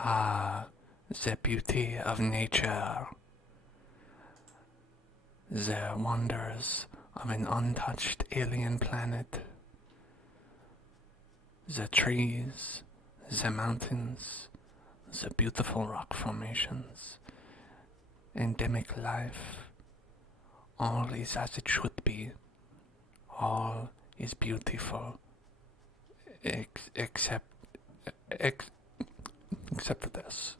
Ah, the beauty of nature, the wonders of an untouched alien planet, the trees, the mountains, the beautiful rock formations, endemic life, all is as it should be, all is beautiful, except, ex- except for this.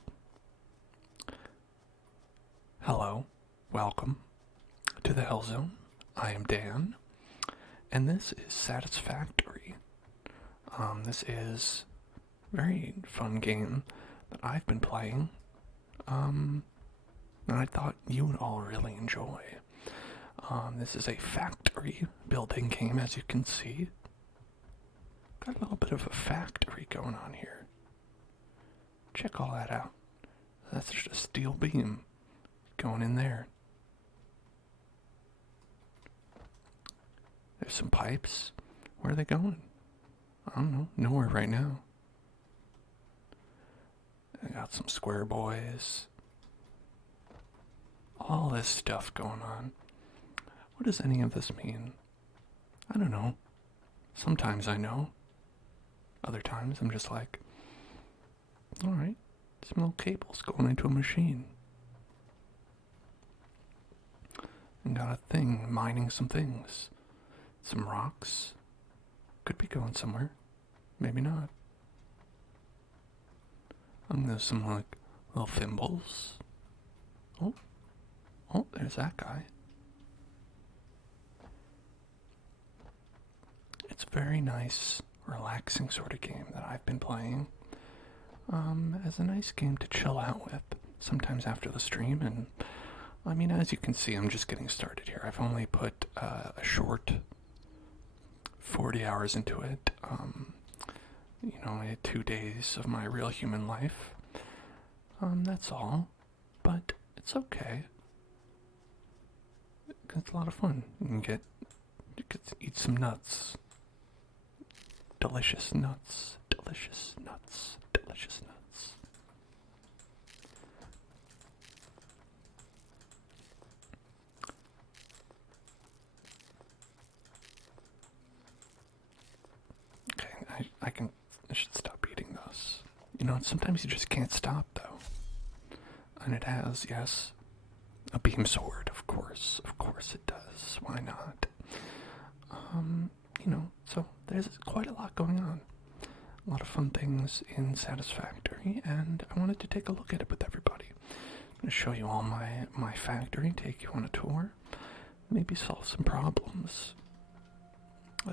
Hello, welcome to the Hell Zone. I am Dan, and this is Satisfactory. This is a very fun game that I've been playing, and I thought you would all really enjoy. This is a factory building game, as you can see. Got a little bit of a factory going on here. Check all that out. That's just a steel beam going in there. There's some pipes. Where are they going? I don't know. Nowhere right now. I got some square boys. All this stuff going on. What does any of this mean? I don't know. Sometimes I know. Other times I'm just like, alright, some little cables going into a machine. And got a thing mining some things. Some rocks. Could be going somewhere. Maybe not. There's some like little thimbles. Oh, there's that guy. It's a very nice, relaxing sort of game that I've been playing. As a nice game to chill out with. Sometimes after the stream, and I mean, as you can see, I'm just getting started here. I've only put a short 40 hours into it. I had 2 days of my real human life. That's all. But it's okay. It's a lot of fun. You get to eat some nuts. Delicious nuts. Delicious nuts. Delicious nuts. Okay, I should stop eating those. Sometimes you just can't stop, though. And it has, yes, a beam sword, of course. Of course it does. Why not? So there's quite a lot going on. A lot of fun things in Satisfactory, and I wanted to take a look at it with everybody. I'm going to show you all my factory, take you on a tour, maybe solve some problems.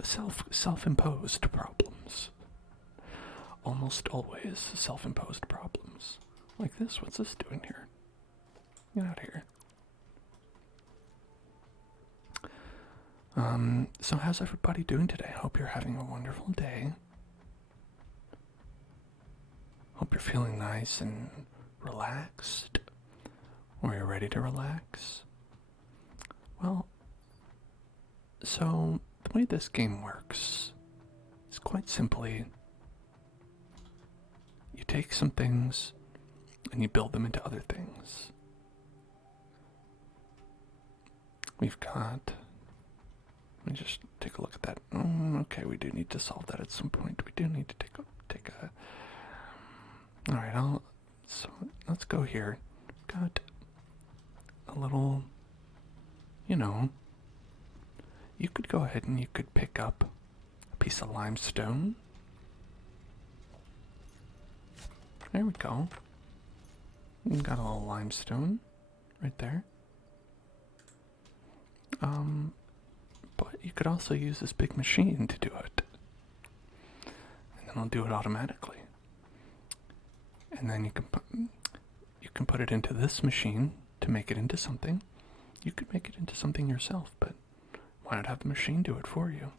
Self-imposed problems. Almost always self-imposed problems. Like this, what's this doing here? Get out of here. So how's everybody doing today? Hope you're having a wonderful day. Hope you're feeling nice and relaxed. Or you're ready to relax. Well, so the way this game works is quite simply, you take some things and you build them into other things. We've got, let me just take a look at that. Okay, we do need to solve that at some point. We do need to take a. All right, so let's go here. Got a little, you could go ahead and you could pick up a piece of limestone. There we go. We've got a little limestone right there. But you could also use this big machine to do it. And then it'll do it automatically. And then you can put it into this machine to make it into something. You could make it into something yourself, but why not have the machine do it for you?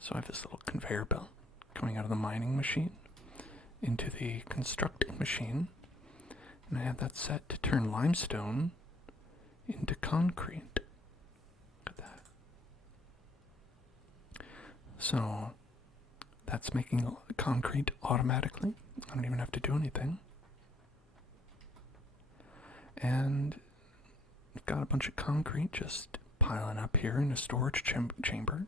So I have this little conveyor belt coming out of the mining machine into the constructing machine, and I have that set to turn limestone into concrete. Look at that. So That's making concrete automatically. I don't even have to do anything. And we've got a bunch of concrete just piling up here in a storage chamber.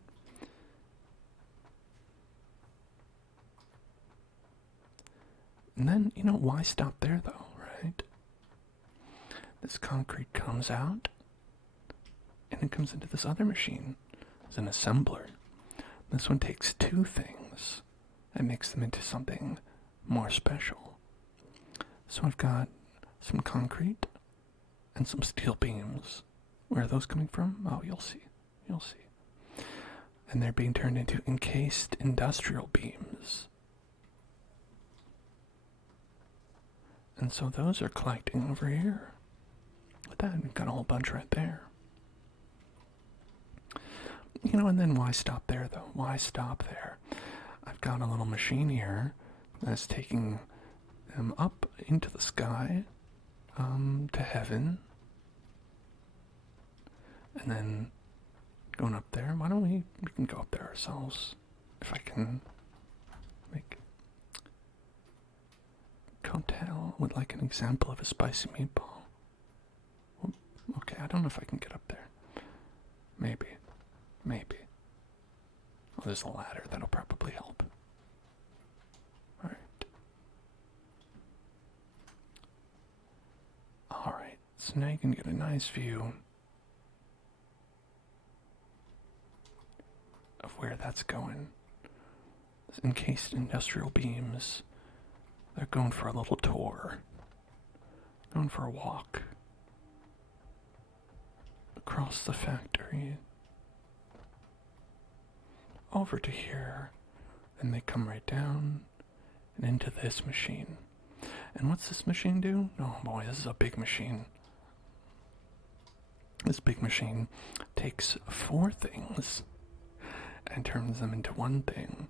And then, why stop there though, right? This concrete comes out, and it comes into this other machine. It's an assembler. This one takes two things and makes them into something more special. So I've got some concrete and some steel beams. Where are those coming from? Oh, you'll see. You'll see. And they're being turned into encased industrial beams. And so those are collecting over here. Look at that, we've got a whole bunch right there. And then why stop there though? Why stop there? I've got a little machine here that's taking them up into the sky, to heaven. And then going up there. Why don't we can go up there ourselves. If I can make cocktail with like an example of a spicy meatball. Okay, I don't know if I can get up there. Maybe. Oh, there's a ladder. That'll probably help. Alright, so now you can get a nice view of where that's going. This encased industrial beams. They're going for a little tour. Going for a walk. Across the factory. Over to here. And they come right down and into this machine. And what's this machine do? Oh boy, this is a big machine. This big machine takes four things and turns them into one thing.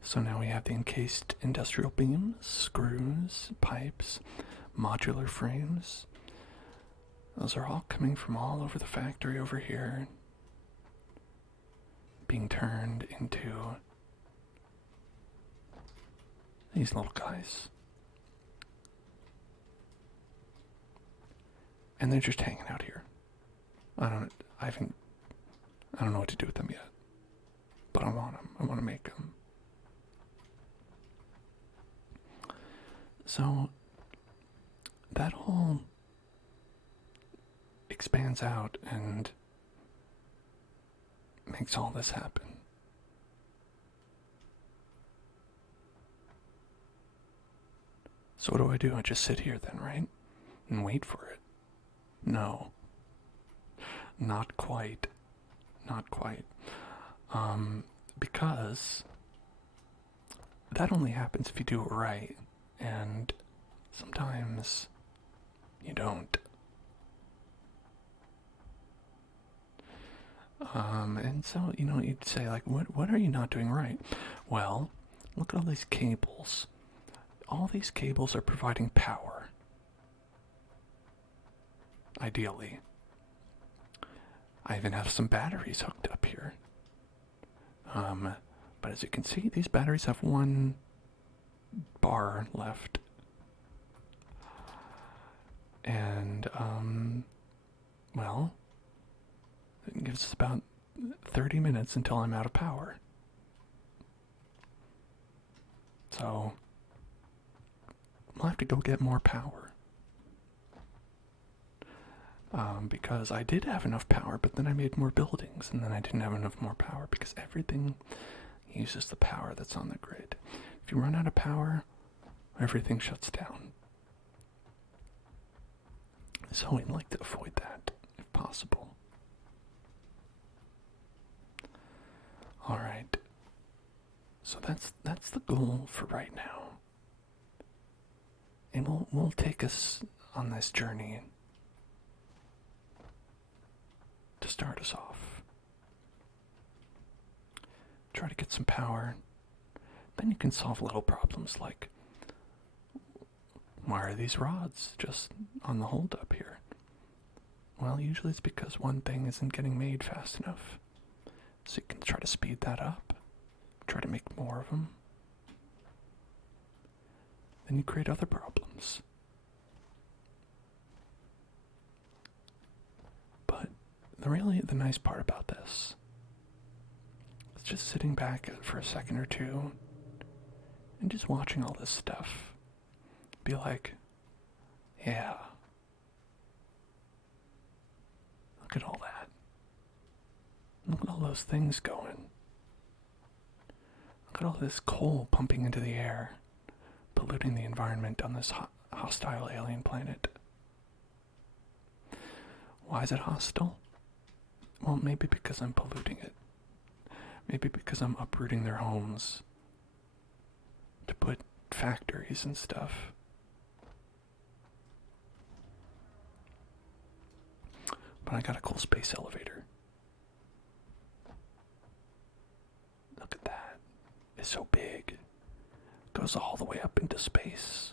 So now we have the encased industrial beams, screws, pipes, modular frames. Those are all coming from all over the factory over here, being turned into these little guys. And they're just hanging out here. I don't know what to do with them yet. But I want them. I want to make them. So that all expands out and makes all this happen. So what do? I just sit here then, right? And wait for it. No. Not quite. Not quite. Because that only happens if you do it right. And sometimes you don't. And so, you'd say, like, what are you not doing right? Well, look at all these cables. All these cables are providing power. Ideally. I even have some batteries hooked up here. But as you can see, these batteries have one bar left. And, well, it gives us about 30 minutes until I'm out of power. So, I'll have to go get more power. Because I did have enough power, but then I made more buildings, and then I didn't have enough more power, because everything uses the power that's on the grid. If you run out of power, everything shuts down. So we'd like to avoid that, if possible. Alright. So that's the goal for right now. And we'll take us on this journey to start us off. Try to get some power. Then you can solve little problems like, why are these rods just on the hold up here? Well, usually it's because one thing isn't getting made fast enough. So you can try to speed that up. Try to make more of them. then you create other problems. But the nice part about this is just sitting back for a second or two and just watching all this stuff. Be like, yeah, look at all that. Look at all those things going. Look at all this coal pumping into the air, polluting the environment on this hostile alien planet. Why is it hostile? Well, maybe because I'm polluting it. Maybe because I'm uprooting their homes to put factories and stuff. But I got a cool space elevator. Look at that. It's so big. Goes all the way up into space.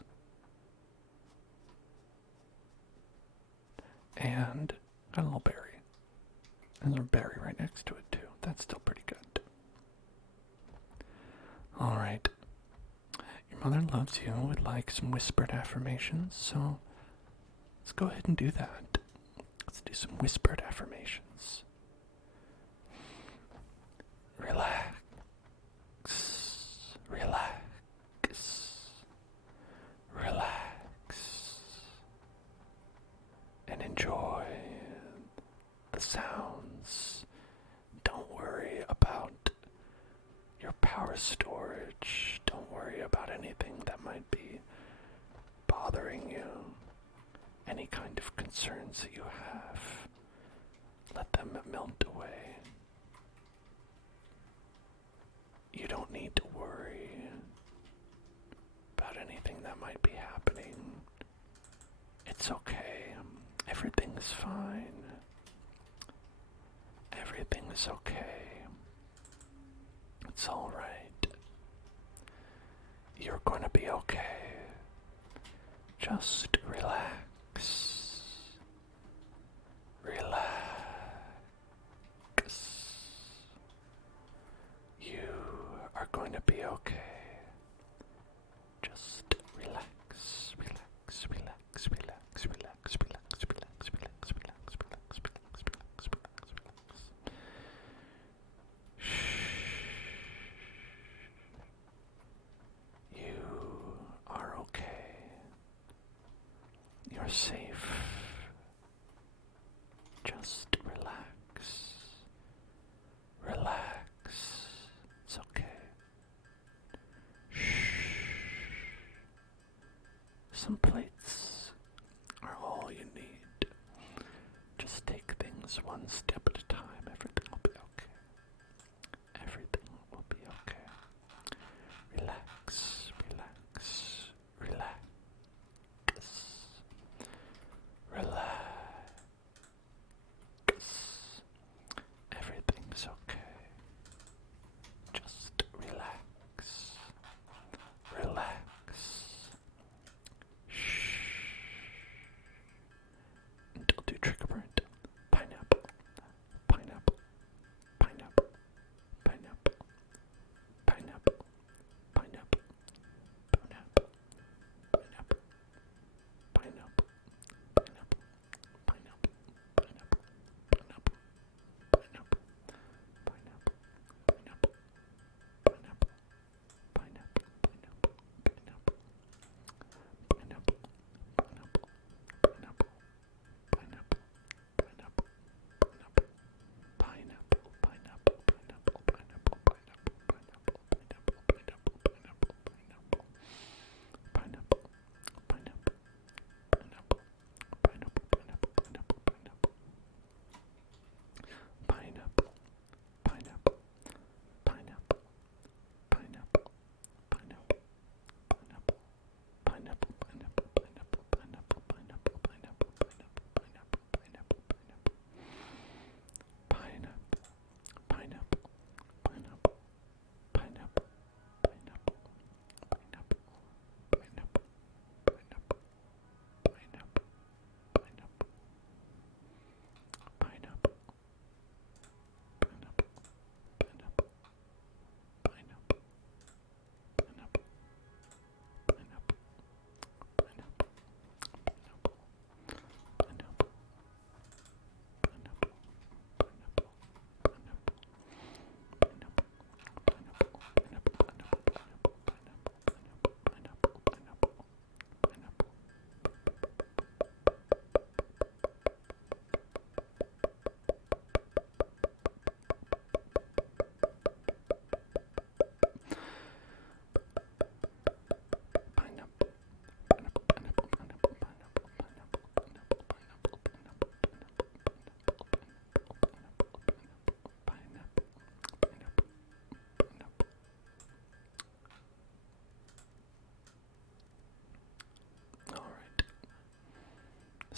And got a little berry. And there's a berry right next to it too. That's still pretty good. Alright. Your mother loves you would like some whispered affirmations, so let's go ahead and do that. Let's do some whispered affirmations. Relax. Relax. Relax. And enjoy the sounds. Don't worry about your power storage. Don't worry about anything that might be bothering you. Any kind of concerns that you have, let them melt away. You don't need to worry about anything that might be happening. It's okay. Everything is fine. Everything is okay. It's all right. You're going to be okay. Just relax. Relax. You are going to be okay. Just relax, relax, relax, relax, relax, relax, relax, relax, relax, relax, relax, relax, relax, relax. Shh. You are okay. You're safe. Just relax. Relax. It's okay. Shh. Some plates are all you need. Just take things one step at a time. Everything will be okay. Everything will be okay. Relax, relax, relax. Relax. Everything's okay. Just relax. Relax. Shh. And I'll do trigger print. Pineapple.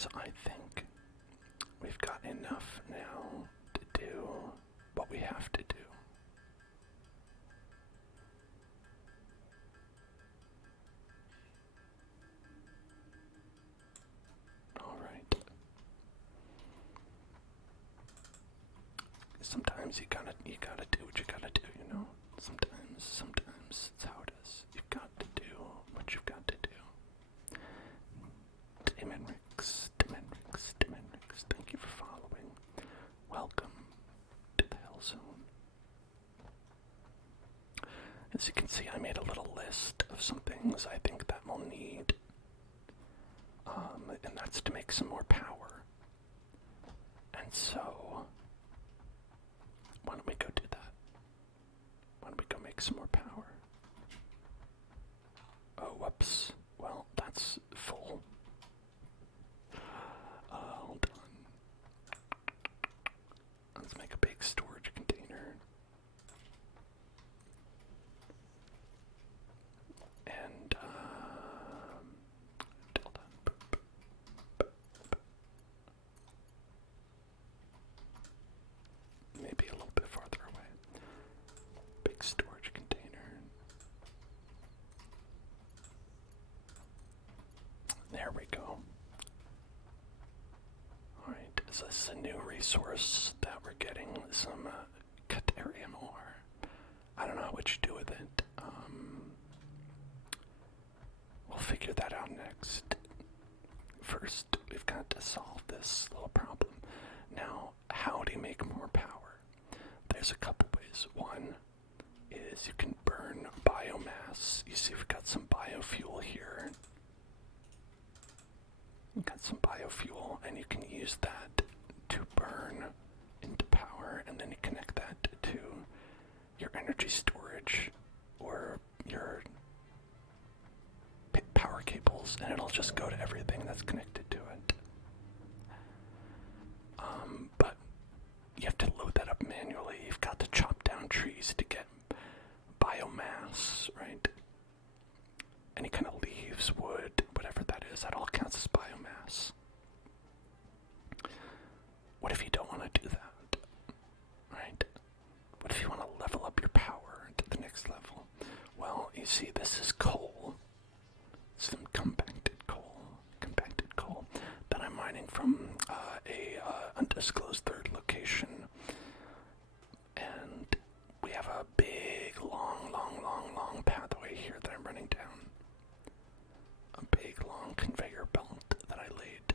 So I think we've got enough now to do what we have to do. All right. Sometimes you gotta do what you gotta do, you know? Sometimes it's how it is. You've got to do what you've got to do. Dimenrix, thank you for following. Welcome to the Hell Zone. As you can see, I made a little list of some things I think that we'll need. And that's to make some more power. And so, why don't we go do that? Why don't we go make some more power? Oh, whoops. Well, that's full. Hold on. Let's make a big storage container. And, hold on. Maybe a little bit farther away. Big storage container. There we go. Alright, is this a new resource that we're getting? Some Catarium ore. I don't know what you do with it. We'll figure that out next. First, we've got to solve this little problem. Now, how do you make more power? There's a couple ways. One is you can burn biomass. You see we've got some biofuel here. We've got some biofuel, and you can use that to burn into power, and then you connect that to your energy storage or your power cables, and it'll just go to everything that's connected to it. But you have to load that up manually. You've got to chop down trees to get biomass, right? Any kind of leaves, wood, whatever that is, that all counts as biomass. What if you don't want to do that, right? What if you want to level up your power to the next level? Well, you see, this is coal. Some compacted coal that I'm mining from a undisclosed third location. And we have a big, long pathway here that I'm running down. A big, long conveyor belt that I laid.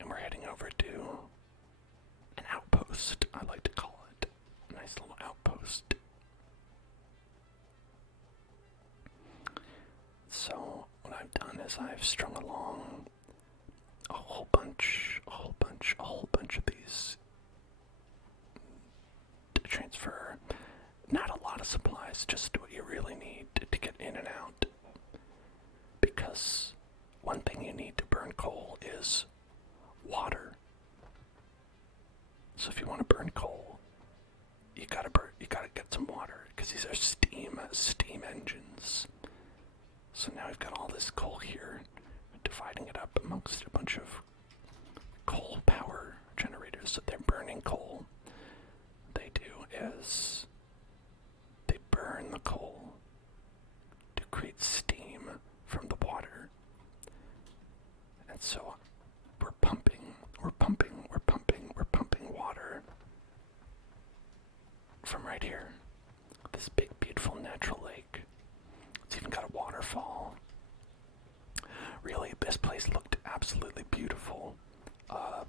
And we're heading over to an outpost, I like to call it. A nice little outpost. So, what I've done is I've strung along a whole bunch of these to transfer not a lot of supplies, just what you really need to get in and out. Because one thing you need to burn coal is water. So if you want to burn coal, you gotta get some water, because these are steam engines. So now we've got all this coal here, dividing it up amongst a bunch of coal power generators. So they're burning coal. They do is they burn the coal to create steam from the water. And so we're pumping water from right here. This big, beautiful natural lake. It's even got a waterfall. Really, this place looked absolutely beautiful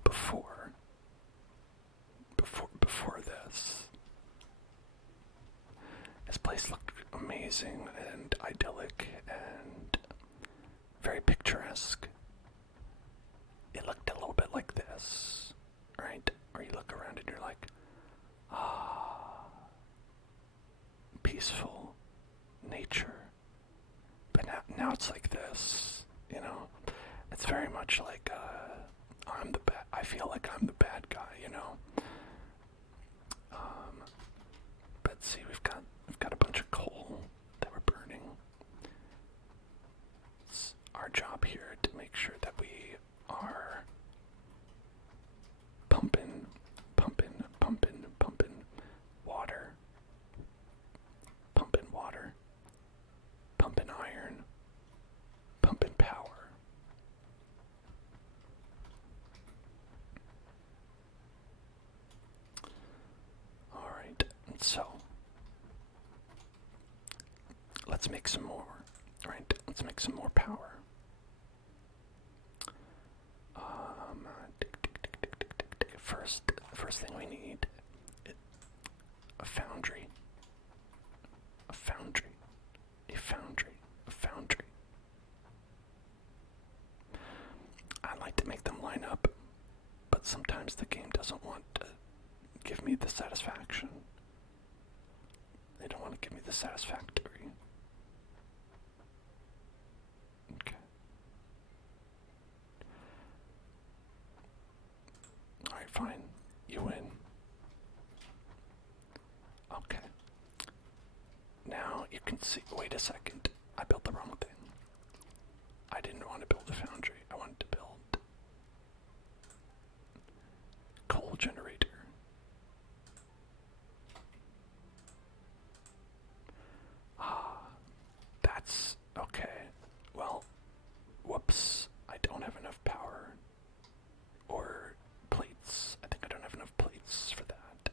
before this. This place looked amazing and idyllic and very picturesque. It looked a little bit like this, right? Where you look around and you're like, peaceful nature. But now it's like this, you know? It's very much like, I feel like I'm the bad guy, you know? But see, we've got a bunch of coal that we're burning. It's our job here make some more. Right, let's make some more power. First thing we need, a foundry. A foundry. A foundry. A foundry. I like to make them line up, but sometimes the game doesn't want to give me the satisfaction. They don't want to give me the satisfactory. Okay. Alright, fine. You win. Okay. Now you can see. Wait a second. I built the wrong thing. I didn't want to build a foundry. I wanted to build coal generator. That's okay. Well, whoops. I don't have enough power. Or plates. I think I don't have enough plates for that.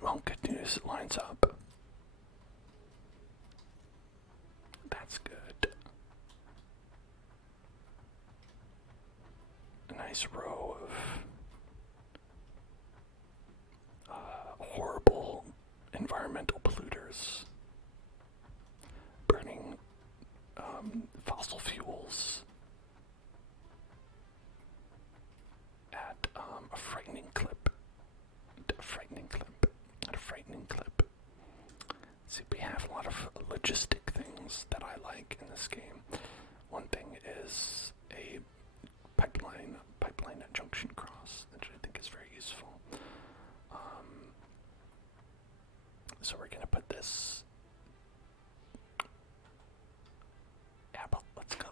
Well, good news, it lines up. That's good. A nice row of horrible environmental polluters burning fossil fuels at a frightening clip. A frightening clip. At a frightening clip. See, we have a lot of logistic things that I like in this game. One thing is a pipeline at junction cross, which I think is very useful. So we're gonna put this. Yeah, but let's go.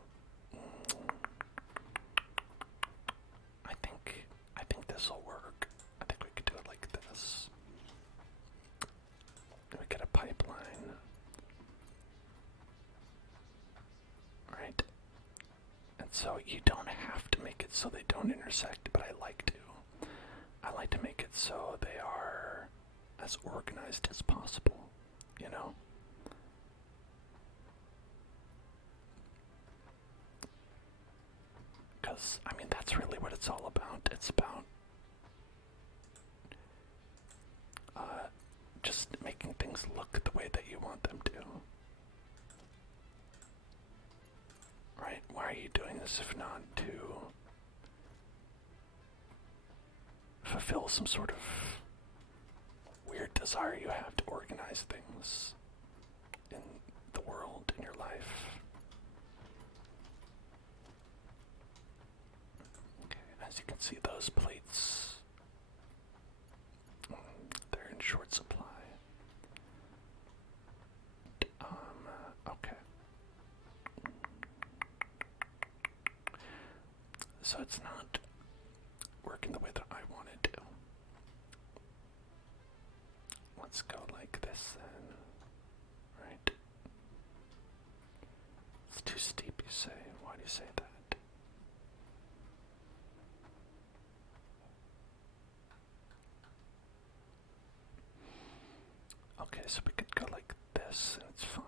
I think this will work. I think we could do it like this. We get a pipeline. Right? And so you don't have to make it so they don't intersect, but I like to. I like to make it so they are as organized as possible, you know? Because, I mean, that's really what it's all about. It's about just making things look the way that you want them to. Right? Why are you doing this if not to fulfill some sort of weird desire you have to organize things in the world, in your life? Okay, as you can see, those plates, they're in short supply. Okay. So it's not working the way that I want it to. Let's go like this then. Right? It's too steep, you say. Why do you say that? Okay, so we could go like this and it's fine.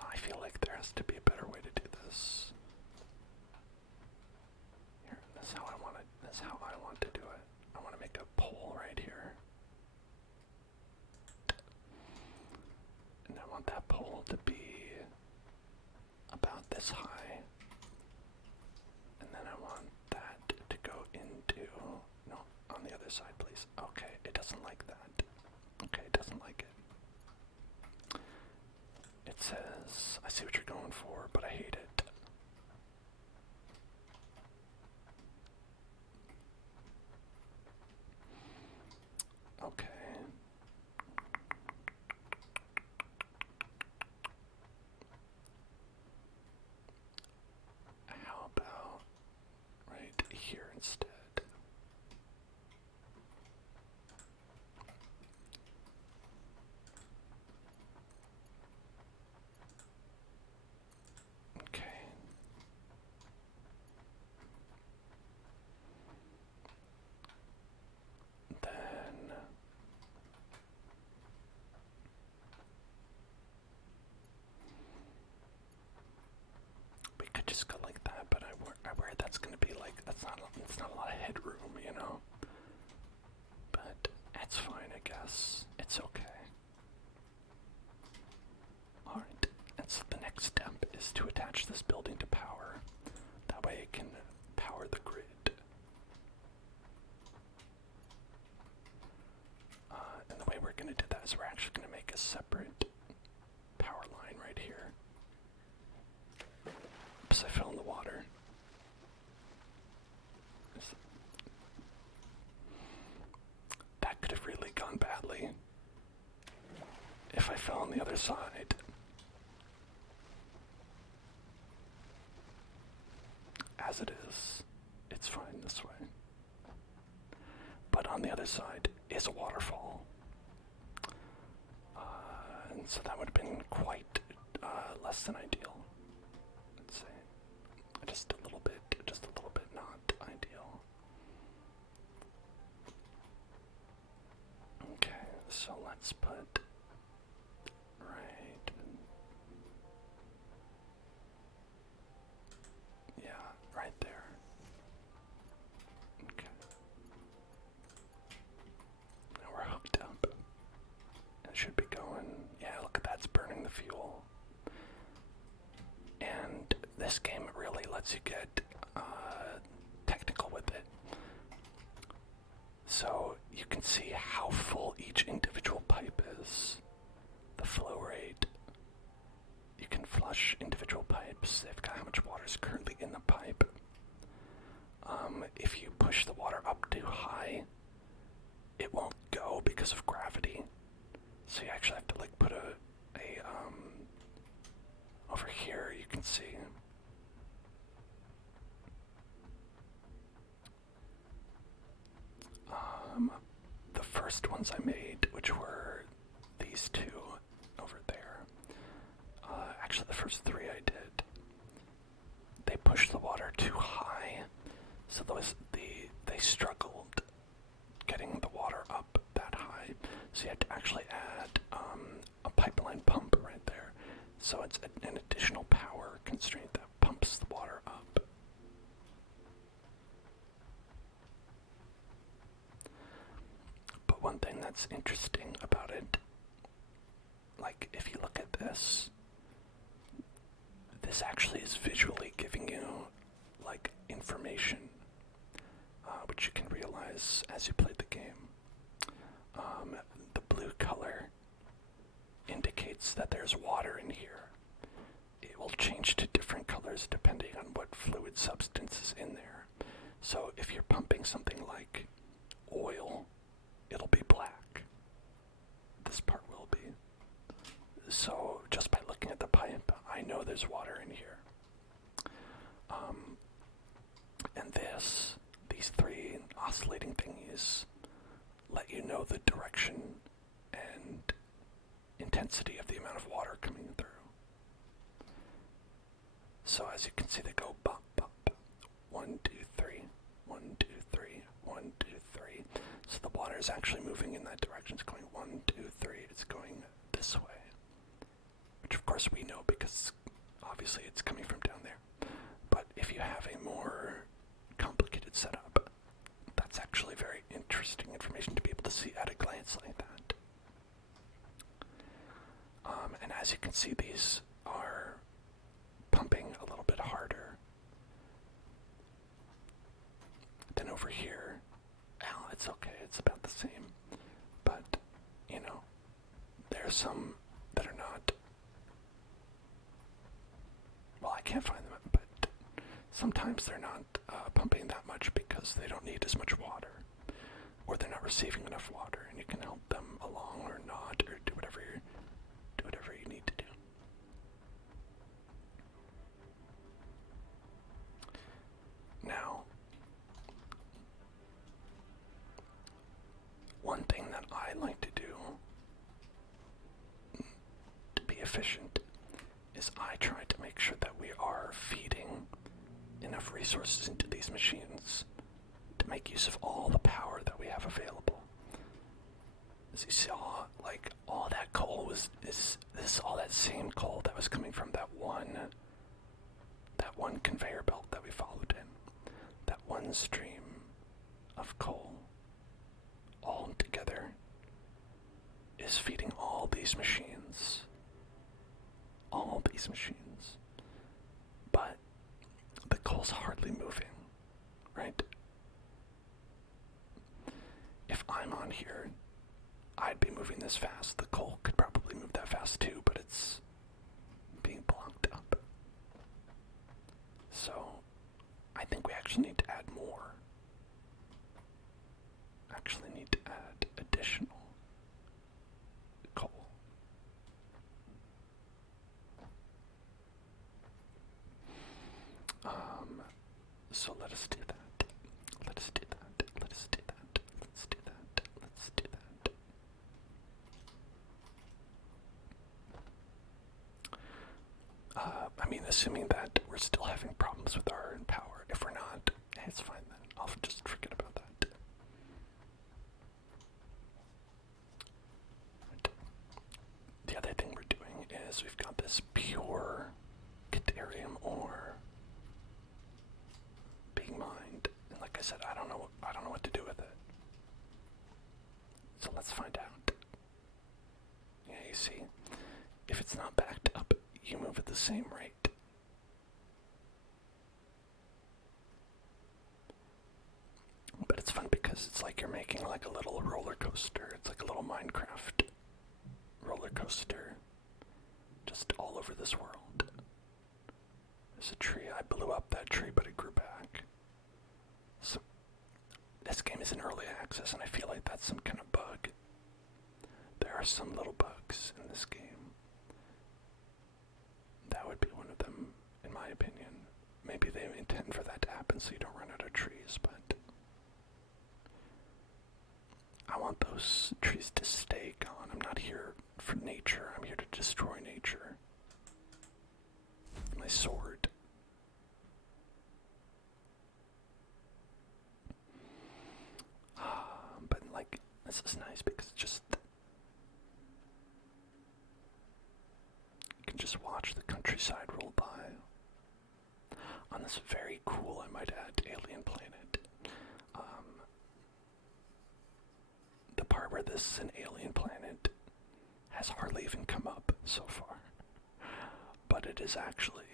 I feel like there has to be a better way to do this. Here, this is how I want it. This is how I want to do it. I want to make a pole right here. And I want that pole to be about this high. And then I want that to go into, no, on the other side, please. Okay, it doesn't like that. Okay, it doesn't like it. It says, I see what you're going for, but I hate it. Okay. How about right here instead? worried that's gonna be like, it's not a lot of headroom, you know? But it's fine, I guess. It's okay. Alright, and so the next step is to attach this building to power. That way it can power the grid. And the way we're going to do that is we're actually going to make a separate power line right here. Oops, I fell in the water. That could have really gone badly if I fell on the other side. As it is, it's fine this way. But on the other side is a waterfall. And so that would have been quite less than ideal. Let's say just a little bit not ideal. Okay, so let's put right. Yeah, right there. Okay. Now we're hooked up. It should be going. Yeah, look at that, it's burning the fuel. And this game really lets you get technical with it. So you can see how full each individual pipe is. The flow rate. You can flush individual pipes. They've got how much water is currently in the pipe. If you push the water up too high, it won't go because of gravity. So you actually have to like put a over here you can see. The first ones I made, which were these two over there. Actually the first three I did. They pushed the water too high, so they struggled getting the water up that high. So you had to actually add a pipeline pump right there. So it's an additional power constraint that pumps the water up. But one thing that's interesting about it, like if you look at this, this actually is visually giving you like information, which you can realize as you play the game. The blue color indicates that there's water in here. It will change to different colors depending on what fluid substance is in there. So if you're pumping something like oil, it'll be black. This part will be. So just by looking at the pipe, I know there's water in here. And these three oscillating thingies let you know the direction and intensity of the amount of water coming through. So as you can see, they go bop, bop, 1, 2, 3, 1, 2, 3, 1, 2, 3. So the water is actually moving in that direction. It's going 1, 2, 3. It's going this way, which of course we know because obviously it's coming from down there. But if you have a more complicated setup, that's actually very interesting information to be able to see at a glance like that. And as you can see, these are pumping a little bit harder than over here. Well, it's okay, it's about the same. But, you know, there are some that are not. Well, I can't find them, but sometimes they're not pumping that much because they don't need as much water, or they're not receiving enough water, and you can help them along or not, or do whatever you need to do. Now, one thing that I like to do to be efficient is I try to make sure that we are feeding enough resources into these machines to make use of all the power that we have available. As you saw, like, all that coal is all that same coal that was coming from that one conveyor belt that we followed in. constant stream of coal all together is feeding all these machines. All these machines. But the coal's hardly moving, right? If I'm on here, I'd be moving this fast. The coal could probably move that fast too, but it's being blocked up. So, I think we actually need to add more. Actually need to add additional coal. So let us do that. Let us do that. Let us do that. Let's do that. Let's do that. I mean, assuming that we're still having problems with our power. If we're not, it's fine then. I'll just forget about that. The other thing we're doing is we've got this pure Caterium ore being mined, and like I said, I don't know what to do with it. So let's find out. Yeah, you see, if it's not backed up, you move at the same rate. But it's fun because it's like you're making like a little roller coaster. It's like a little Minecraft roller coaster just all over this world. There's a tree. I blew up that tree, but it grew back. So this game is in early access, and I feel like that's some kind of bug. There are some little bugs in this game. That would be one of them, in my opinion. Maybe they intend for that to happen so you don't run out of trees, but I want those trees to stay gone. I'm not here for nature. I'm here to destroy nature. My sword. But like, this is nice because it's just, you can just watch the countryside roll by on this very cool, I might add, alien planet. The part where this is an alien planet has hardly even come up so far, but it is actually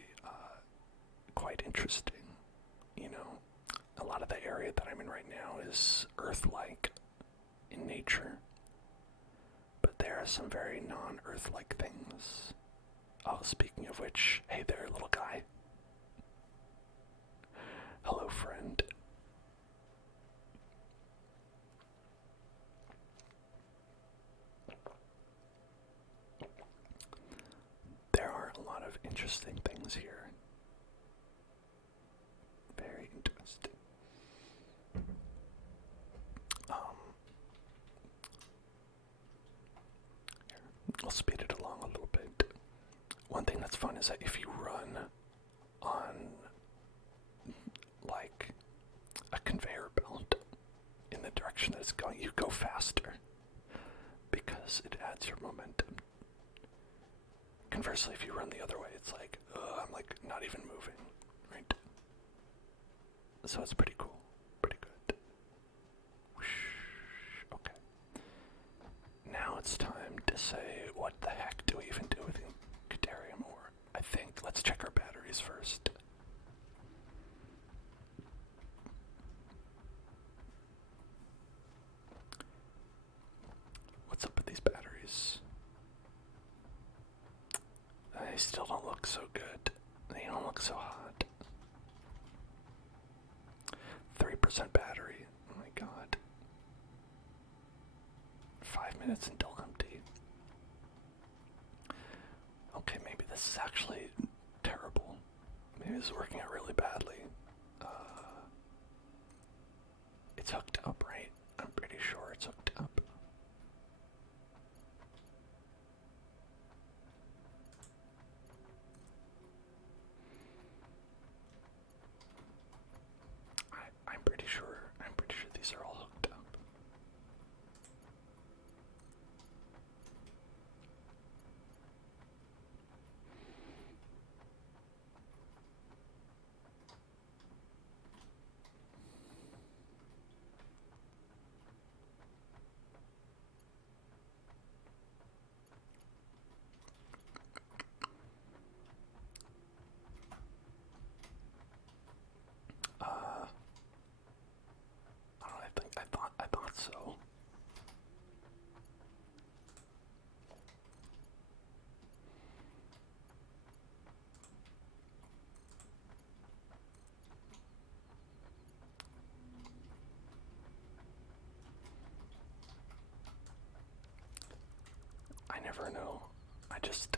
quite interesting. You know, a lot of the area that I'm in right now is Earth-like in nature, but there are some very non-Earth-like things. Oh, speaking of which, hey there, little guy. Hello, friend. There are a lot of interesting things here. Very interesting. I'll speed it along a little bit. One thing that's fun is that if you run on like a conveyor belt in the direction that it's going, you go faster because it adds your momentum. Conversely, if you run the other way, it's like, I'm like not even moving, right? So it's pretty cool, pretty good. Whoosh. Okay. Now it's time to say, what the heck do we even do with Caterium ore? I think, let's check our batteries first. What's up with these batteries? They still don't look so good. They don't look so hot. 3% battery. Oh my god. 5 minutes until empty. Okay, maybe this is actually terrible. Maybe this is working out really badly. It's hooked up, right? I'm pretty sure it's hooked up. I'm pretty sure these are all hooked up.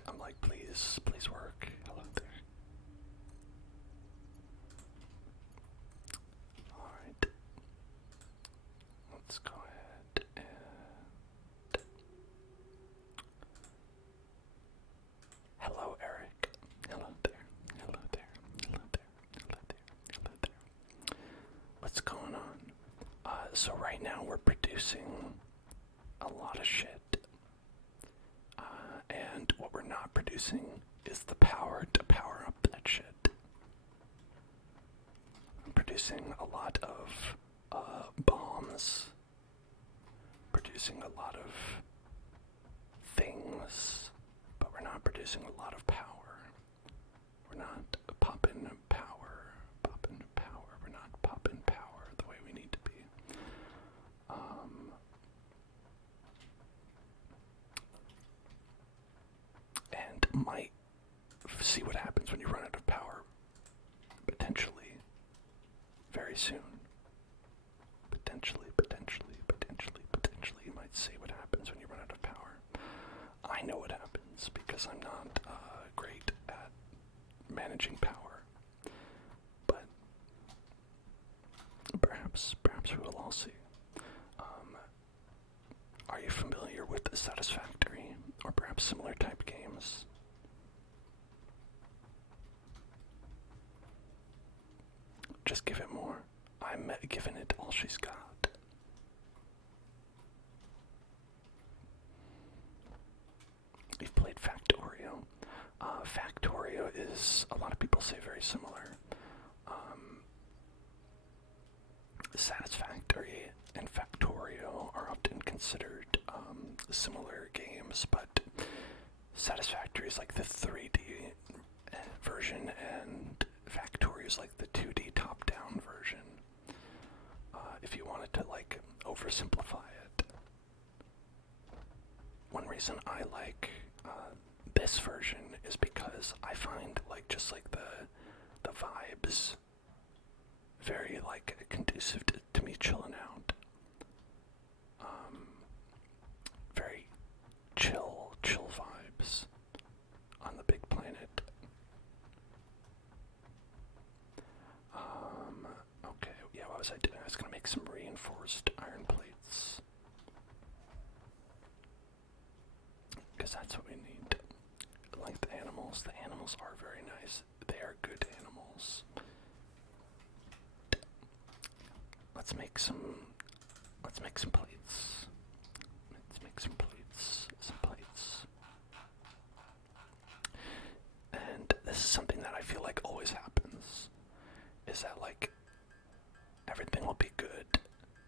I'm like, please work. Hello there. Alright. Let's go ahead and... Hello, Eric. Hello there. Hello there. Hello there. Hello there. Hello there. What's going on? So right now we're producing a lot of shit. And what we're not producing is the power to power up that shit. I'm producing a lot of bombs, producing a lot of things, but we're not producing a lot of power. We're not popping power. We're not popping power the way we need to be. And might see what happens when you run out of power, potentially, very soon. Potentially, you might see what happens when you run out of power. I know what happens because I'm not great at managing power, but perhaps we will all see. Are you familiar with Satisfactory, or perhaps similar type games? Just give it more. I'm giving it all she's got. You've played Factorio. Factorio is, a lot of people say, very similar. Satisfactory and Factorio are often considered similar games, but Satisfactory is like the 3D version, and Factorio is like the 2D top-down version. If you wanted to like oversimplify it, one reason I like this version is because I find like just like the vibes very like conducive to me chilling out. Very chill vibes on the big planet. Okay, yeah, what was I doing? I was gonna make some reinforced iron plates. Because that's what we need. Like the animals are very nice. They are good animals. Let's make some plates. Let's make some plates. And this is something that I feel like always happens. Is that like everything will be good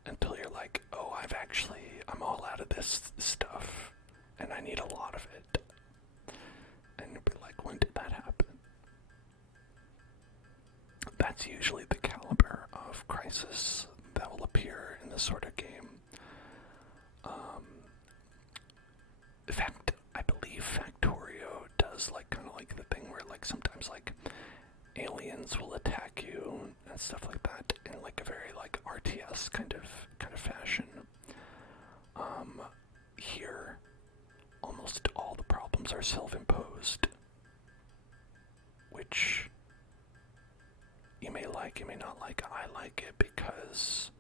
until you're like, oh, I'm all out of this stuff and I need a lot of it. And you'll be like, when did that happen? That's usually the caliber of crisis that will appear in this sort of game. In fact, I believe Factorio does like kind of like the thing where like sometimes like aliens will attack you and stuff like that in like a very like RTS kind of fashion. Here, almost all the problems are self-imposed, which you may like, you may not like. I like it because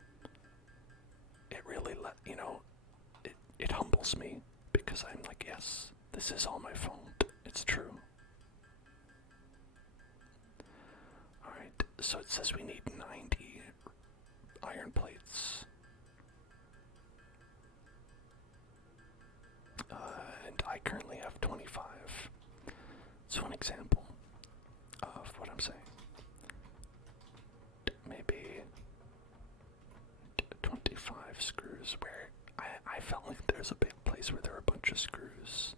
it really it humbles me, because I'm like, yes, this is all my fault. It's true. Alright, so it says we need 90 iron plates. And I currently have 25. So an example of what I'm saying. Maybe 25 screws where I felt like there's a big place where there are a bunch of screws.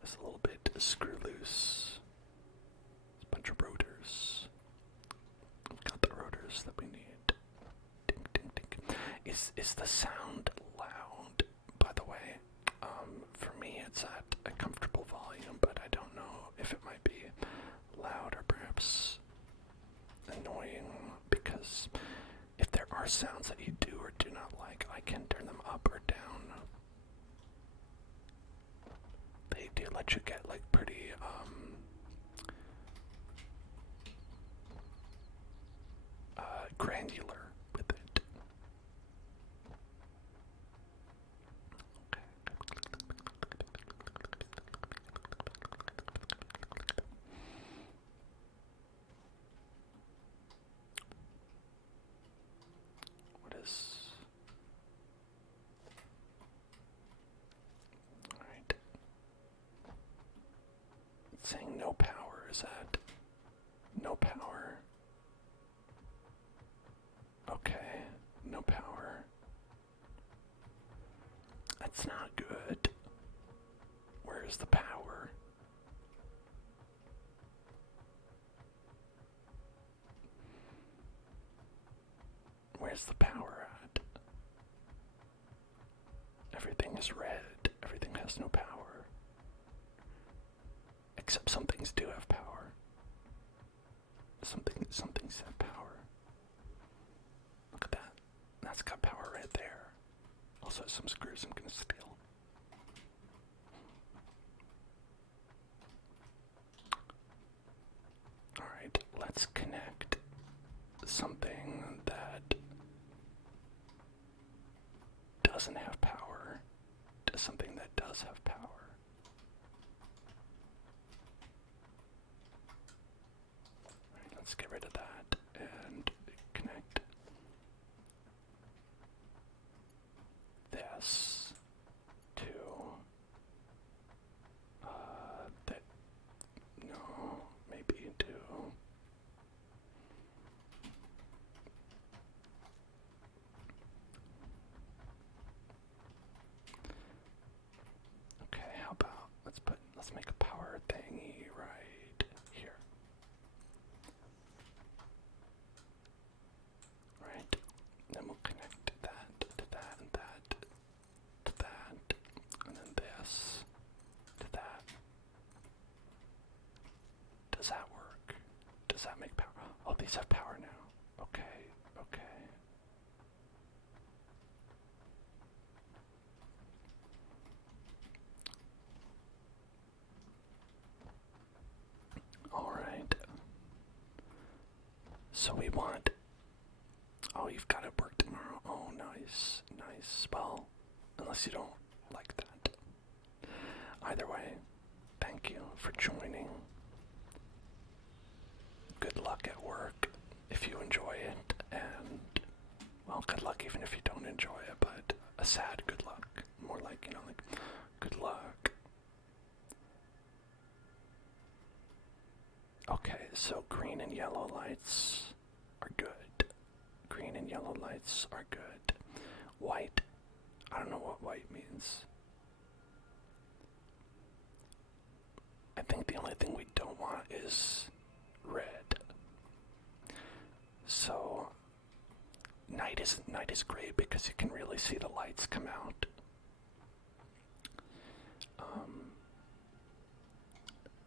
There's a little bit screw loose. There's a bunch of rotors. We've got the rotors that we need. Ding, ding, ding. Is the sound loud, by the way? For me, it's at a comfortable volume, but I don't know if it might be loud or perhaps annoying, because if there are sounds that you do or do not like, I can turn them up or down. They do let you get like pretty granular with it. What is... Alright. It's saying no power, is that? No power. Okay, no power. That's not good. Where's the power? Where's the power at? Everything is red. Everything has no power. Except some things do have power. Some things have power. Look at that. That's got power right there. Also some screws I'm gonna steal. Alright, let's connect something that doesn't have power to something that does have power. Alright, let's get rid of that and connect this to that. No, maybe to okay, how about let's make a power thingy right here. Right? Then we'll connect that to that and that to that, and then this to that. Does that work? Does that make power? Oh, these have power now. Okay, okay. Alright. So we want... Oh, you've got it work tomorrow. Oh, nice, nice. Well, unless you don't like that. Either way, thank you for joining. Good luck at work if you enjoy it, and, well, good luck even if you don't enjoy it, but a sad good luck. More like, like, good luck. Okay, so green and yellow lights are good. Green and yellow lights are good. White, I don't know what white means. I think the only thing we don't want is red. So night is great because you can really see the lights come out.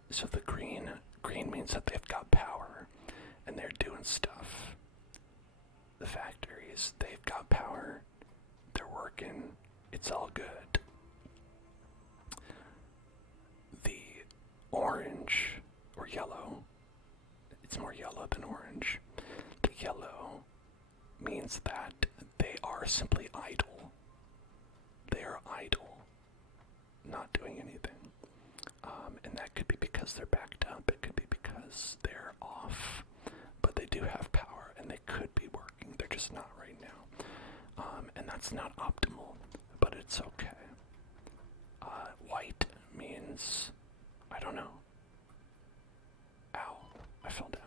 So the green means that they've got power and they're doing stuff. The factories, they've got power, they're working, it's all good. The orange, or yellow, it's more yellow than orange. The yellow means that they are simply idle. They are idle, not doing anything. And that could be because they're backed up, it could be because they're off, but they do have power and they could be working, they're just not right now. And that's not optimal, but it's okay. White means, I don't know. Ow, I fell down.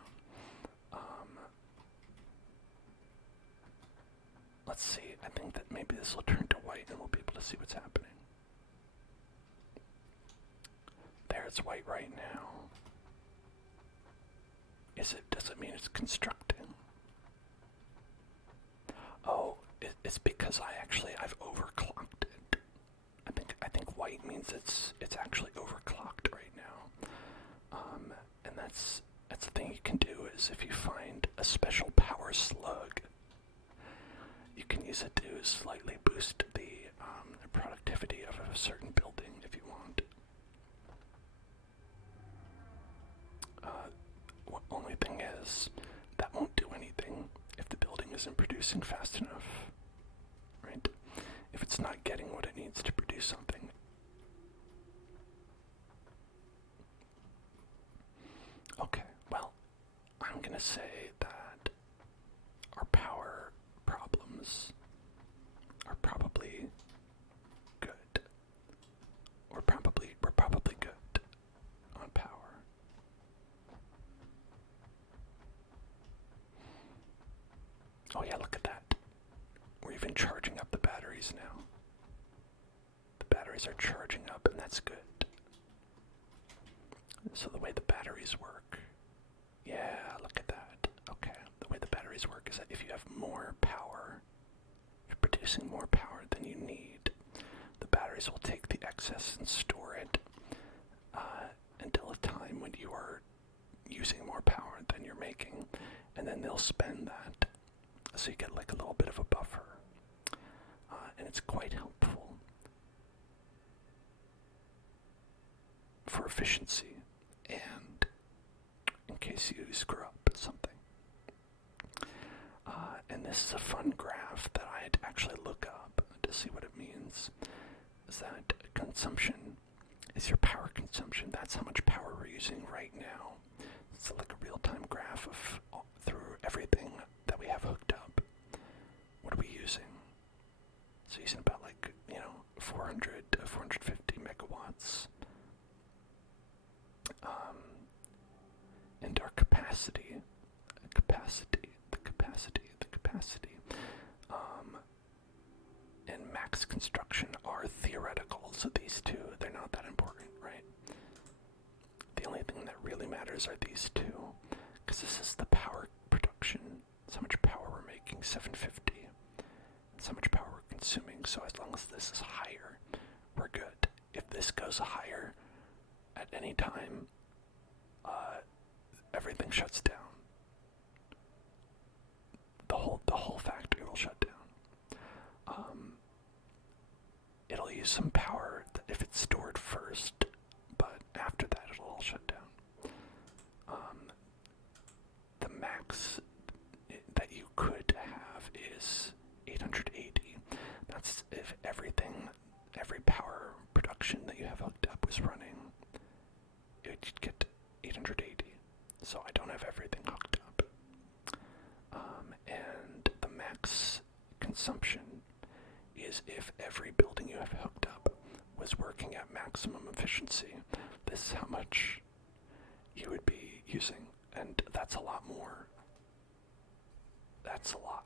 Let's see, I think that maybe this will turn to white and we'll be able to see what's happening. There, it's white right now. Does it mean it's constructing? Oh, it's because I've overclocked it. I think white means it's actually overclocked right now. And that's the thing you can do is if you find a special power slug, you can use it to slightly boost the productivity of a certain building if you want. thing is, that won't do anything if the building isn't producing fast enough, right? If it's not getting what it needs to produce something. Okay, well, I'm gonna say that our power problems are probably good. We're probably good on power. Oh yeah, look at that. We're even charging up the batteries now. The batteries are charging up, and that's good. So the way the batteries work, yeah, look at that. Okay, the way the batteries work is that if you have more power, if you're producing more power than you need, the batteries will take the excess and store it until a time when you are using more power than you're making, and then they'll spend that. So you get like a little bit of a buffer, and it's quite helpful for efficiency and in case you screw up something. And this is a fun graph that I'd actually look up to see what it means. Is that consumption is your power consumption. That's how much power we're using right now. It's like a real-time graph of through everything that we have hooked up. What are we using? So using about 400 to 450 megawatts. And our capacity, and max construction are theoretical. So these two, they're not that important, right? The only thing that really matters are these two, because this is the power production. It's how much power we're making, 750. It's how much power we're consuming. So as long as this is higher, we're good. If this goes higher at any time, everything shuts down. The whole factory will shut down. It'll use some power if it's stored first, but after that it'll all shut down. The max that you could have is 880. That's if every power production that you have hooked up was running, it would get 880. So I don't have everything hooked up. And the max consumption is if every building you have hooked up was working at maximum efficiency. This is how much you would be using, and that's a lot more. That's a lot.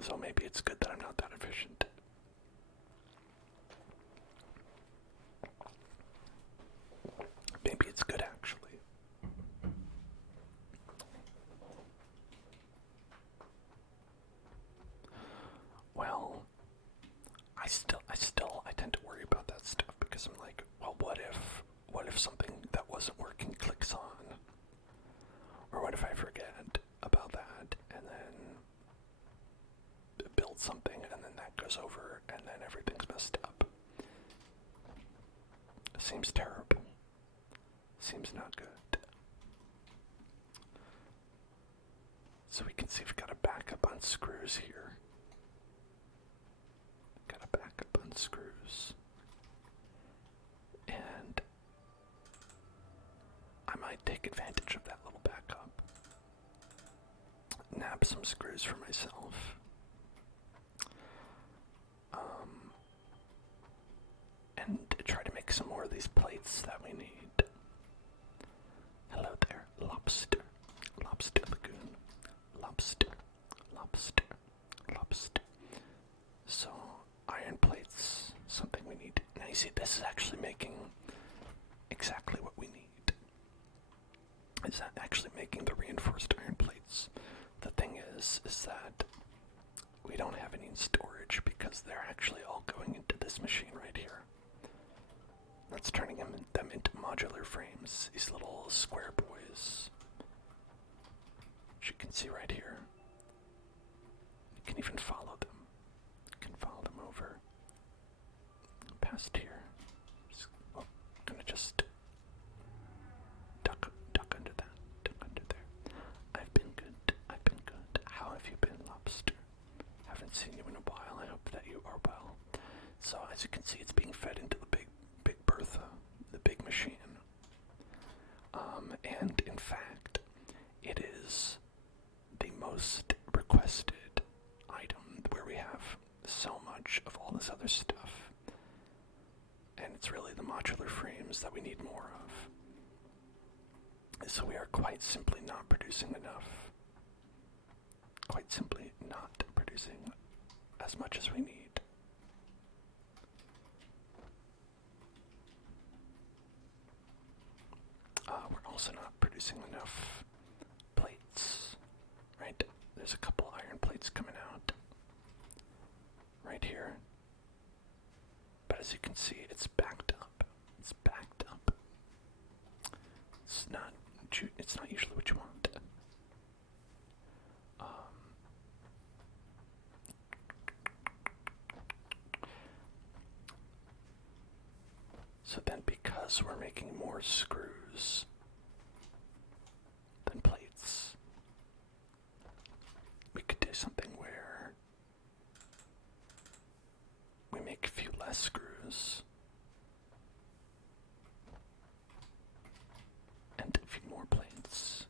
So maybe it's good that I'm not that efficient. Maybe it's good, actually. Well, I tend to worry about that stuff because I'm like, well, what if something that wasn't working clicks on? Or what if I forget about that and then build something and then that goes over and then everything's messed up? Seems terrible. Seems not good. So we can see we've got a backup on screws here. Got a backup on screws. And I might take advantage of that little backup. Nab some screws for myself. And try to make some more of these plates that we need. Hello there, lobster. Lobster lagoon. Lobster. Lobster. Lobster. So, iron plates, something we need. Now you see, this is actually making exactly what we need. Is that actually making the reinforced iron plates? The thing is that we don't have any in storage because they're actually all going into this machine right here. That's turning them into modular frames, these little square boys. Which you can see right here. You can even follow them. You can follow them over. Past here. I'm gonna just duck under that. Duck under So as you can see, it's being fed into the big Bertha, the big machine. And in fact, it is the most requested item where we have so much of all this other stuff. And it's really the modular frames that we need more of. So we are quite simply not producing enough. Quite simply not producing as much as we need. We're also not producing enough plates, right? There's a couple iron plates coming out right here. But as you can see, it's backed up. It's backed up. It's not usually what you want. So then, because we're making more screws than plates, we could do something where we make a few less screws and a few more plates.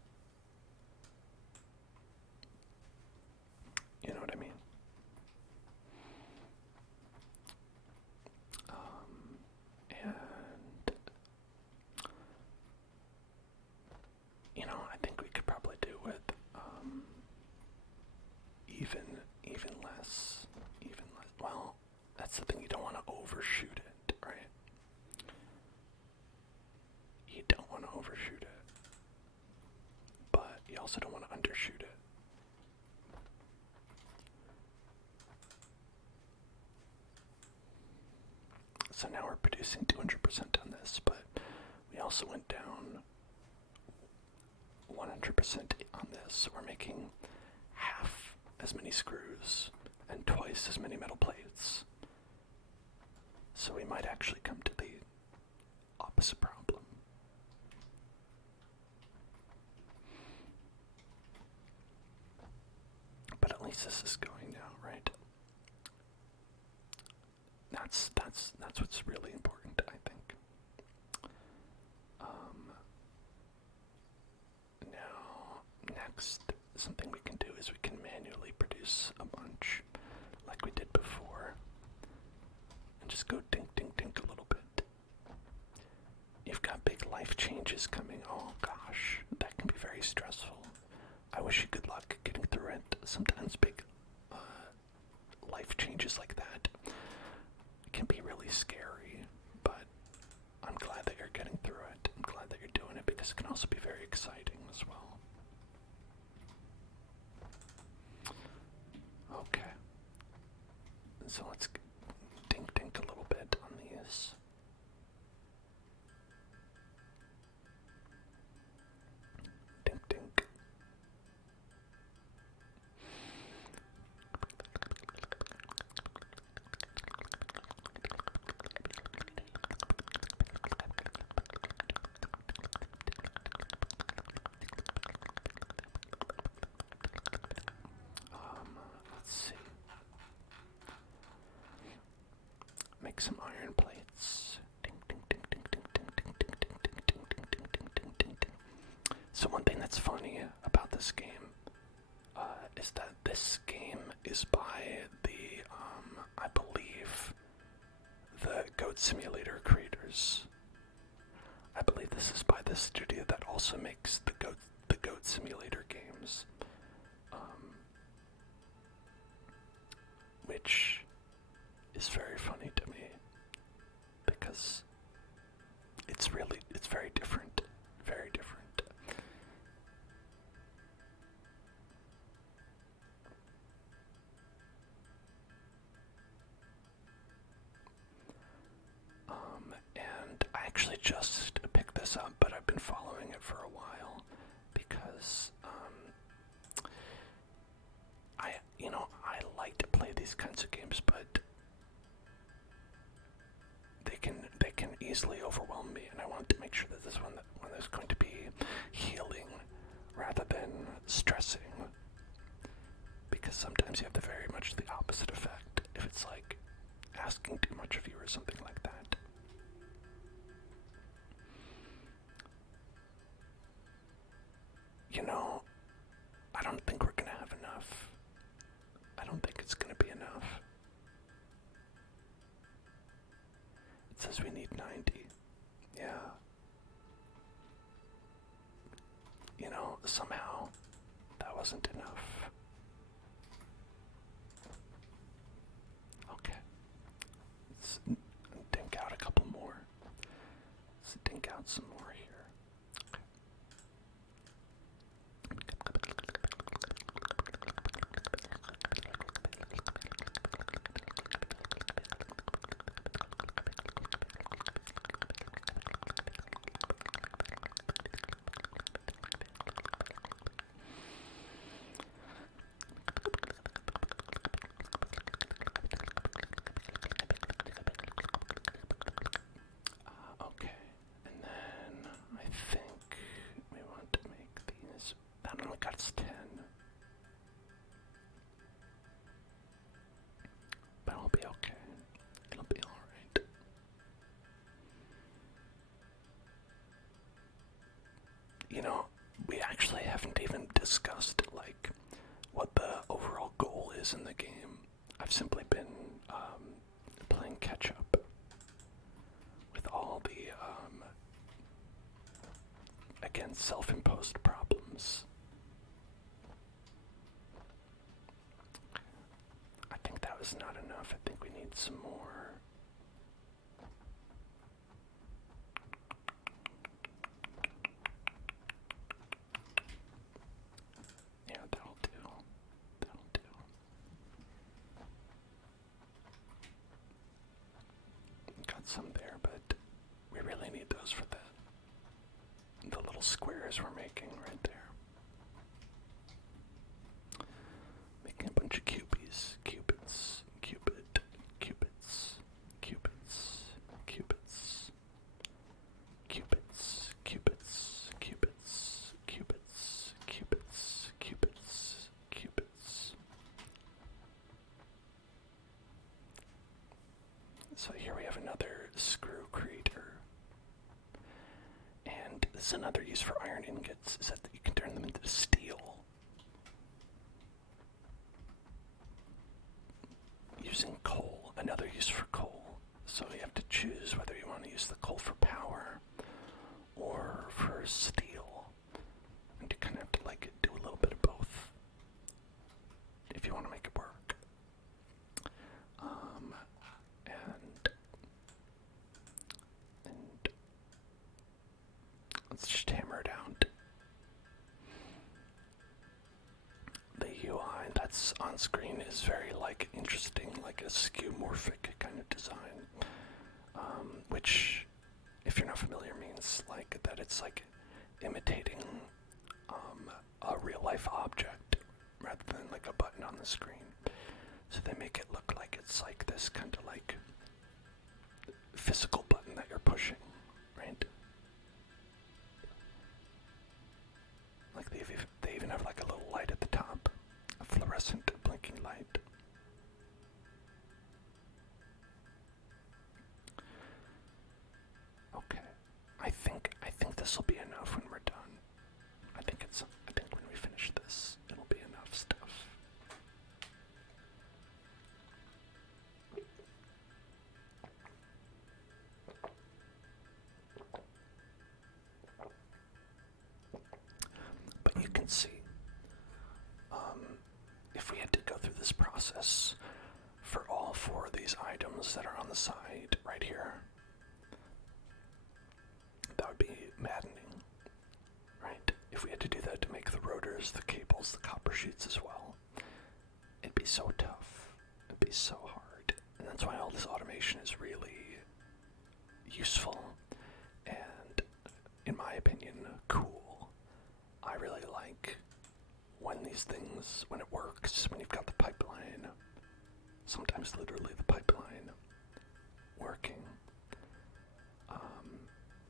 You know what I mean? And you know, I think we could probably do with even less. Well, that's the thing, you don't want to overshoot it, right? You don't want to overshoot it, but you also don't want to undershoot it. So now we're producing 200% on this, but we also went down 100% on this. So we're making half as many screws and twice as many metal plates. So we might actually come to the opposite problem. But at least this is going now, right? That's what's really important, I think. Now, next, something we can do is we can manually produce a bunch, like we did before, and just go dink, dink, dink a little bit. You've got big life changes coming. Oh gosh, that can be very stressful. I wish you good luck getting through it. Sometimes big life changes like that can be really scary, but I'm glad that you're getting through it. I'm glad that you're doing it because it can also be very exciting as well. Okay. So let's dink dink a little bit on these. Dink dink. Let's see. Make some iron plates. Ding, ding, ding, ding, ding, ding, ding, ding, ding, ding, ding, ding, ding, ding, ding, ding. So one thing that's funny about this game is that this game is by the, I believe, the Goat Simulator creators. I believe this is by the studio that also makes the Goat Simulator games, which is very funny to me because it's very different, very different. And I actually just picked this up, but I've been following it for a while because I like to play these kinds of games, but they can easily overwhelm me, and I want to make sure that this one is going to be healing rather than stressing, because sometimes you have very much the opposite effect. If it's like asking too much of you or something like that. You know, I don't think we're gonna have enough. I don't think it's gonna be enough. It says we need 90. Yeah. You know, somehow that wasn't enough. Okay. Let's dink out a couple more. Let's dink out some more here. Okay, and then I think we want to make these. That only got us 10. But it'll be okay. It'll be alright. You know, we actually haven't even discussed, like, what the overall goal is in the game. I've simply been playing catch-up with all the, again, self-imposed problems. I think that was not enough. I think we need some more. Yeah, that'll do. That'll do. Got some there, but we really need those for the little squares we're making right there. Making a bunch of cupies, cupids, cupid, cupids, cupids, cupids, cupids, cupids, cupids, cupids, cupids, cupids, cupids. So here we have another screw creator. And this is another use for iron ingots, is that you can turn them into steel. Using coal, another use for coal. So you have to choose whether you want to use the coal for power or for steel. And you kind of have to like do a little bit of both if you want to make it work. And let's just hammer it out. The UI that's on screen is very like interesting, like a skeuomorphic kind of design, which, if you're not familiar, means like that it's like imitating a real life object rather than like a button on the screen. So they make it look like it's like this kind of like physical button that you're pushing, right? Like they even have like a little light at the top, a fluorescent blinking light. Okay, I think this will be enough when we're done. I think when we finish this, it'll be enough stuff. But you can see, if we had to go through this process for all 4 of these items that are on the side right here, that would be maddening, right? If we had to do that to make the rotors, the cables, the copper sheets as well, it'd be so tough. It'd be so hard. And that's why all this automation is really useful and, in my opinion, cool. I really like when these things, when it works, when you've got the pipeline, sometimes literally the pipeline, working.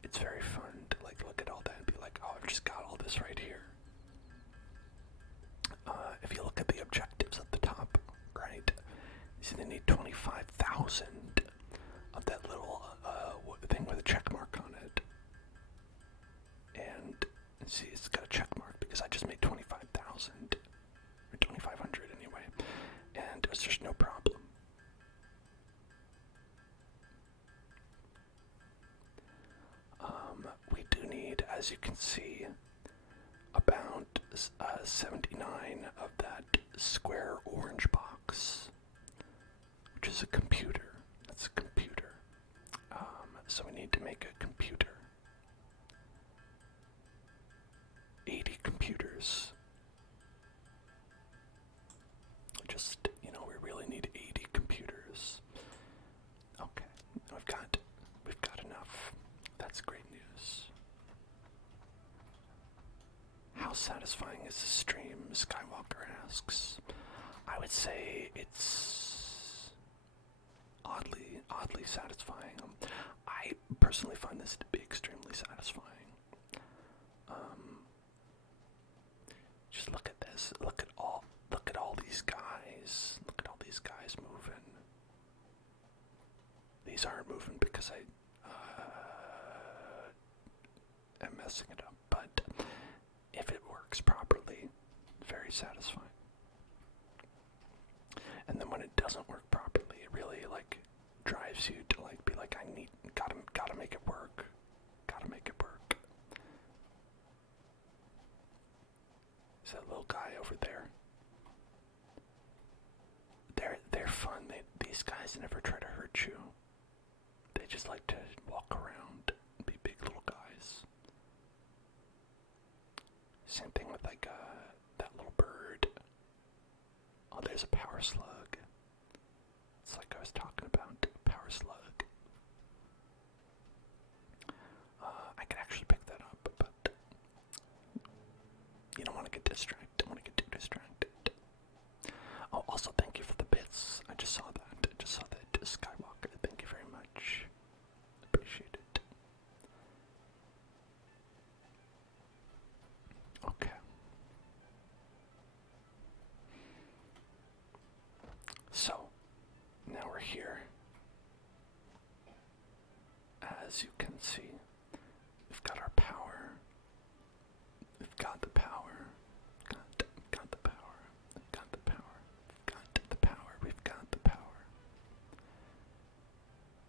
It's very fun to like look at all that and be like, oh, I've just got all this right here. If you look at the objectives at the top, right, you see they need 25,000 because there's no problem. We do need, as you can see, about 79 of that square orange box, which is a computer. That's a computer. So we need to make a computer. 80 computers. Just, we really need 80 computers. Okay, we've got enough. That's great news. How satisfying is the stream? Skywalker asks. I would say it's oddly satisfying. I personally find this to be extremely satisfying. Just look at this. Look at all these guys. Look at all these guys moving. These aren't moving because I am messing it up, but if it works properly, very satisfying. And then when it doesn't work properly, it really drives you to be like, gotta make it work. Gotta make it work. Is that little guy over there? They're fun. These guys never try to hurt you. They just like to walk around and be big little guys. Same thing with that little bird. Oh, there's a power slug. It's like I was talking about, power slug. I could actually pick that up, but you don't want to get distracted. Don't want to get too distracted. Oh, also thank you for the bits. I just saw that. Skywalker. Thank you very much. Appreciate it. Okay. So, now we're here. As you can see, we've got our power. We've got the power. Got the power. We've got the power. We've got the power. We've got the power.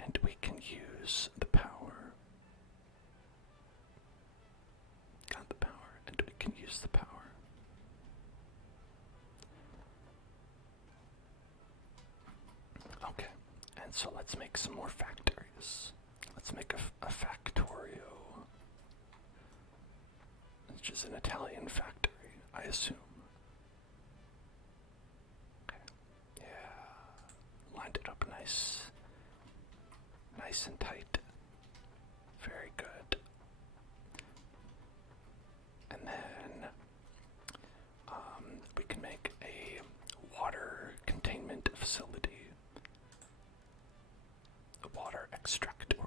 And we can use the power. Got the power. And we can use the power. Okay. And so let's make some more factories. Let's make a factorio. Which is an Italian factory, I assume. Okay. Yeah. Lined it up nice and tight. Very good. And then we can make a water containment facility. A water extractor.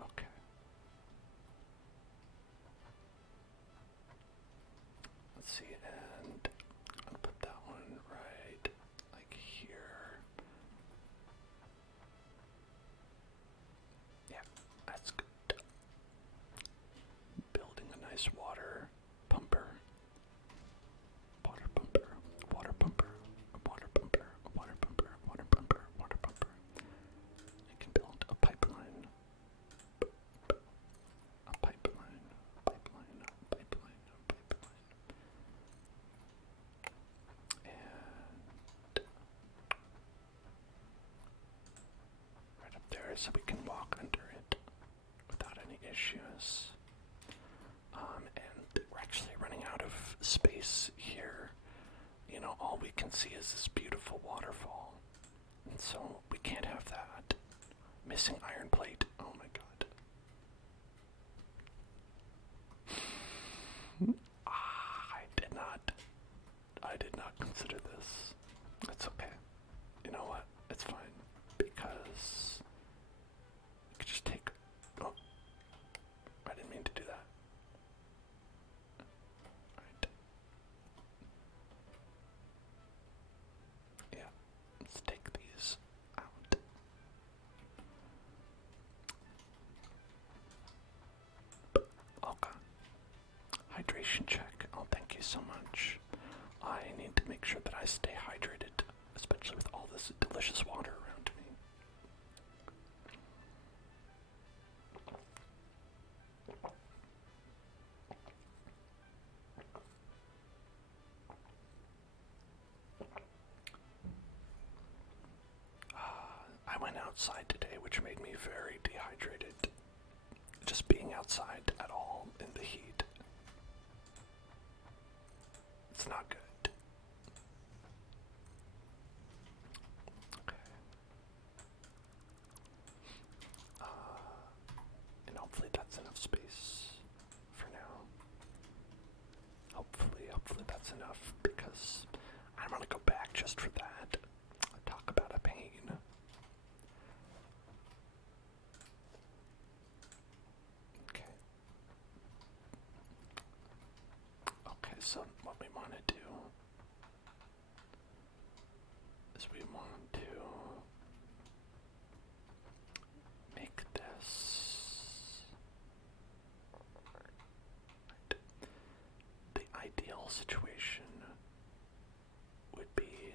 Okay. Let's see, and I'll put that one right here. Yeah, that's good. Building a nice water pumper. Water pumper. Water pumper. Water pumper. Water pumper. Water pumper. Water pumper. I can build a pipeline. A pipeline. Pipeline. Pipeline. Pipeline. And right up there so we can walk under it without any issues. And we're actually running out of space here. All we can see is this beautiful waterfall. And so we can't have that. Missing iron plate. Oh my god. I did not consider this. It's okay. You know what? It's fine. Because I could just take... Oh. I didn't mean to do that. Alright. Yeah. Let's take these out. Okay. Hydration check. Oh, thank you so much. I need to make sure that I stay hydrated, especially with all this delicious water around me. I went outside today, which made me very dehydrated. Just being outside at all in the heat. It's not good. Okay. And hopefully that's enough space for now. Hopefully that's enough, because I want to go back just for that. Talk about a pain. Okay, so what we want to do is we want to make this right. The ideal situation would be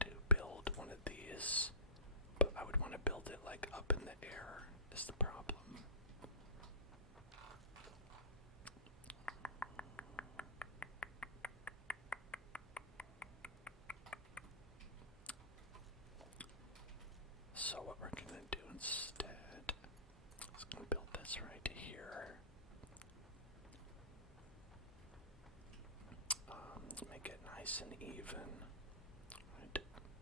to build one of these, but I would want to build it like up in the air is the problem. So what we're going to do instead is going to build this right here. Make it nice and even. Right?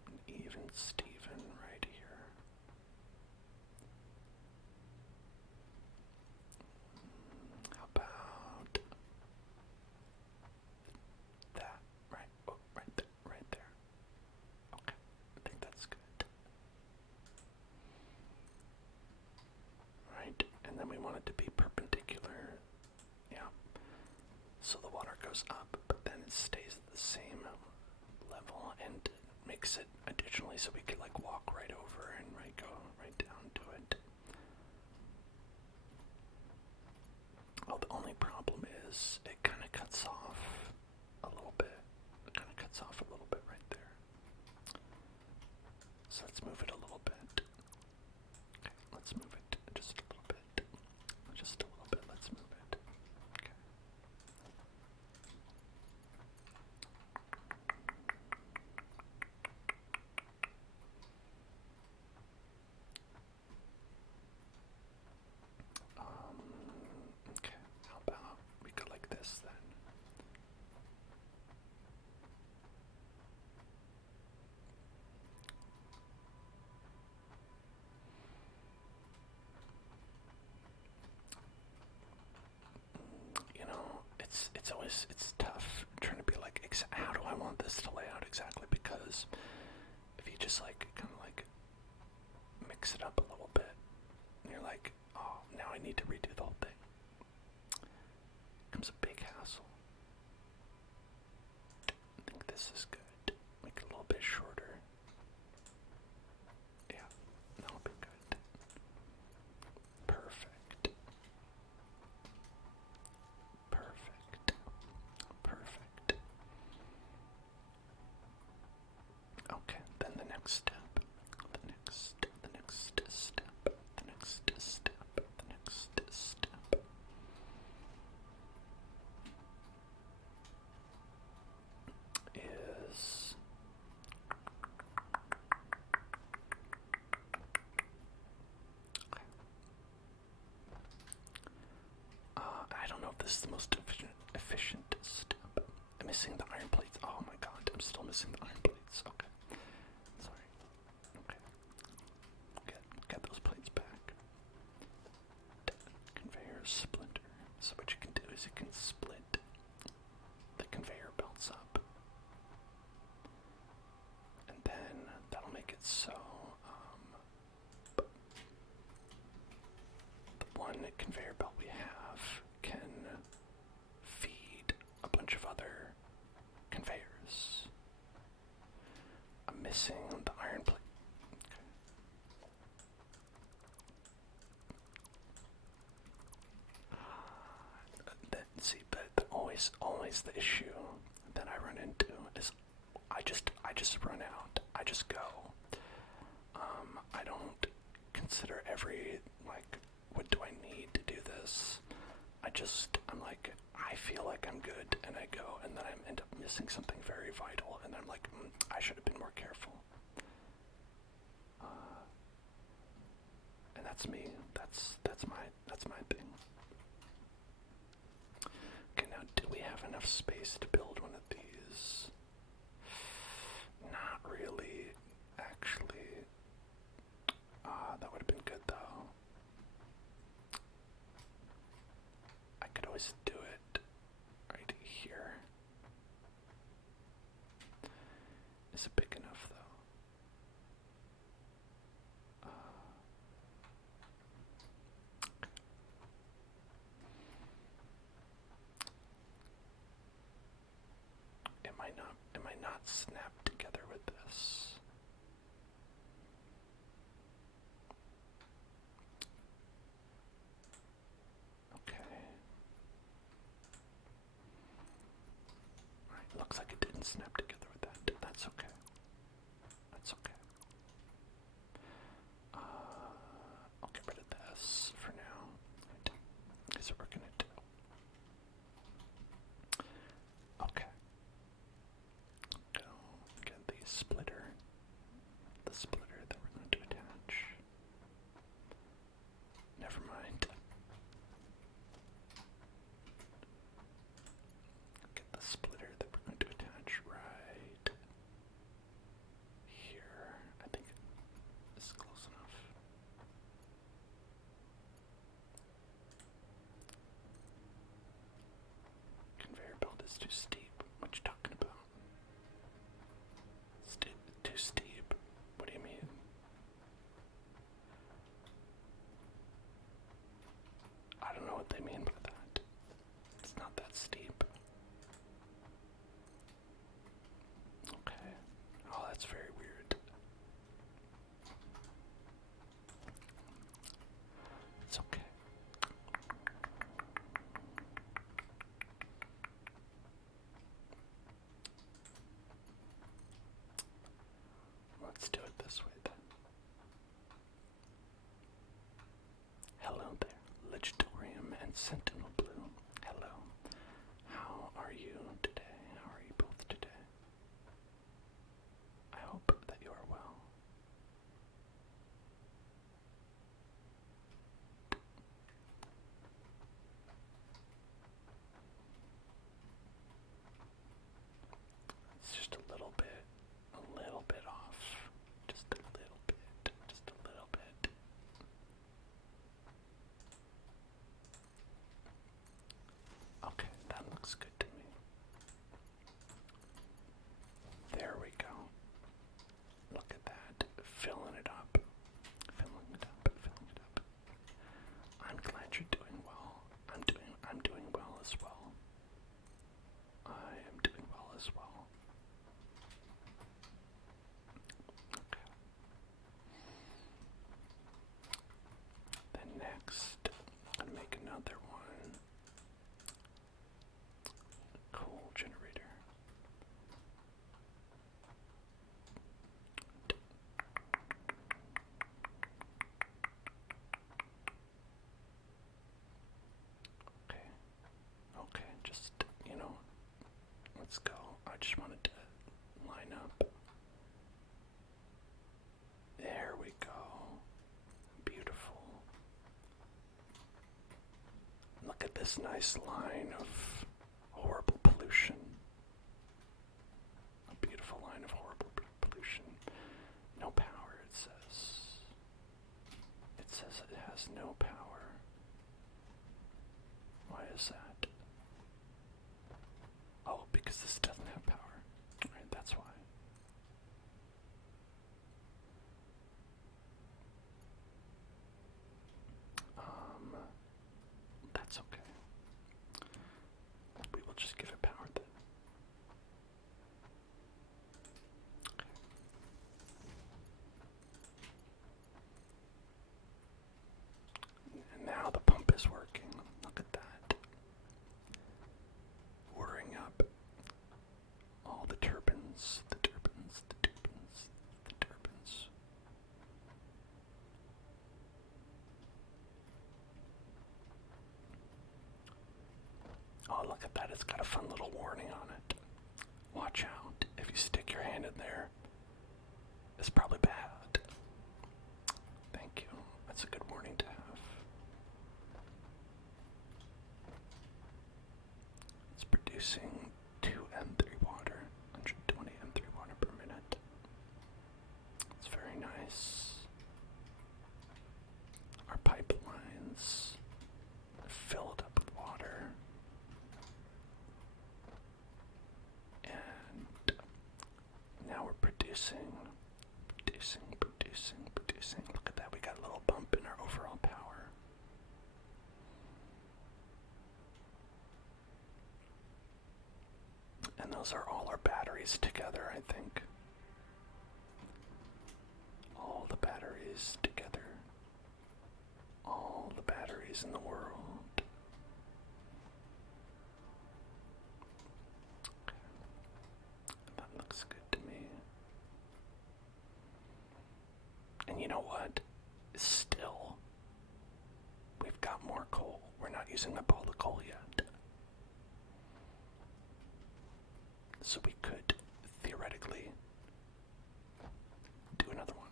An even Steven right here. How about that? Right, oh, right there, right there. Okay, I think that's good. Right, and then we want it to be perpendicular. Yeah. So the water goes up, but then it stays at the same level and makes it additionally so we could like walk right over and go right down to it. Well, the only problem is it kind of cuts off a little bit. It kind of cuts off a little bit right there. So let's move it a little bit. Okay, let's move it just a little bit. Just a little bit, let's move it. Okay. Okay, how about we go like this then? You know, it's tough trying to be like, how do I want this to lay out exactly? Because if you just like kind of like mix it up a little bit, and you're like, oh, now I need to redo the whole thing. Comes a big hassle. I think this is good. Make it a little bit shorter. Yeah, that'll be good. Perfect. Perfect. Perfect. Okay, then the next step. The next step. The next step. The next step. The next step. Is okay. I don't know if this is the most efficient step. I'm missing the iron plates. Oh my god, I'm still missing the iron plates. Okay. Sorry. Okay. Get those plates back. Conveyor splinter. So what you can do is you can split the conveyor belts up. And then that'll make it so the one conveyor belt we have can feed a bunch of other conveyors. I'm missing the iron plate. Okay. See, but always the issue that I run into is I just run out. I just go. I don't consider every, like, what do I need to do this? I'm like, I feel like I'm good, and I go, and then I end up missing something very vital, and then I'm like, I should have been more careful. And that's me. That's my thing. Okay, now do we have enough space to build one of these? Not really, actually. That would have been good though. I could always do it right here. Is it big enough though? It might not snap together with this. Okay. Alright, looks like it didn't snap together with that. That's okay. That's okay. I'll get rid of this for now. Here's what we're gonna do. Okay. Go get the splitter that we're going to attach. Never mind. Get the splitter that we're going to attach right here. I think this is close enough. Conveyor belt is too steep. What you talking about? Too steep? What do you mean? I don't know what they mean by that. It's not that steep. Okay. Oh, that's very weird. It's okay. Let's do it this way then. Hello there, Legitorium and Sentinel Blue. Hello. How are you today? How are you both today? I hope that you are well. It's just a little bit off. Just a little bit. Okay, that looks good to me. There we go. Look at that. Filling it up. I'm glad you're doing well. I'm doing well as well. I am doing well as well. Okay. Then next, I'm gonna make another one. Cool generator. Okay, just, let's go. I just wanted to line up. There we go. Beautiful. Look at this nice line of horrible pollution. A beautiful line of horrible pollution. No power, it says. It says it has no power. Why is that? Oh, because this doesn't have power. Right, that's why. That's okay. We will just give it power then. Okay. And now the pump is working. Look at that. Whirring up. that it's got a fun little warning on it. Watch out. If you stick your hand in there, it's probably bad. Thank you. That's a good warning to have. It's producing 2 M3 water, 120 M3 water per minute. It's very nice. Our pipelines filled up with water. And now we're producing. Look at that, we got a little bump in our overall power. And those are all our batteries together, I think. All the batteries together. All the batteries in the world. Okay. That looks good to me. And you know what? Still, we've got more coal. We're not using up all the coal yet. So we could theoretically do another one.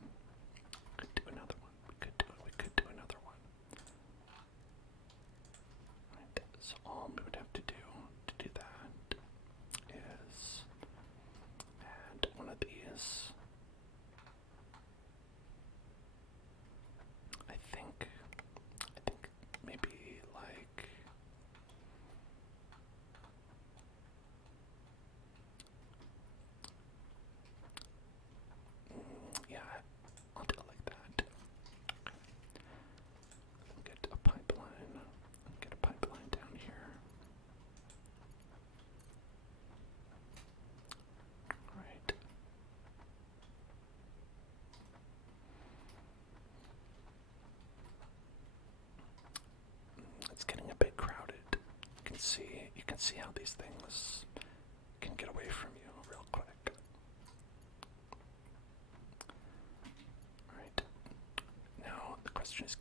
We could do another one. Right, so all we would have to do that is add one of these. I think maybe like yeah, I'll do it like that. Get a pipeline. Get a pipeline down here. Right. It's getting a bit crowded. You can see how these things can get away from you real quick. Alright. Now the question is,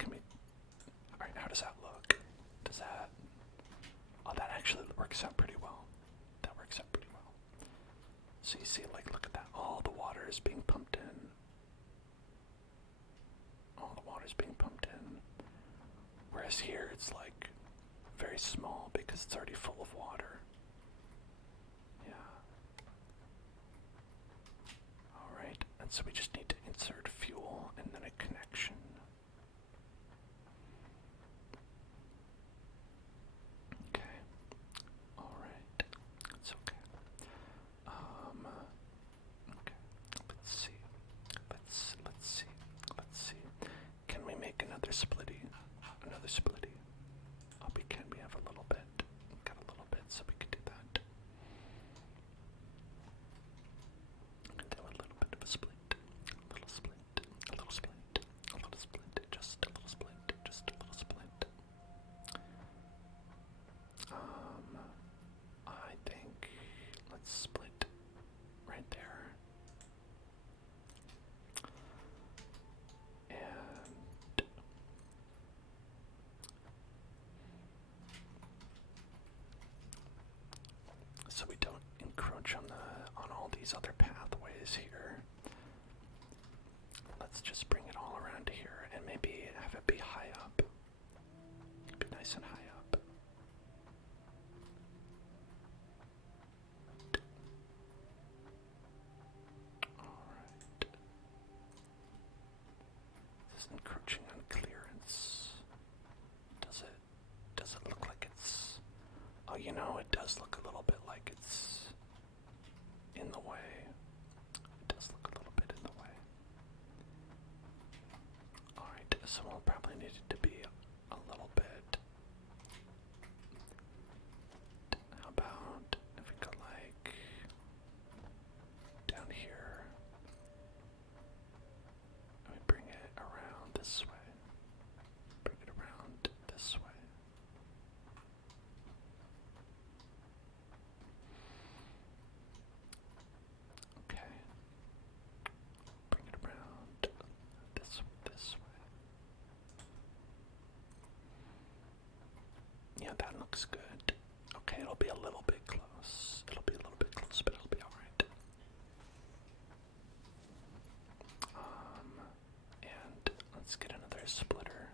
alright, how does that look? Oh, that actually works out pretty well. So you see, like, look at that. All the water is being pumped in. Whereas here it's like very small because it's already full of water. Yeah. Alright, and so we just need to insert fuel and then a connection. Okay. Alright. It's okay. Okay. Let's see. Can we make another splitty? Oh, we can. We have a little bit. We've got a little bit, so we can do that. And do a little bit of a split. A little split. Just a little split. I think let's split right there. And so we don't encroach on all these other pathways here. Let's just bring it all around here and maybe have it be high up. Be nice and high up. Alright. This is encroaching on clearance. Does it look like it's... Oh, you know, it does look a little bit like it's in the way. It does look a little bit in the way. Alright, so we'll probably need it to be a little bit. How about if we go like down here and we bring it around this way. Bring it around this way. Okay. Bring it around this way. Yeah, that looks good. Okay, It'll be a little bit close. It'll be a little bit close, but it'll be alright. And let's get another splitter.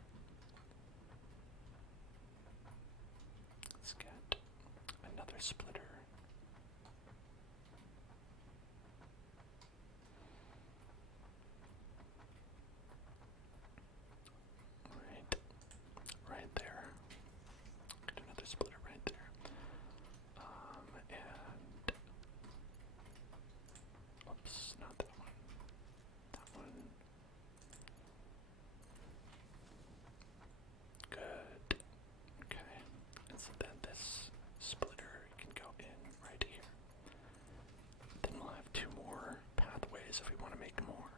Let's get another splitter. Right there. Get another splitter right there. And oops, not that one. That one. Good. Okay. And so then this splitter can go in right here. Then we'll have two more pathways if we want to make more.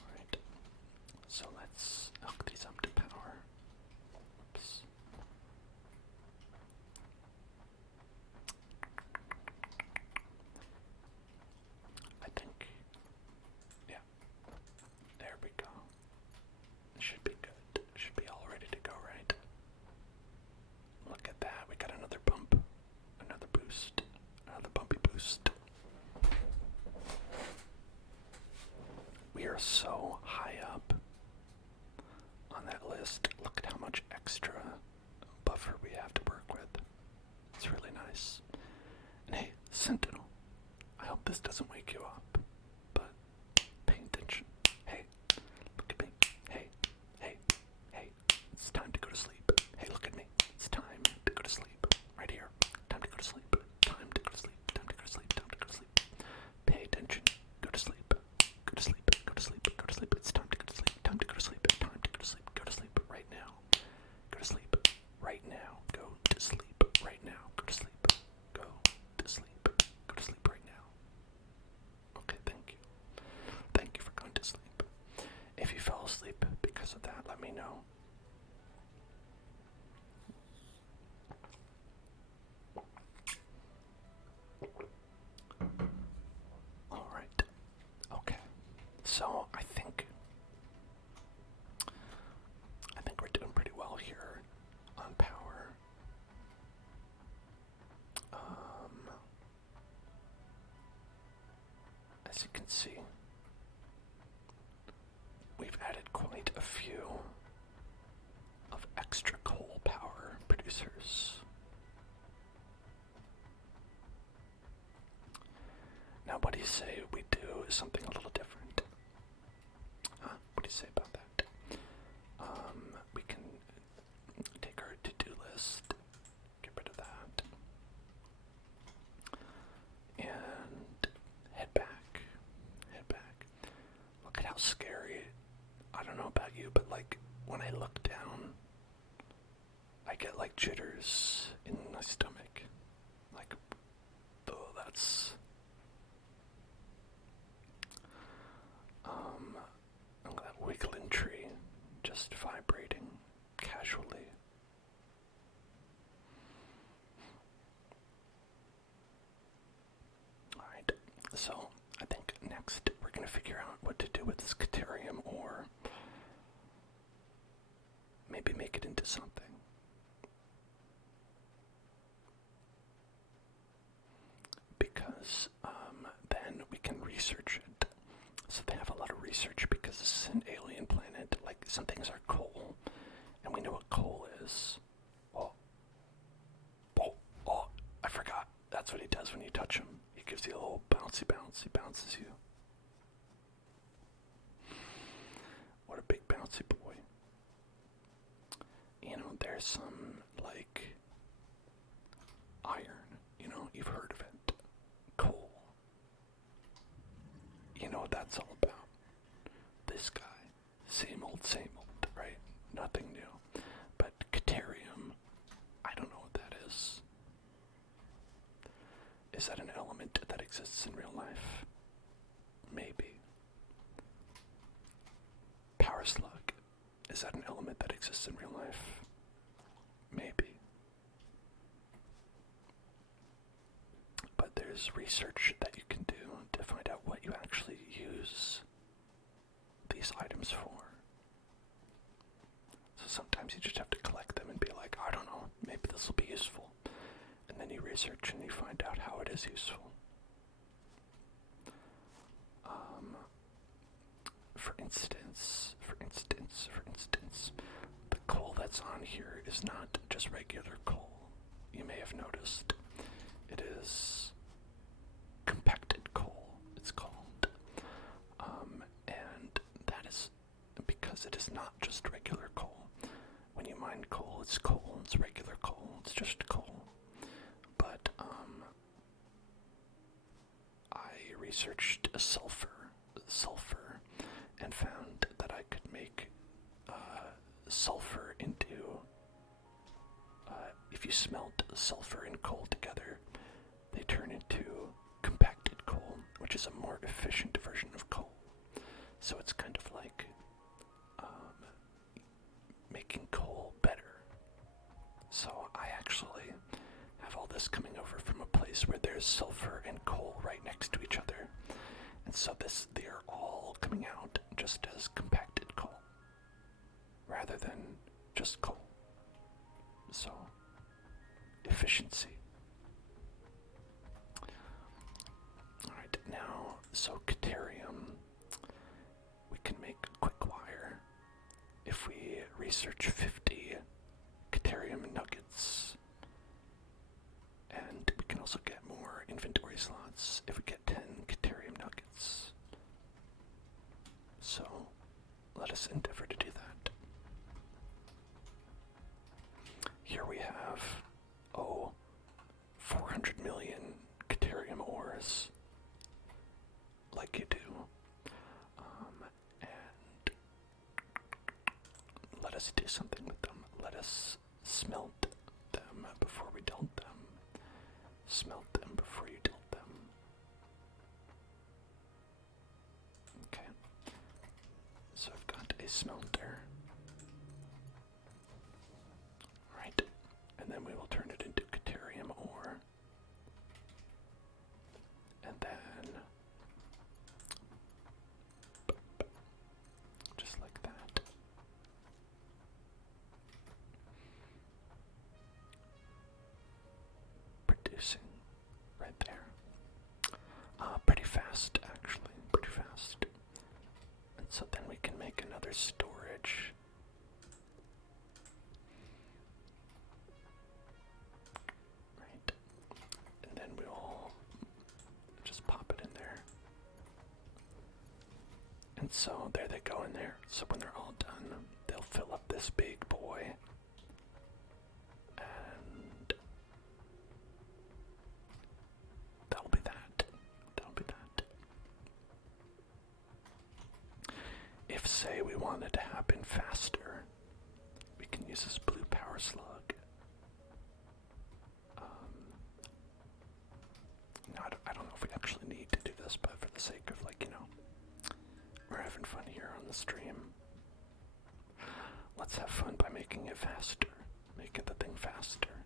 Alright. So let's hook these up to power. Oops. I think, yeah, there we go. It should be good. It should be all ready to go, right? Look at that. We got another bump, another boost, another bumpy boost. We are so high up on that list. Look at how much extra buffer we have to work with. It's really nice. And hey, Sentinel, I hope this doesn't wake you up, but pay attention. Hey, look at me. Hey, hey, hey, it's time to go to sleep. Hey, look at me. It's time to go to sleep. Right here. Time to go to sleep. Time to go to sleep. Time to go to sleep. Time to go to sleep. Pay attention. Go to sleep. Go to sleep. Go to sleep. Go to sleep. It's time to go to sleep. Time to go to sleep. Time to go to sleep. Go to sleep right now. Go to sleep right now. Go to sleep right now. Go to sleep. Go to sleep. Go to sleep right now. Okay, thank you. Thank you for going to sleep. If you fell asleep because of that, let me know. Alright. Okay. So I think we're doing pretty well here on power. As you can see, we've added quite a few of extra coal power producers. Now, what do you say we do something a little different? Huh? What do you say about that? We can take our to-do list, get rid of that, and head back. Look at how scary. I don't know about you, but like when I look down, I get like jitters in my stomach. Like, oh, that's that wiggling tree just vibrating casually. Alright, so I think next we're going to figure out what to do with this Caterium, or maybe make it into something. Because then we can research it. So they have a lot of research because this is an alien planet. Like, some things are coal, and we know what coal is. Oh, I forgot. That's what he does when you touch him. He gives you a little bouncy bounce. He bounces you. What a big bouncy boy. You know, there's some, like, iron. You know, you've heard of it. Coal. You know what that's all about. This guy. Same old, right? Nothing new. But Caterium, I don't know what that is. Is that an element that exists in real life? Maybe. Power slug. Is that an element that exists in real life? Maybe. But there's research that you can do to find out what you actually use these items for. So sometimes you just have to collect them and be like, I don't know, maybe this will be useful. And then you research and you find out how it is useful. For instance, the coal that's on here is not just regular coal. You may have noticed. It is compacted coal, it's called. And that is because it is not just regular coal. When you mine coal, it's regular coal, it's just coal. But, I researched sulfur, and found that I could make sulfur into, if you smelt sulfur and coal together, they turn into compacted coal, which is a more efficient version of coal. So it's kind of like making coal better. So I actually have all this coming over from a place where there's sulfur and coal right next to each other. And so they are all coming out just as compacted coal, rather than just coal. So, efficiency. Alright, now, so Caterium, we can make quick wire if we research 50 Caterium nuggets. And we can also get more inventory slots if we get 10 Caterium nuggets. So, let us endeavor to do that. Here we have, 400 million Caterium ores, like you do. And let us do something with them. Let us smelt them before we dull them. Smelt them before you dull them. Okay. So I've got a smelter. Right. And then we will turn it into Caterium ore. And then just like that. Producing right there. Pretty fast, actually. Pretty fast. And so then we can make another storage. Right. And then we'll just pop it in there. And so there they go in there. So when they're all done, they'll fill up this big boy. And that'll be that. That'll be that. If, say, we want it to happen faster, we can use this blue power slug. I don't know if we actually need to do this, but for the sake of, we're having fun here on the stream. Let's have fun by making it faster. Make it the thing faster.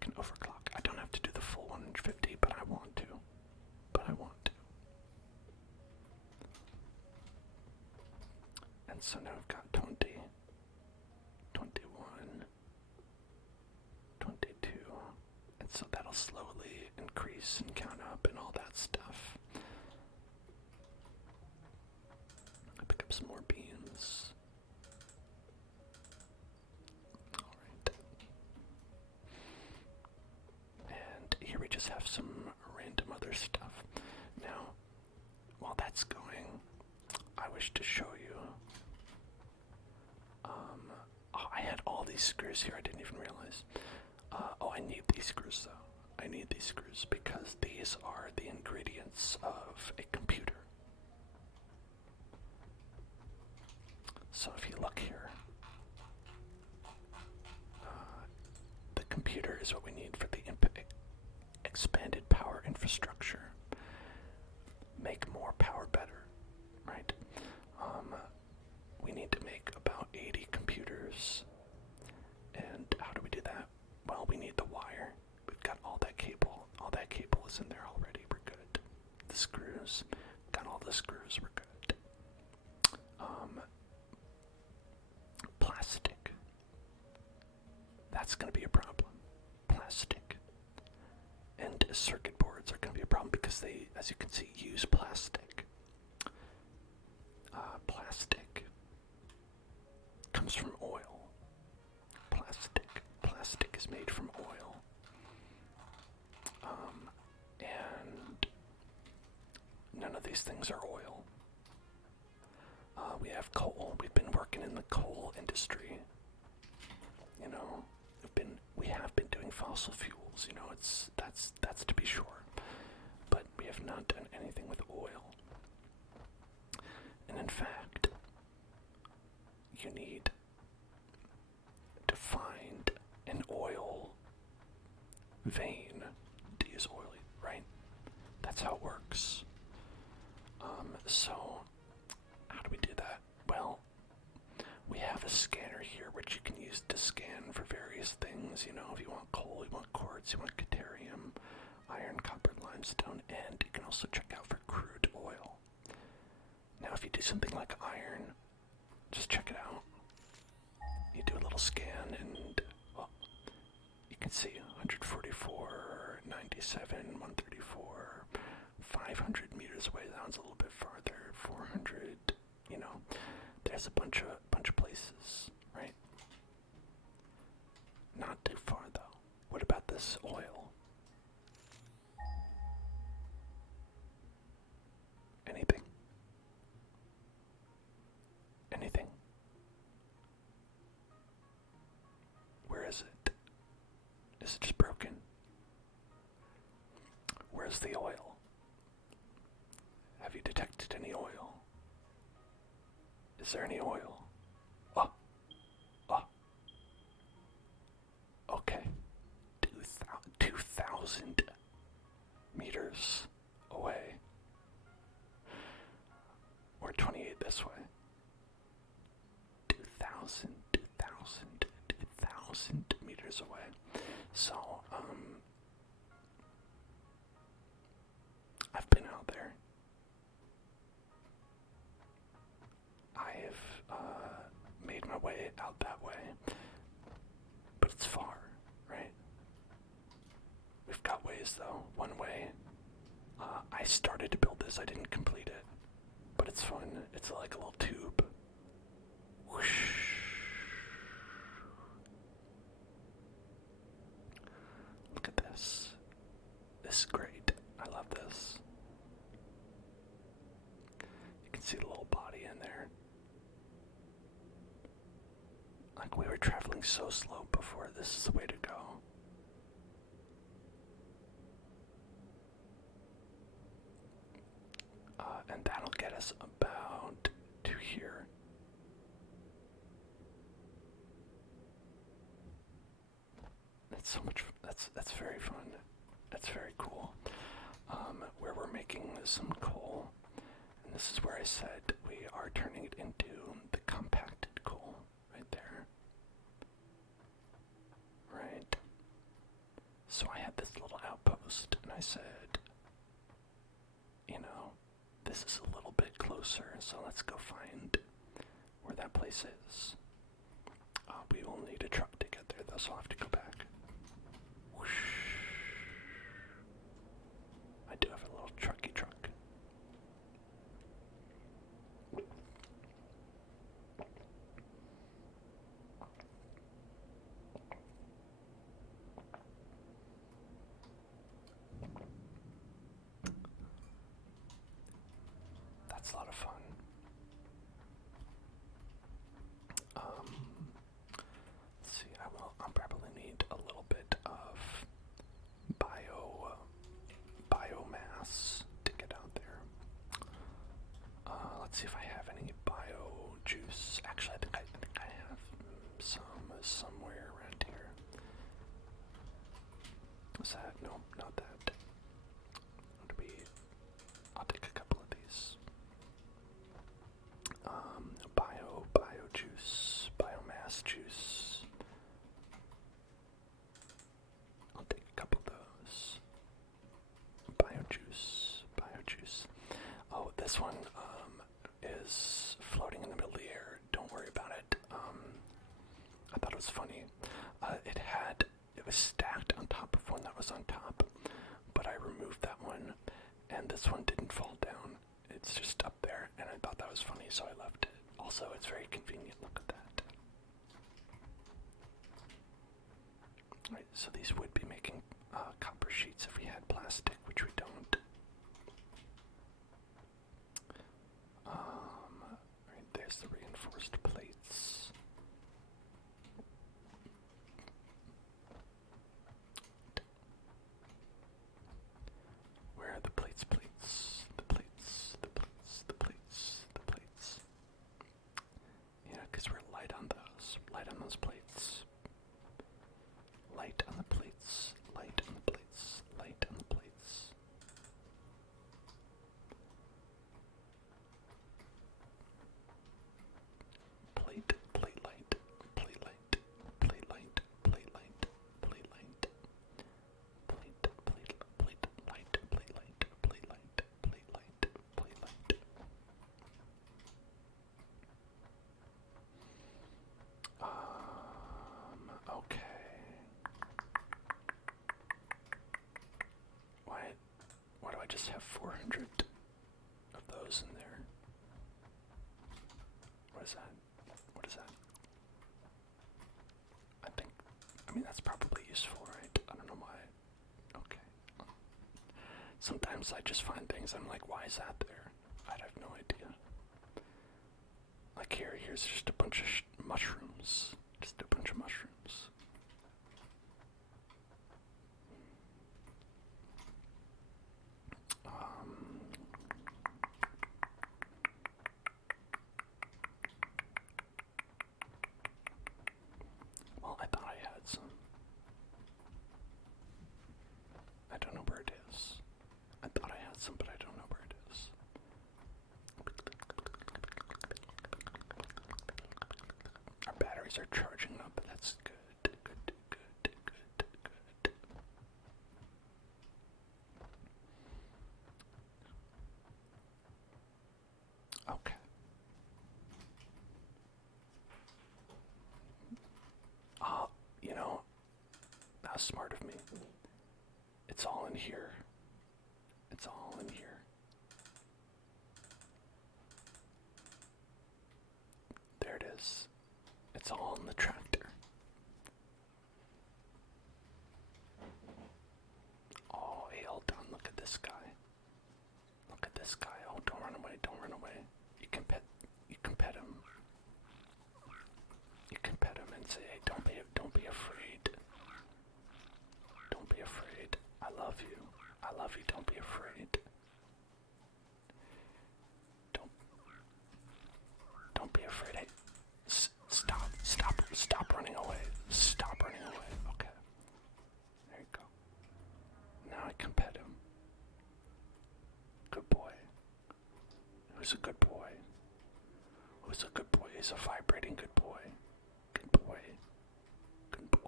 Can overclock. I don't have to do the full 150, but I want to. And so now I've got 20, 21, 22, and so that'll slowly increase and count up and all that stuff. I pick up some more beans. Alright. And here we just have some random other stuff. Now, while that's going, I wish to show you. I had all these screws here, I didn't even realize. I need these screws though. I need these screws because these are the ingredients of a computer. So if you look here, the computer is what we need for the expanded power infrastructure. Make more power better, right? We need to make about 80 computers. And how do we do that? Well, we need the wire. We've got all that cable. All that cable is in there already. We're good. The screws. Got all the screws. We're good. that's going to be a problem. Plastic and circuit boards are going to be a problem because they, as you can see, use plastic. Plastic comes from oil. Plastic is made from oil. And none of these things are oil. We have coal. We've been working in the coal industry. You know, we have been doing fossil fuels. You know, that's to be sure. But we have not done anything with oil. And in fact, you need to find an oil vein to use oil, right? That's how it works. So how do we do that? Well, we have a scanner here which you can use to scan for various things. You know, if you want coal, you want quartz, you want deuterium, iron, copper, limestone, and you can also check out for crude oil. Now, if you do something like iron, just check it out. You do a little scan and, well, you can see 144, 97, 134, 500 meters away. That one's a little bit farther, 400, you know. There's a bunch of places, right? Not too far, though. What about this oil? Anything? Anything? Where is it? Is it just broken? Where's the oil? Have you detected any oil? Is there any oil? Oh. Okay. 2,000 meters away. Or 28 this way. 2,000 meters away. So, I've been out there. I've made my way out that way. But it's far, right? We've got ways though. One way. I started to build this, I didn't complete it. But it's fun. It's like a little tube. Whoosh. Look at this. This is great. I love this. You can see the little body in there. Like we were traveling so slow before, this is the way to go. And that'll get us about to here. That's so much. That's very fun. That's very cool. Where we're making some coal, and this is where I said we are turning it into the compacted coal, right there. Right. So I had this little outpost, and I said, you know, this is a little bit closer, so let's go find where that place is. We will need a truck to get there, though, so I'll have to go back. Whoosh. I do have a little trucky truck. That's a lot of fun. Let's see, I'll probably need a little bit of biomass to get out there. Let's see if I have any bio juice. Actually, I think I have some somewhere around here. What's that? No, not that. I'll take a couple of these. Bio juice, biomass juice. I'll take a couple of those. Bio juice. Oh, this one is floating in the middle of the air. Don't worry about it. I thought it was funny. It has I just have 400 of those in there. What is that? What is that? I mean, that's probably useful, right? I don't know why. Okay. Sometimes I just find things, I'm like, why is that there? I have no idea. Like here's just a bunch of mushrooms. Just a bunch of mushrooms. Well, I thought I had some. I don't know where it is. I thought I had some, but I don't know where it is. Our batteries are charging up. That's good. Good. Okay. You know, how smart of me. It's all in here. It's all in here. There it is. It's all in the tractor. Oh, hey, hold on. Look at this guy. Look at this guy. Oh, don't run away. Don't run away. You can pet him. You can pet him and say, hey, don't be afraid. Don't be afraid. I love you. I love you. Don't be afraid. Don't be afraid. Hey, stop running away. Stop running away. Okay. There you go. Now I can pet him. Good boy. Who's a good boy? Who's a good boy? He's a vibrating good boy. Good boy. Good boy.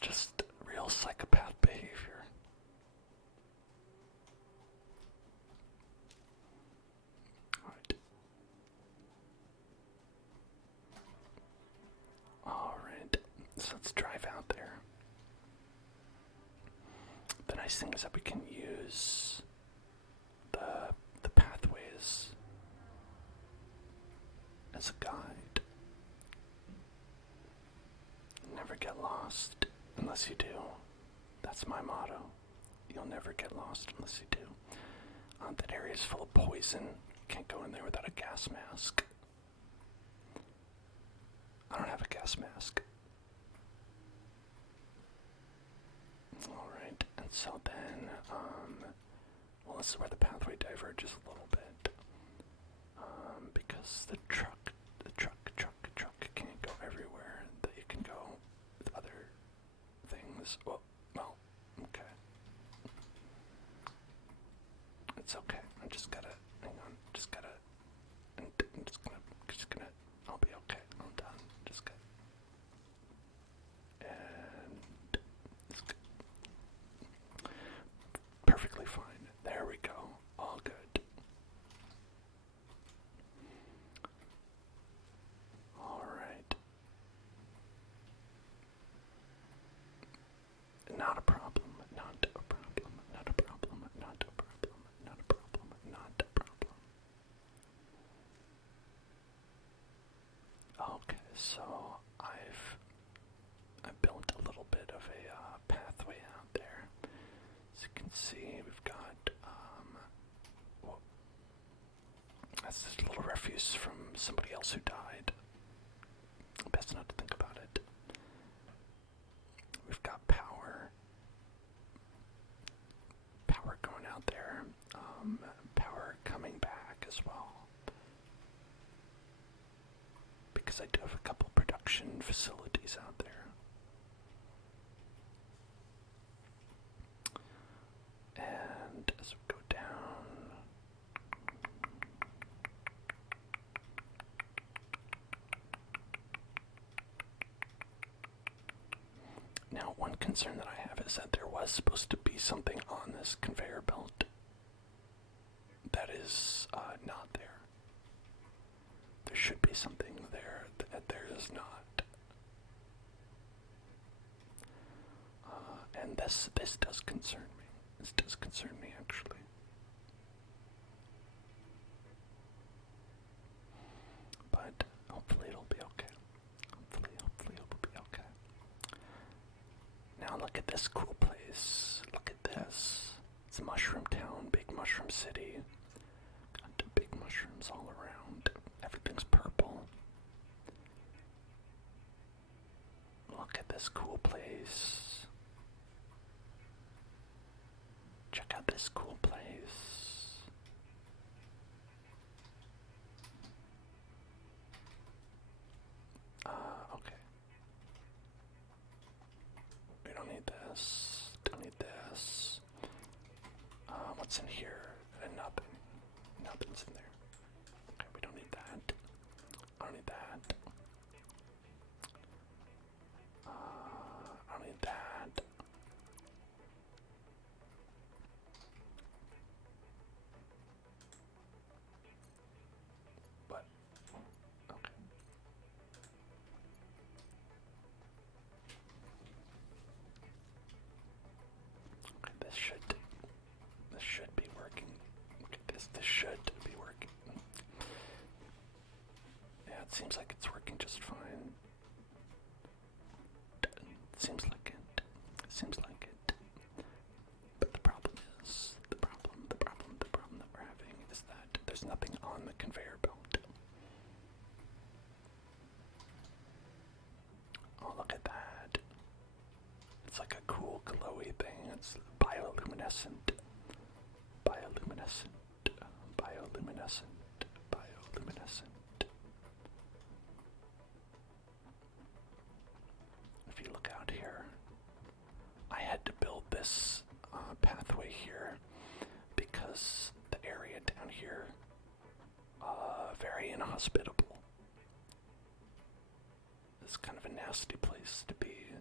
Just real psychopath behavior. Alright, so let's drive out there. The nice thing is that we can use the pathways as a guide. Never get lost unless you do. That's my motto. You'll never get lost unless you do. That area is full of poison. Can't go in there without a gas mask. I don't have a gas mask. Alright, and so then, well, this is where the pathway diverges a little bit. Because the truck can't go everywhere that you can go with other things. Well, okay. It's okay. I'm just gonna, hang on, I'll be okay. I'm done. Just gonna, and it's good. Perfectly fine. There we go. All good. All right. Not a problem. Not a problem. Not a problem. Not a problem. Not a problem. Not a problem. Okay, so I built a little bit of a pathway out there. As you can see, we've got well, that's just a little refuse from somebody else who died. Best not to think about it. We've got power going out there, power coming back as well. Because I do have a couple production facilities out there. And as we go down, now one concern that I have is that there was supposed to be something on this conveyor belt that is not there. There should be something there that there is not. this does concern me. This does concern me, actually. But hopefully it'll be okay. Hopefully it'll be okay. Now look at this cool place. Look at this. It's Mushroom Town, big mushroom city. Got big mushrooms all around. Everything's purple. Look at this cool place. Check out this cool place. Okay. We don't need this. Don't need this. What's in here? Nothing. Nothing's in there. Okay, we don't need that. I don't need that. I don't need that. But, okay. Okay, this should be working. Look at this. This should be working. Yeah, it seems like it's working just fine. Seems like it. Seems like it. But the problem that we're having is that there's nothing on the conveyor belt. Oh, look at that. It's like a cool glowy thing. It's bioluminescent. Bioluminescent. Bioluminescent. Bioluminescent. If you look out here, I had to build this pathway here because the area down here, very inhospitable. It's kind of a nasty place to be.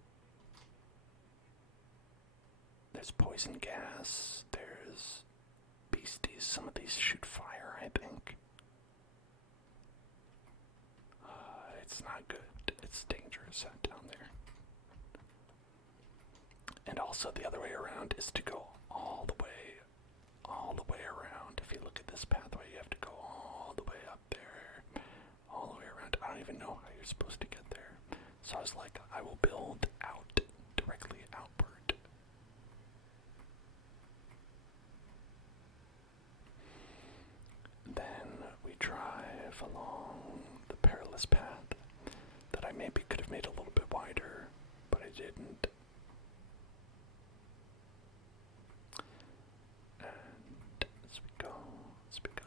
There's poison gas, there's beasties, some of these shoot fire, I think. It's not good, it's dangerous out down there. And also the other way around is to go all the way around. If you look at this pathway, you have to go all the way up there, all the way around. I don't even know how you're supposed to get there. So I was like, I will build out, directly outward. Then we drive along the perilous path that I maybe could have made a little bit wider, but I didn't. And as we go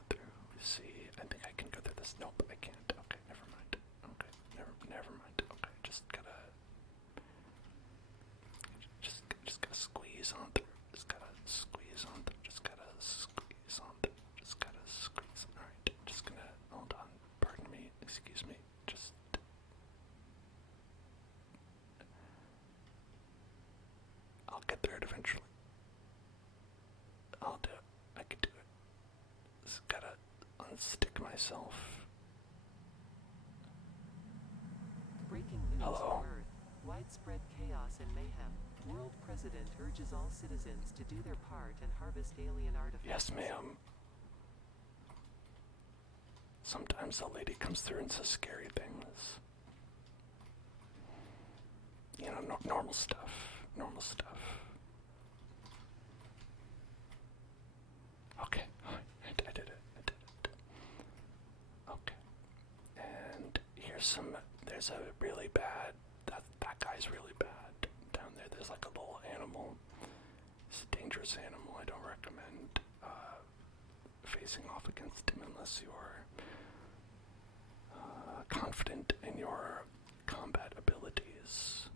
through, we see, I think I can go through this. Nope, I can't. Okay, never mind. Okay, never mind. Okay, just gotta squeeze on through. Just gotta squeeze on through. Just gotta squeeze on through. Just gotta squeeze. Alright, just gonna, hold on. Pardon me, excuse me. Just, I'll get through it eventually. I'll do it. I can do it. Just gotta unstick myself. Breaking news Hello. from Earth. Widespread chaos and mayhem. World President urges all citizens to do their part and harvest alien artifacts. Yes, ma'am. Sometimes the lady comes through and says scary things. You know, normal stuff. Normal stuff. Okay, I did it. Okay. And here's there's a really bad, that guy's really bad. Down there, there's like a little animal. It's a dangerous animal. I don't recommend facing off against him unless you're confident in your combat abilities,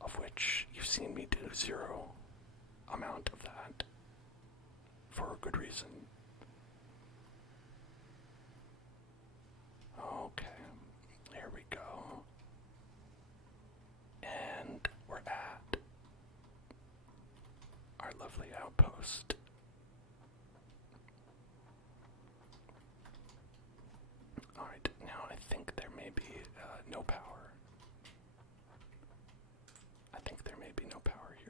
of which you've seen me do zero amount of that for a good reason. Okay, here we go. And we're at our lovely outpost. Alright, now I think there may be no power. I think there may be no power here.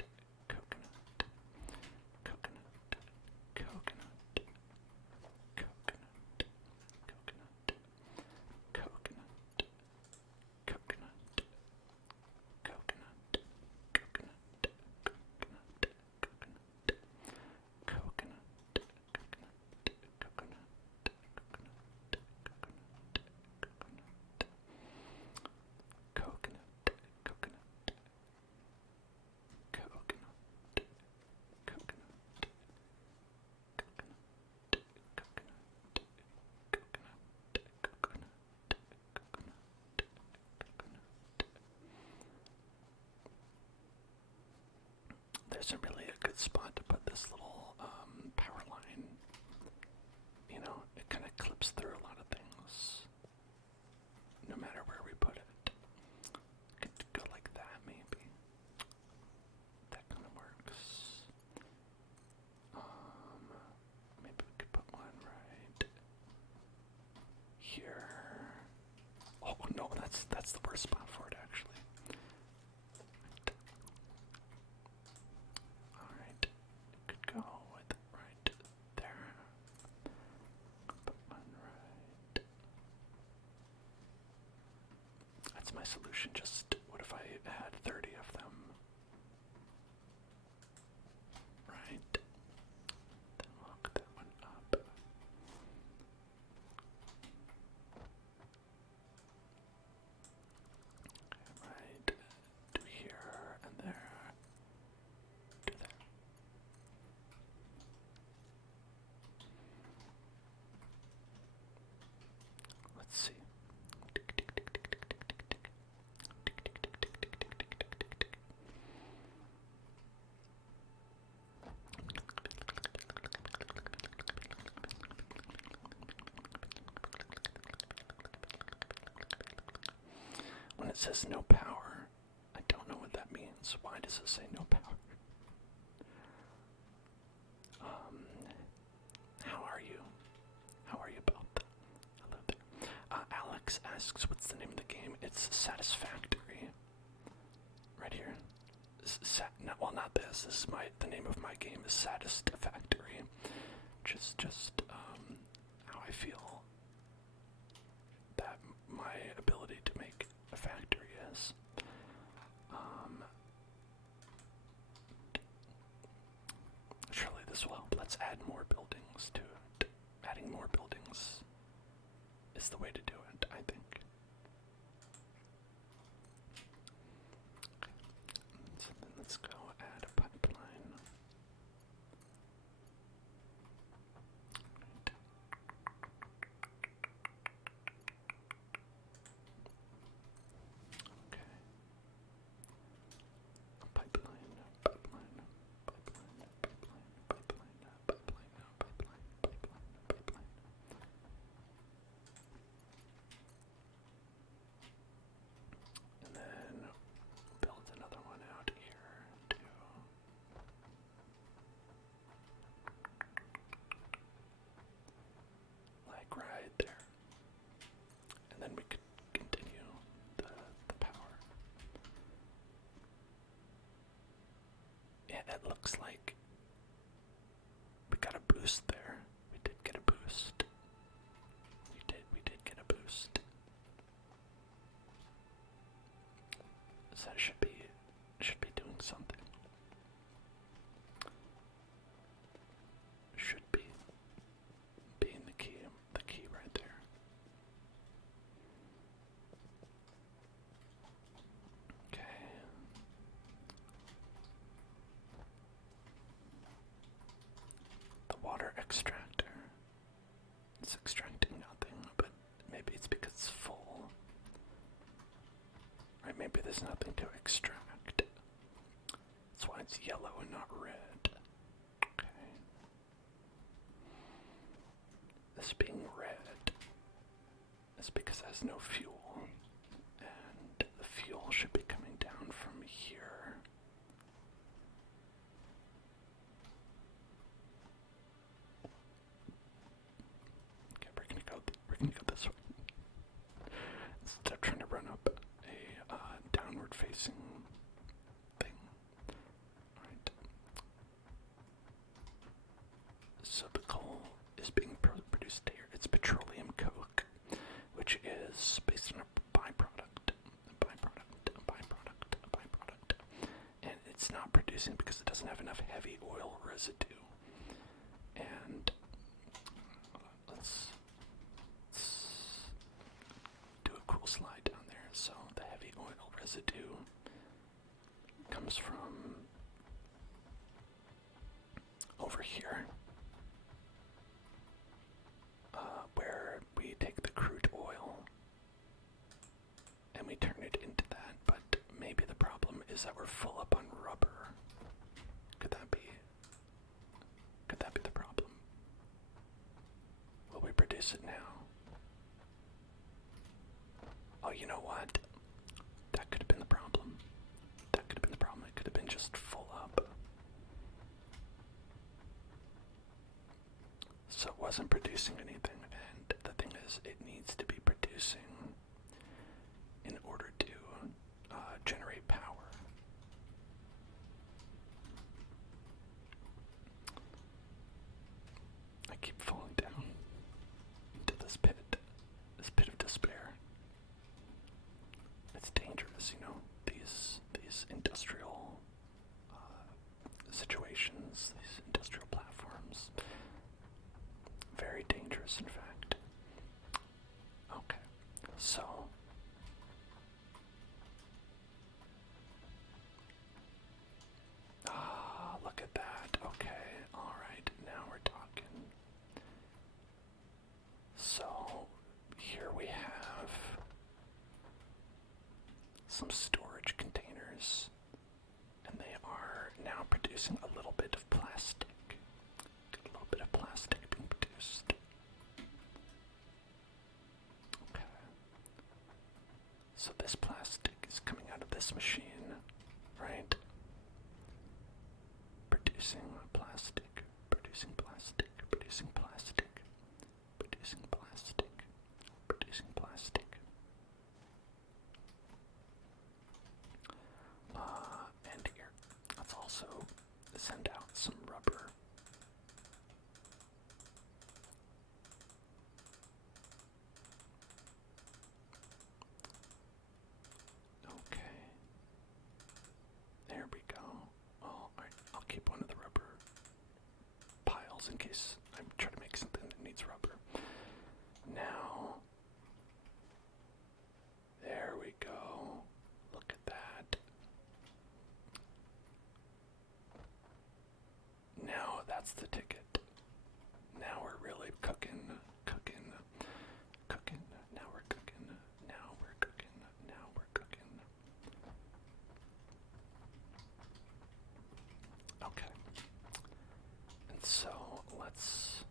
isn't really a good spot to put this little power line. You know, it kind of clips through a lot of things, no matter where we put it. Could go like that, maybe. That kind of works. Maybe we could put one right here. Oh no, that's the worst spot for it, actually. Alright, could go with right there. Put one right. That's my solution. Just what if I had 30 of them? Right. Then lock that one up. Right. Do here and there. Do there. Let's see. When it says no power, I don't know what that means. Why does it say no power? How are you? How are you about that? Hello there. Alex asks, what's the name of the game? It's Satisfactory. Right here. Well, not this. This is the name of my game is Satisfactory. Just how I feel that my ability to make a factory is. Surely this will help. Let's add more buildings to it. Adding more buildings is the way to do it, I think. So then let's go add a pipeline. Right. Okay. Pipeline, pipeline, pipeline, pipeline, pipeline, pipeline, pipeline, pipeline, pipeline. And then build another one out here too. Like right there. And then we could continue the power. Yeah, it looks like we got a boost there. We did get a boost. We did get a boost. So that should be doing something. Should be being the key right there. Okay. The water extractor. It's extracting nothing, but maybe it's because it's full. Right, maybe there's nothing to extract. That's why it's yellow and not red. Okay. This being red is because it has no fuel. And the fuel should be coming down from here. Okay, we're gonna go this way. Instead of trying to run up a downward facing thing. Alright. So the coal is being produced here. It's petroleum coke, which is based on a byproduct. And it's not producing because it doesn't have enough heavy oil residue. And let's do a cool slide down there. So the heavy oil residue comes from over here, where we take the crude oil and we turn it into that. But maybe the problem is that we're full up on rubber. Could produce it now. Oh, you know what? That could have been the problem. That could have been the problem. It could have been just full up. So it wasn't producing anything, and the thing is, it needs to be producing in order to generate power. I keep falling down into this pit of despair. It's dangerous, you know, these industrial situations, these industrial platforms. Very dangerous, in fact. Okay, so look at that. Okay, all right, now we're talking. So here we have some storage containers, and they are now producing a little bit of plastic. A little bit of plastic being produced. Okay. So this plastic is coming out of this machine, right? Producing plastic, producing plastic, producing plastic, producing plastic, producing plastic. And here, let's also send out some rubber. Okay. There we go. Oh, alright, I'll keep one of the rubber piles in case I'm trying to make something that needs rubber. Now, there we go. Look at that. Now that's the ticket. Now we're really cooking. Now we're cooking. Now we're cooking. Now we're cooking. Okay. And so let's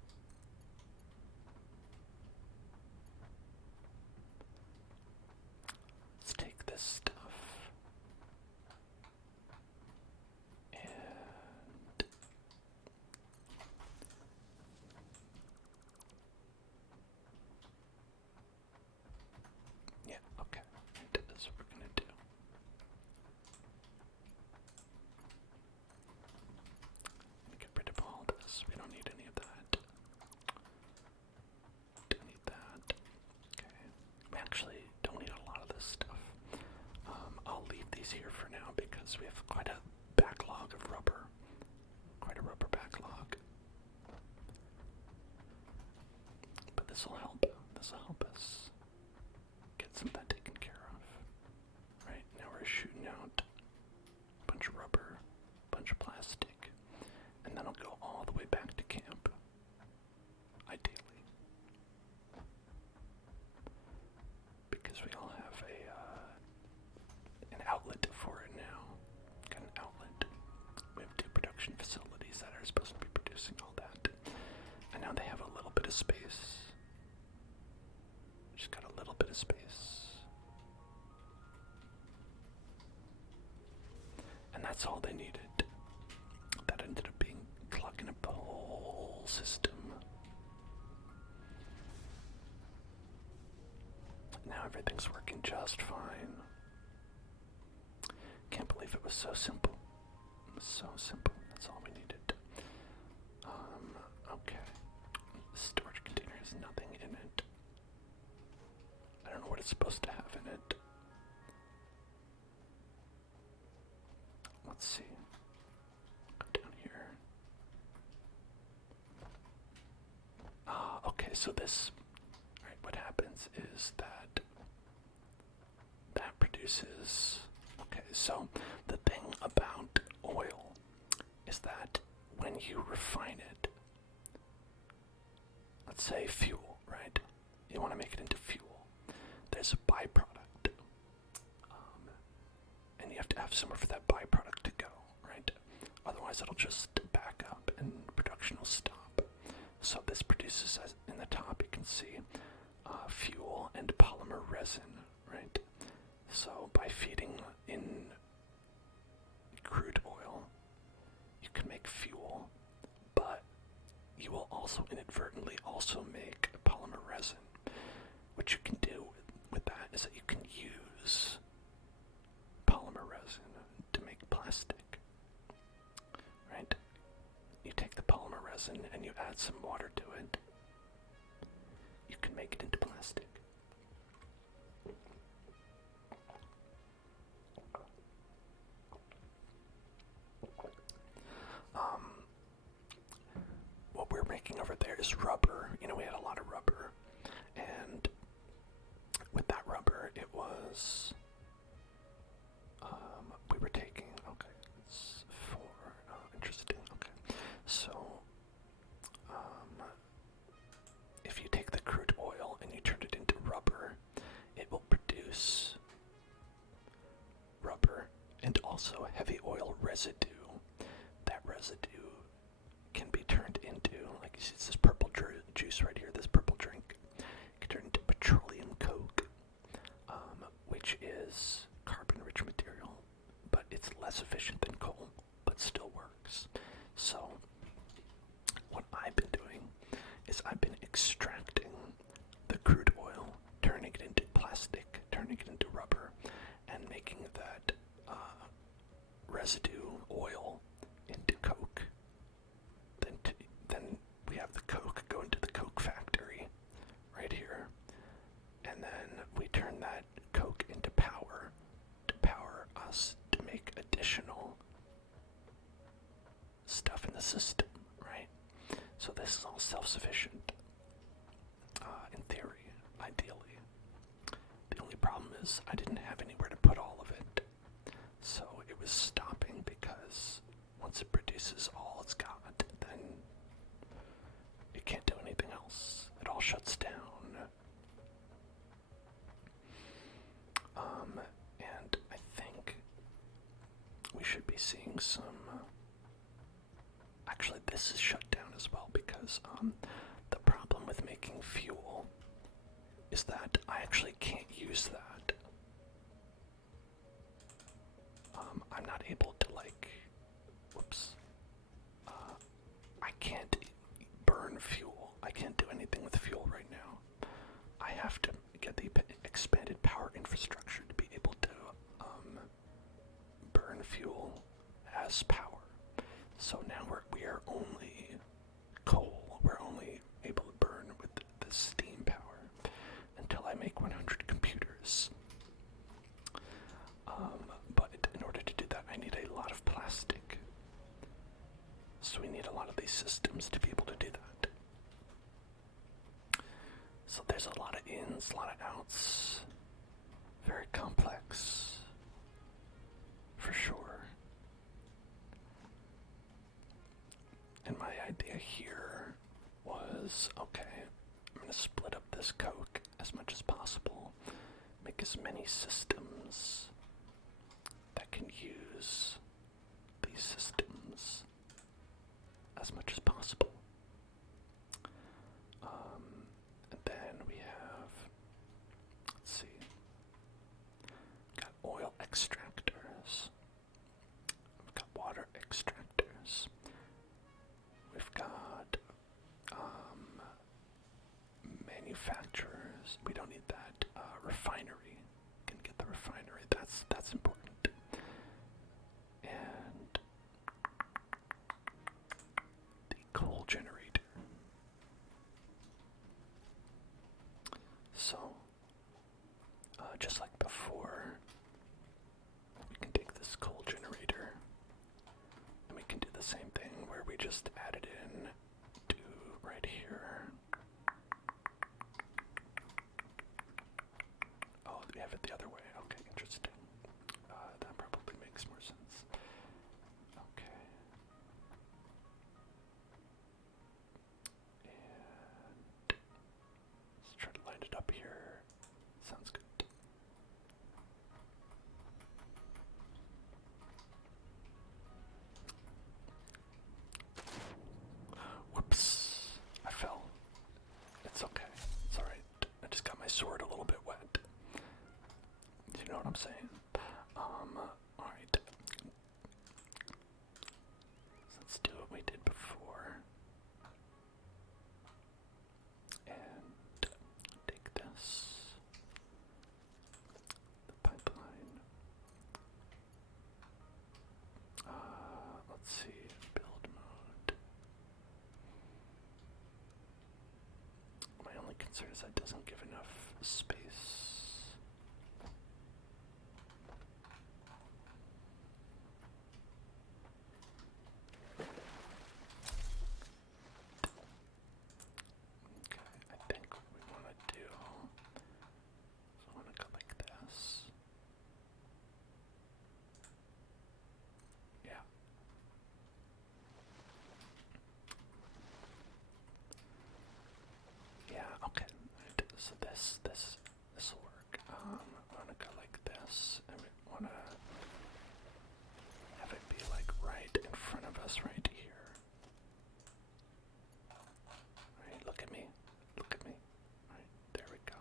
take this stuff and yeah, okay. That's what we're gonna do. Get rid of all this. We don't need any of that. Don't need that. Okay. We actually don't need a lot of this stuff. I'll leave these here for now because we have quite a backlog of rubber. Quite a rubber backlog. But this will help. This will help us get some of that taken care of. Right, now we're shooting out a bunch of rubber, a bunch of plastic, and then I'll go all the way back to camp. Ideally. Because we all have an outlet for it now. Got an outlet. We have 2 production facilities that are supposed to be producing all that. And now they have a little bit of space. Just got a little bit of space. And that's all they needed. That ended up being clogging up the whole system. Now everything's working just fine. Can't believe it was so simple. It was so simple. That's all we needed. Okay. Storage container has nothing in it. I don't know what it's supposed to have in it. Let's see. Go down here. Okay, so this, right, what happens is that produces, okay, so the thing about oil is that when you refine it, let's say fuel, right? You want to make it into fuel. There's a byproduct. And you have to have somewhere for that byproduct to go, right? Otherwise it'll just back up and production will stop. So this produces, as in the top, you can can see, fuel and polymer resin, right? So by feeding in crude oil, you can make fuel, but you will also inadvertently also make polymer resin. What you can do with that is that you can use polymer resin to make plastic, right? You take the polymer resin and you add some water to it. You can make it into plastic. What we're making over there is rubber. You know, we had a lot of rubber, and with that rubber, it was, we were taking, okay, it's interesting, okay, so, if you take the crude oil and you turn it into rubber, it will produce rubber and also heavy oil residue. That residue can be turned into, like you see, it's this purple juice right here, this purple drink. It can turn into petroleum coke, which is carbon-rich material, but it's less efficient than coal, but still works. So, what I've been doing is I've been extracting the crude oil, turning it into plastic, turning it into rubber, and making that residue oil into coke. Then we have the coke go into the coke factory right here, and then we turn that coke into power to power us to make additional stuff in the system, right? So this is all self-sufficient, in theory, ideally. The only problem is I didn't have anywhere to put all of it, so it was stopping because once it produces all it's got, then it can't do anything else. It all shuts down. And I think we should be seeing some... Actually, this is shut down as well because the problem with making fuel is that I actually can't use that. I'm not able to, like... Whoops. I can't burn fuel. I can't do anything with fuel right now. I have to get the expanded power infrastructure to be able to burn fuel as power. So now we are only coal. We're only able to burn with the steam power until I make 100 computers. But in order to do that, I need a lot of plastic. So we need a lot of these systems to be able to do that. So there's a lot of ins, a lot of outs. Very complex, for sure. And my idea here was, okay, I'm going to split up this coke as much as possible, make as many systems that can use these systems as much as possible. And then we have, let's see, got oil extractors, we've got water extractors, we've got manufacturers. We don't need that. Refinery, can get the refinery. That's important. And the coal generator. So, just like before, we can take this coal generator and we can do the same thing where we just add it in to right here. Oh, we have it the other way. Okay, interesting. That probably makes more sense. Okay. And let's try to line it up here. Sounds good. answer is that doesn't give enough space. Okay, I think what we want to do is I want to go like this. Yeah. Yeah, okay. Right. So this will work. I want to go like this, and we want to have it be like right in front of us, right here. Right, look at me. Look at me. Right, there we go.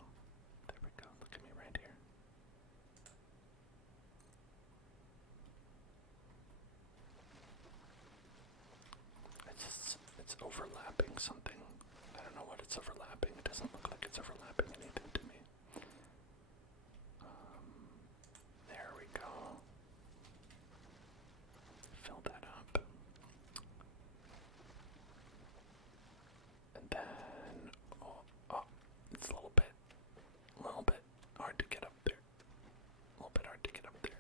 There we go. Look at me right here. It's overlapping something. I don't know what it's overlapping. It doesn't look like it's overlapping anything to me. There we go. Fill that up. And then, oh, it's a little bit hard to get up there. A little bit hard to get up there.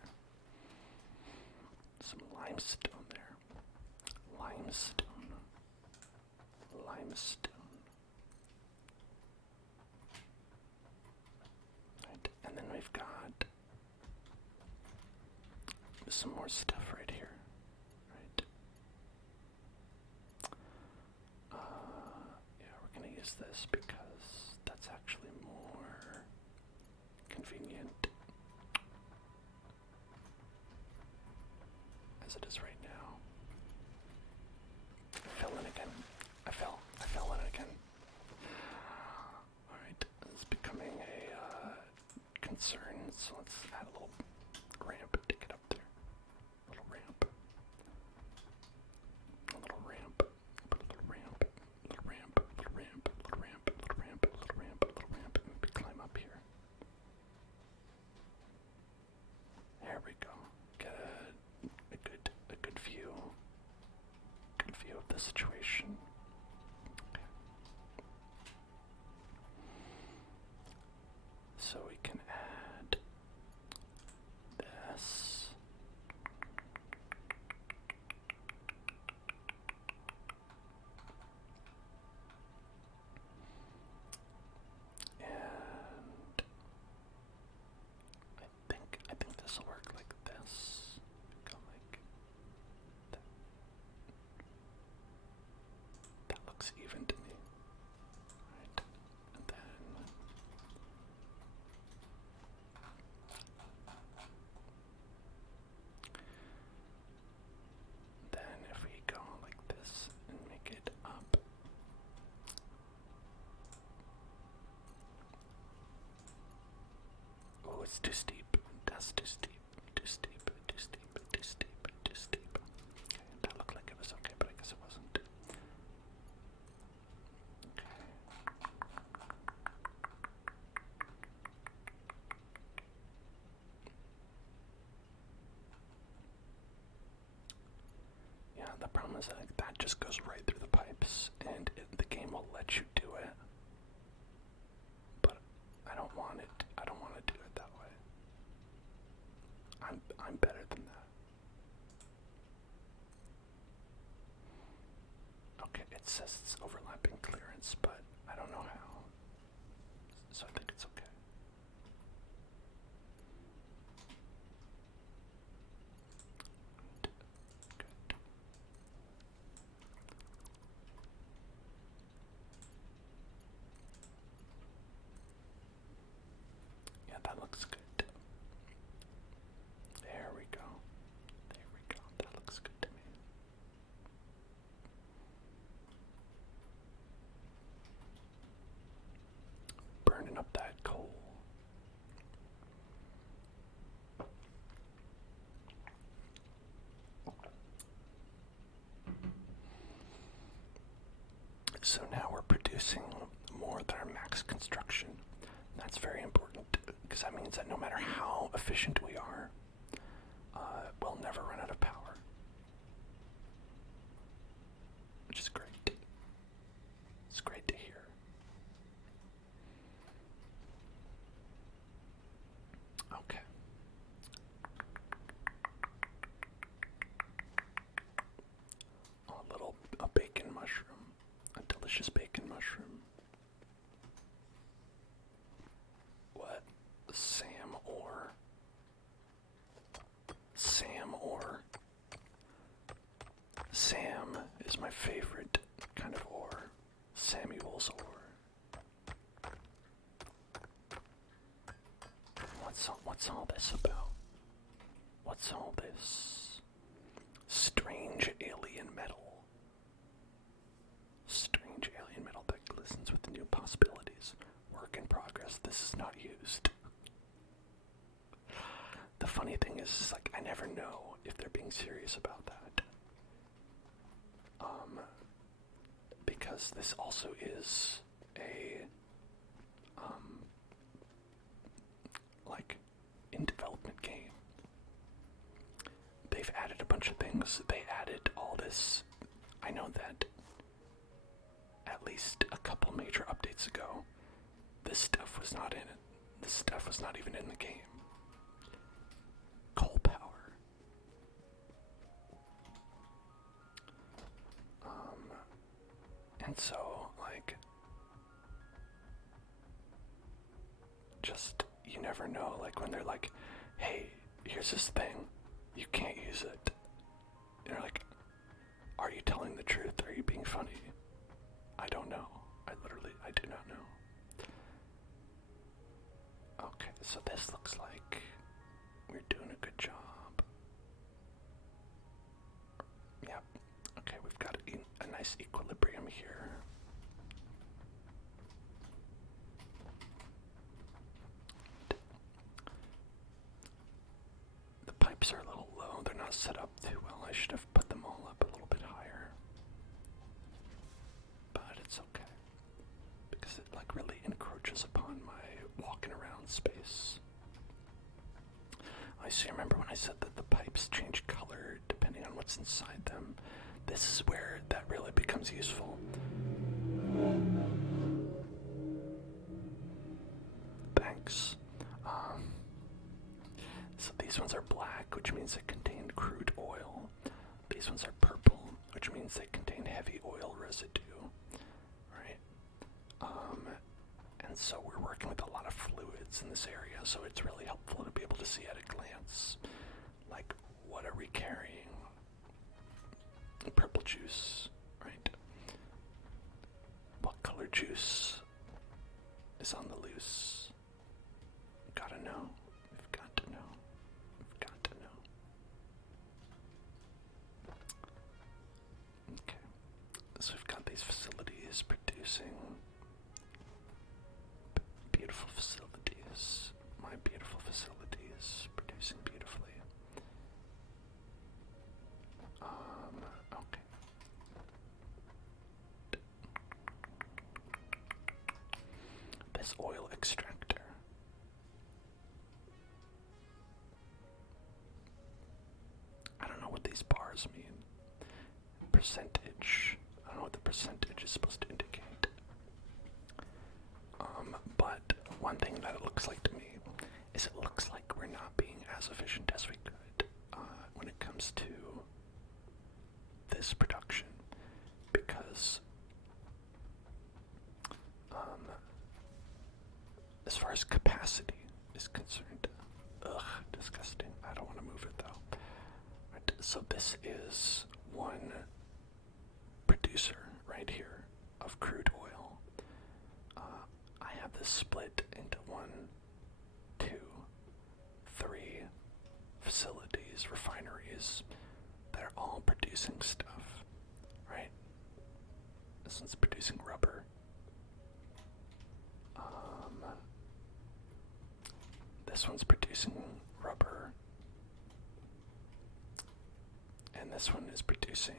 Some limestone there. Limestone. Right, and then we've got some more stuff right here. Right. Yeah, we're gonna use this because that's actually more convenient as it is right now. I fell in again. I fell in again. Alright, this is becoming a concern, so let's add a little ramp to get up there. A little ramp. A little ramp. Put a little ramp. A little ramp. A little ramp. A little ramp. A little ramp. A little ramp. A little ramp. And we climb up here. There we go. Get a good view. Good view of the situation. Okay. So we can add this. And I think this will work like this. Go like that. That looks even to me. Right. And then if we go like this and make it up. Oh, it's too steep. That's too steep. Too steep. Too steep. Too steep. Too steep. Okay, that looked like it was okay, but I guess it wasn't. Okay. Yeah, the problem is that that just goes right through the pipes, and the game will let you do it. But I don't want it. I don't want to do it that way. I'm better than that. Okay, it says it's overlapping clearance, but I don't know how. So I think it's okay. Good. Yeah, that looks good. There we go. There we go. That looks good to me. Burning up that coal. So now we're producing more than our max construction. That's very important because that means that no matter how efficient we are, we'll never run out of power. Which is great. It's great to hear. is my favorite kind of ore. Samuel's ore. What's all this about? What's all this? Strange alien metal. Strange alien metal that glistens with new possibilities. Work in progress. This is not used. The funny thing is, like, I never know if they're being serious about that. Because this also is a, like, in development game. They've added a bunch of things. They added all this. I know that at least a couple major updates ago, this stuff was not in it. This stuff was not even in the game. Coal power. And so, like, just, you never know, like, when they're like, hey, here's this thing, you can't use it. And you're like, are you telling the truth? Are you being funny? I don't know. I do not know. Okay, so this looks like we're doing a good job. Yep. Okay, we've got a nice equilibrium here. The pipes are a little low. They're not set up too well. I should have put them all up a little bit higher. But it's okay. Because it, like, really encroaches upon my walking around space. I see, remember when I said that the pipes change color depending on what's inside them? This is where that really becomes useful. Thanks. So these ones are black, which means they contain crude oil. These ones are purple, which means they contain heavy oil residue. Right? And so we're working with a lot of fluids in this area, so it's really helpful to be able to see at a glance. Like, what are we carrying? Purple juice, right? What color juice is on the loose? Gotta know. We've got to know. We've got to know. Okay. So we've got these facilities producing beautiful facilities. My beautiful facilities producing beautifully. Okay. This oil extractor. I don't know what these bars mean. Percentage. I don't know what the percentage is supposed to indicate. But one thing that it looks like to me is it looks like we're not being as efficient as we could when it comes to this production, because as far as capacity is concerned, disgusting. I don't want to move it though. Right, so this is one producer right here of crude oil. I have this split into 1, 2, 3 facilities, refineries that are all producing stuff, right? This one's producing rubber. This one's producing rubber. And this one is producing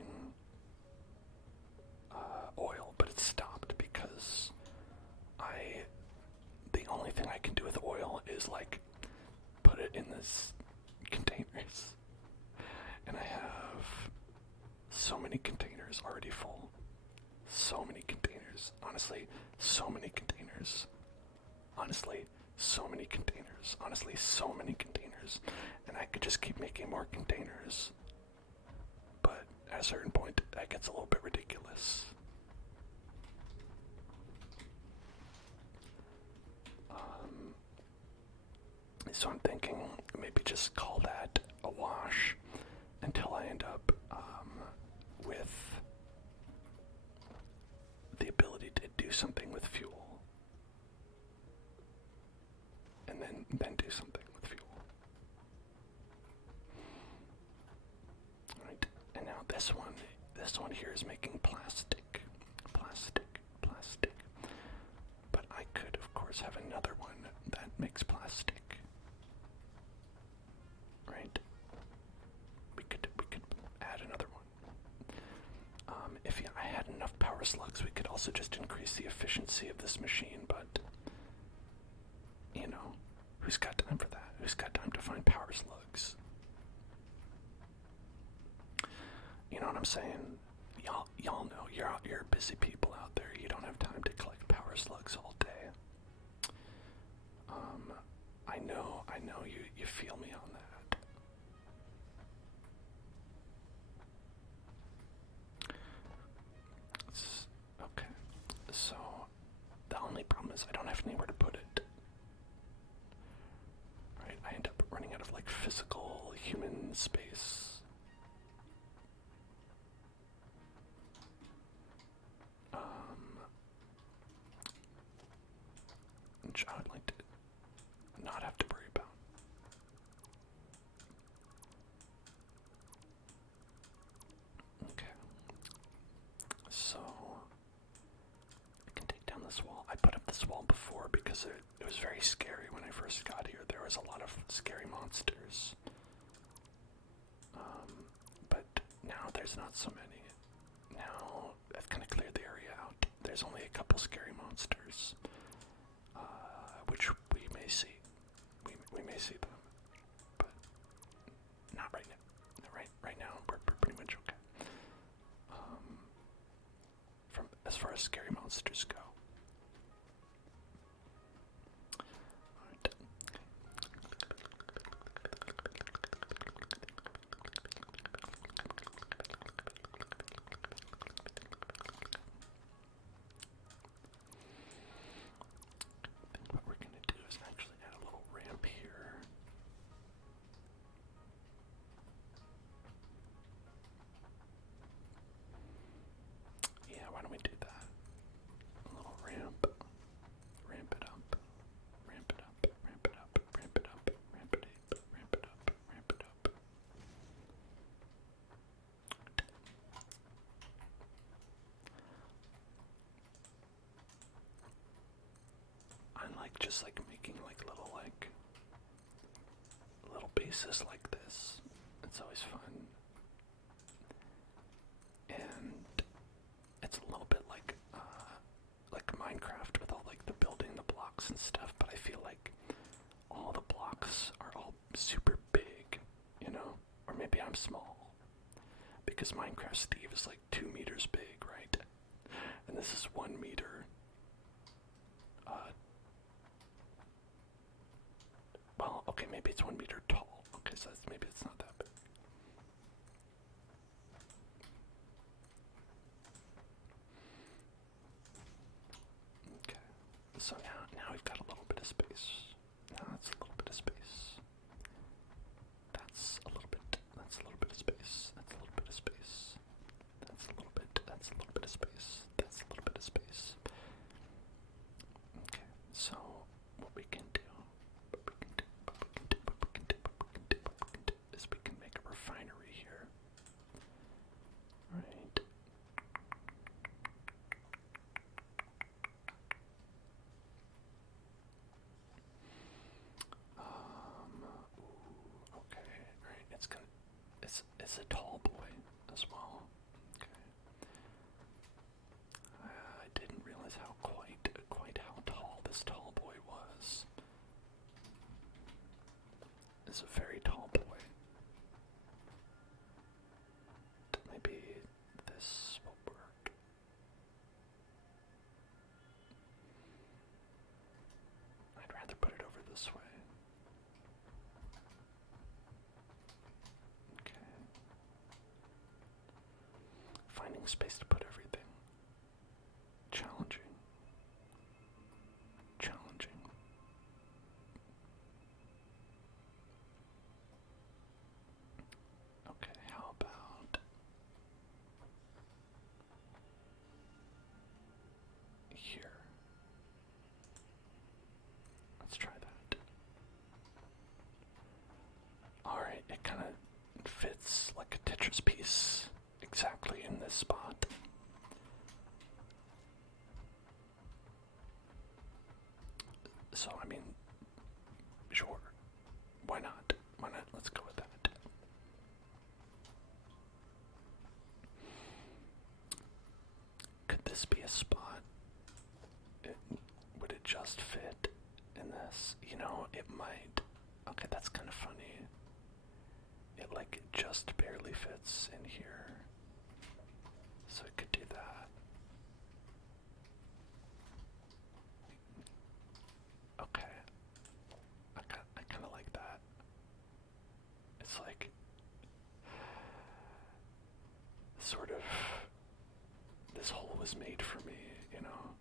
oil, but it's stopped because the only thing I can do with oil is, like, put it in this containers. And I have so many containers already full. So many containers. Honestly, so many containers. Honestly, so many containers. Honestly, so many containers. And I could just keep making more containers. But at a certain point, that gets a little bit ridiculous. So I'm thinking maybe just call that a wash until I end up with do something with fuel. And then do something with fuel. Alright, and now this one here is making plastic. Plastic. But I could, of course, have another one that makes plastic. Right? We could add another one. If I had enough power slugs, we could also just increase the efficiency of this machine, but, you know, who's got time for that? Who's got time to find power slugs? You know what I'm saying? Y'all know, you're busy people out there. You don't have time to collect power slugs all day. I know you feel me on that. Okay, so the only problem is I don't have anywhere to put it. Right, I end up running out of like physical human space. Which I would like to not have to worry about. Okay. So I can take down this wall. I put up this wall before because it was very scary when I first got here. There was a lot of scary monsters. But now there's not so many. Now I've kind of cleared the area out. There's only a couple scary monsters. Which we may see. We may see them. But not right now. Right now we're pretty much okay. From as far as scary monsters go. Alright. What we're going to do is actually add a little ramp here. Yeah, why don't we do that? A little ramp. Ramp it up. Ramp it up. Ramp it up. Ramp it up. Ramp it up. Ramp it up. Ramp it up. I like just like making like little bases like this. It's always fun. And it's a little bit like Minecraft with all like the building the blocks and stuff, but I feel like all the blocks are all super big, you know? Or maybe I'm small. Because Minecraft Steve is like 2 meters big, right? And this is 1 meter. Well, okay, maybe it's 1 meter tall. Okay, so maybe it's not that big. Okay, so now we've got a little bit of space. Now that's a little bit of space. That's a little bit of space. That's a little bit of space. That's a little bit of space. That's a little bit of space. Okay, so what we can do is we can make a refinery here. Right. Okay, right, it's a tall boy as well. Okay. I didn't realize how quite how tall this tall boy was. It's a very tall boy. Maybe this will work. I'd rather put it over this way. Okay. Finding space to put everything. Challenging. Okay, how about here? butcher's piece exactly in this spot. So, I mean, sure. Why not? Why not? Let's go with that. Could this be a spot? Would it just fit in this? You know, it might. Okay, that's kind of funny. It just barely fits in here. So it could do that. Okay. I kind of like that. It's like sort of this hole was made for me, you know.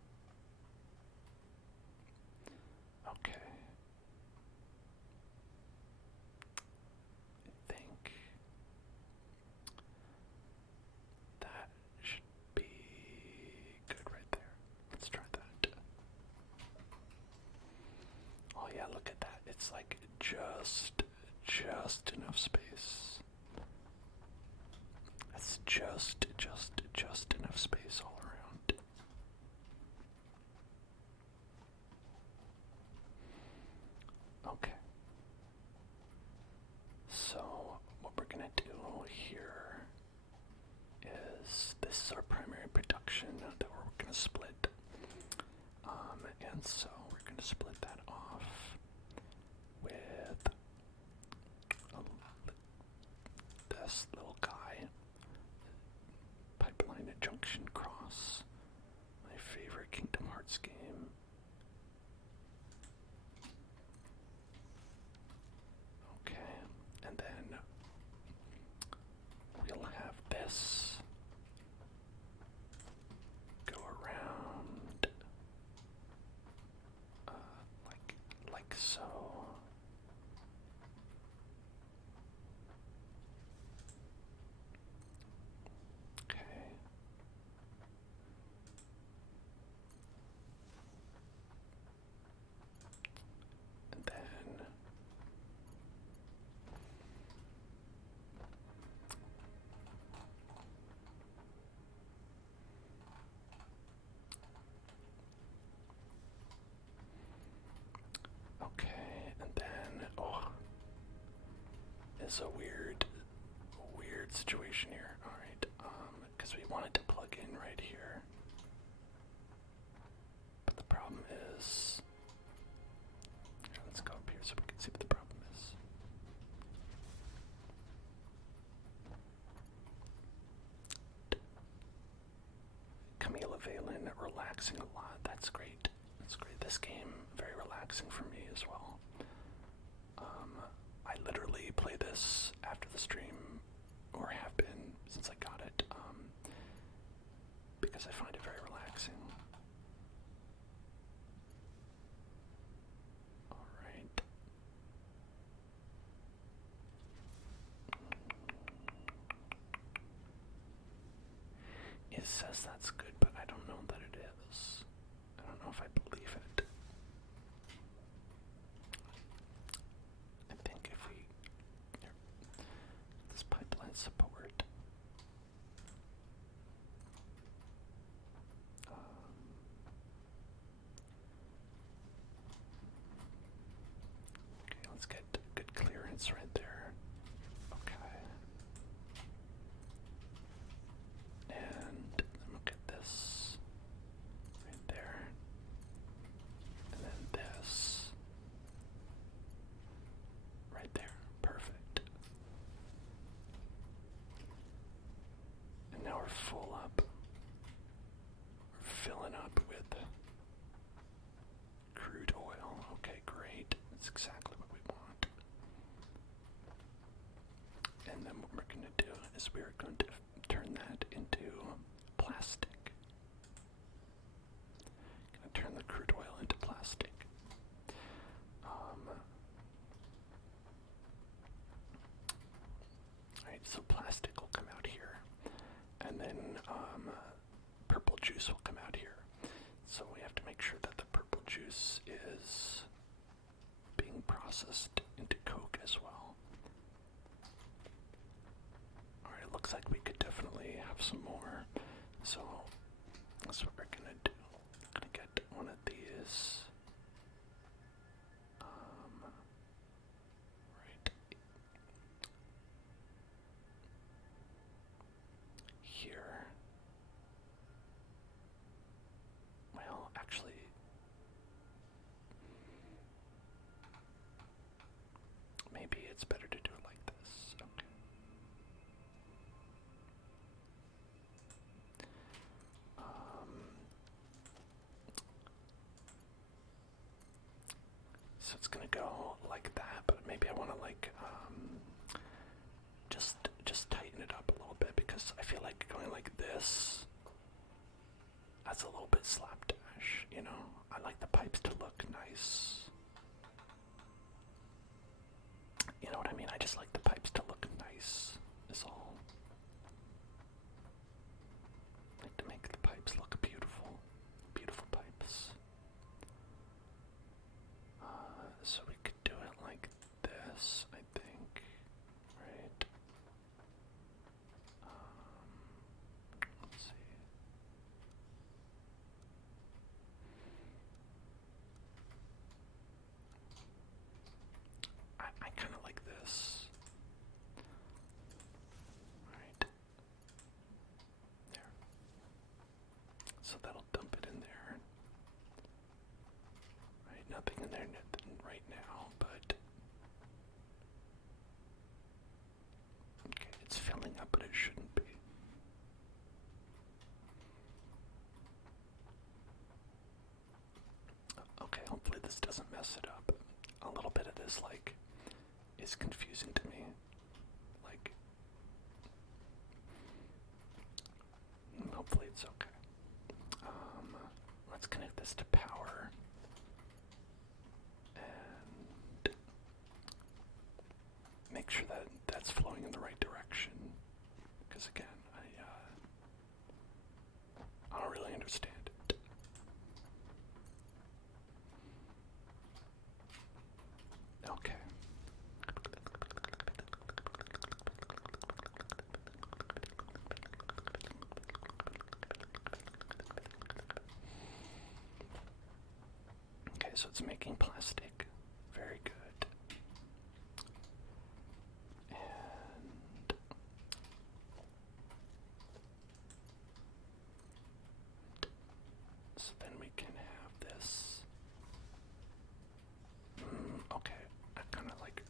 Okay. I think that should be good right there. Let's try that. Oh yeah, look at that. It's like just enough space. That's just enough space all around. Okay. So what we're gonna do here is this is our primary production that we're gonna split. And so we're gonna split that off with this little guy, Pipeline Junction Cross, my favorite Kingdom Hearts game. Okay, and then we'll have this go around like so. Okay. And then okay, and then it's a weird situation here. All right, because we wanted to plug in right here, but the problem is, here, let's go up here so we can see what the problem is. Camila Valen, relaxing a lot. That's great. That's great. This game, very relaxing for me as well. I literally play this after the stream, or have been since I got it, because I find it very relaxing. Alright. It says that's good, but I don't know that it is. I don't know if I believe it. I think if we... Here, this pipeline support. Okay, let's get good clearance right there. Okay. And then we'll get this right there. And then this right there. Perfect. And now we're full up. We're filling up with crude oil. Okay, great. That's exactly what we want. And then what we're going to do is we're going to turn that into plastic. Going to turn the crude oil into plastic. Alright, so plastic will come out here. And then purple juice will come out here. So we have to make sure that the purple juice is being processed into Coke as well. Alright, it looks off some more. So that's what we're gonna do. I'm gonna get one of these. Right here. Well, actually, maybe it's better to do it like this. Okay. So it's gonna go like that, but maybe I want to like just tighten it up a little bit because I feel like going like this. That's a little bit slapdash, you know. I like the pipes to look nice. You know what I mean? I just like the pipes to look nice. Is all. I like to make the pipes look beautiful. Beautiful pipes. So we could do it like this, I think. Right? Let's see. I kind of like this. Right. There. So that'll dump it in there. Right, nothing in there right now, but okay, it's filling up, but it shouldn't be. Okay, hopefully this doesn't mess it up. A little bit of this, like, is confusing to me. Like, hopefully it's okay. Let's connect this to power. And make sure that that's flowing in the right direction. Because again, I don't really understand it. Okay. Okay, so it's making plastic. Very good. And so then we can have this. Okay, I kind of like.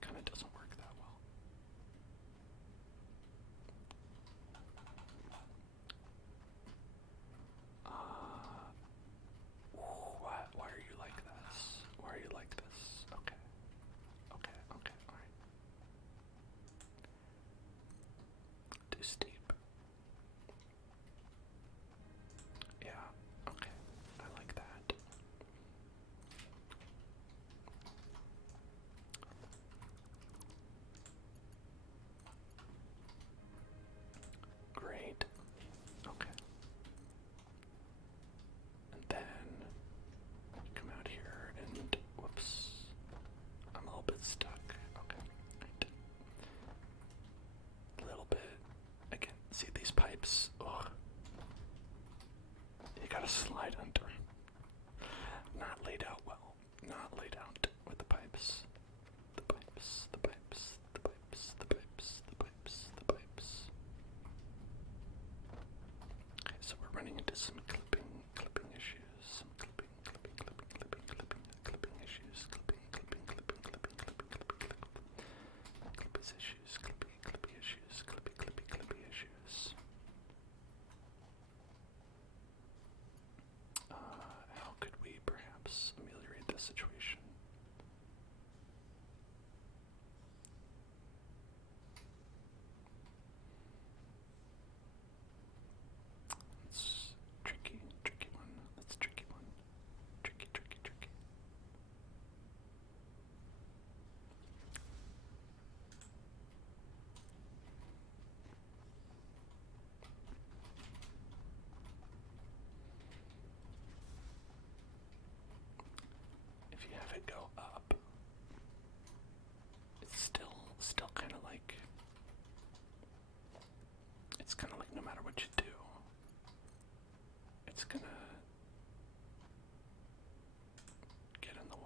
Kind of doesn't work that well. What? Why are you like this? Why are you like this? Okay. Okay, okay, alright. Too steep. Yeah, okay. I like that. Great. Okay. And then come out here and whoops. I'm a little bit stuck. Okay. Right. A little bit. Again, see these pipes? Ugh. You gotta slide under. Not laid out well. Not laid out with the pipes. The pipes, the pipes, the pipes, the pipes, the pipes, the pipes. Okay, so we're running into some clipping issues. Some clipping issues. Clipping issues. Clippy issues. How could we perhaps ameliorate this situation? It's tricky one. That's tricky one. Tricky. If you have it go up, it's still kind of like it's kind of like no matter what you do, it's gonna get in the way.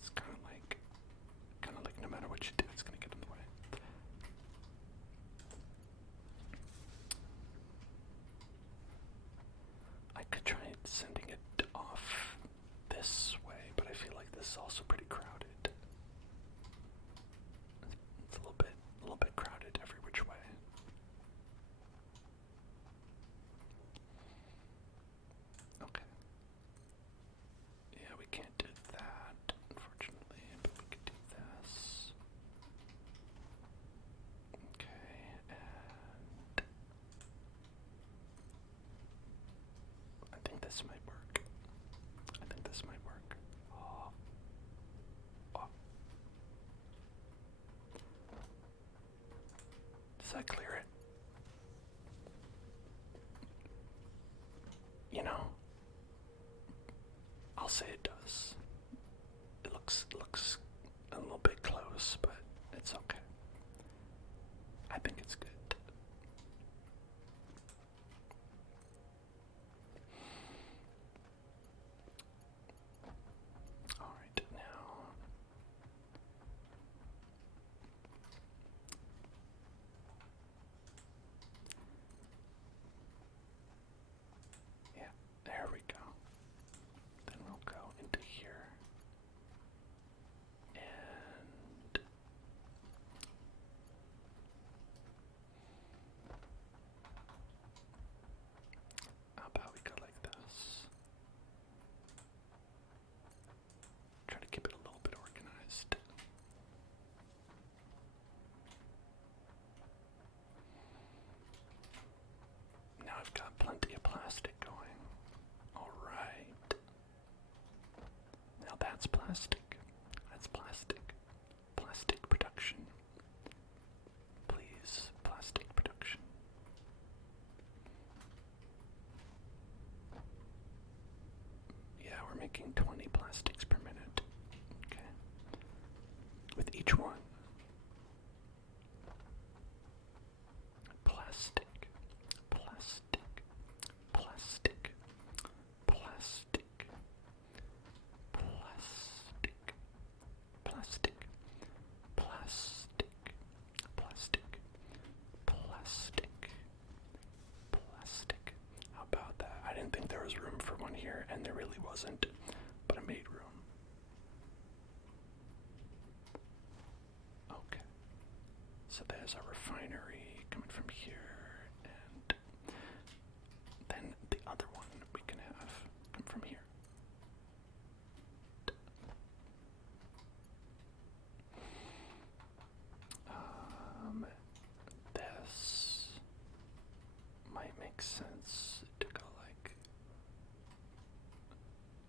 It's kind of like no matter what you do, it's gonna get in the way. I could try sending it off this way, but I feel like this is also pretty crowded. It's a little bit crowded every which way. Okay. Yeah, we can't do that, unfortunately, but we could do this. Okay, and I think this might work. Oh. Oh. Does that clear it? You know, I'll say it does. It looks a little bit close, but it's okay. I think it's good. Alright, now yeah, there we go. Then we'll go into here and how about we go like this? Try to keep it a little bit organized. Now I've got plenty of plastic going. Alright. Now that's plastic. That's plastic. Plastic production. Please, plastic production. Yeah, we're making 20 plastics per minute. Okay. With each one. Plastic. Plastic. Plastic. Plastic. Plastic. Plastic. Plastic. Plastic. Plastic. Plastic. How about that? I didn't think there was room for one here, and there really wasn't, but I made room. Okay. So there's our refinery coming from here, and then the other one we can have come from here. This might make sense to go like,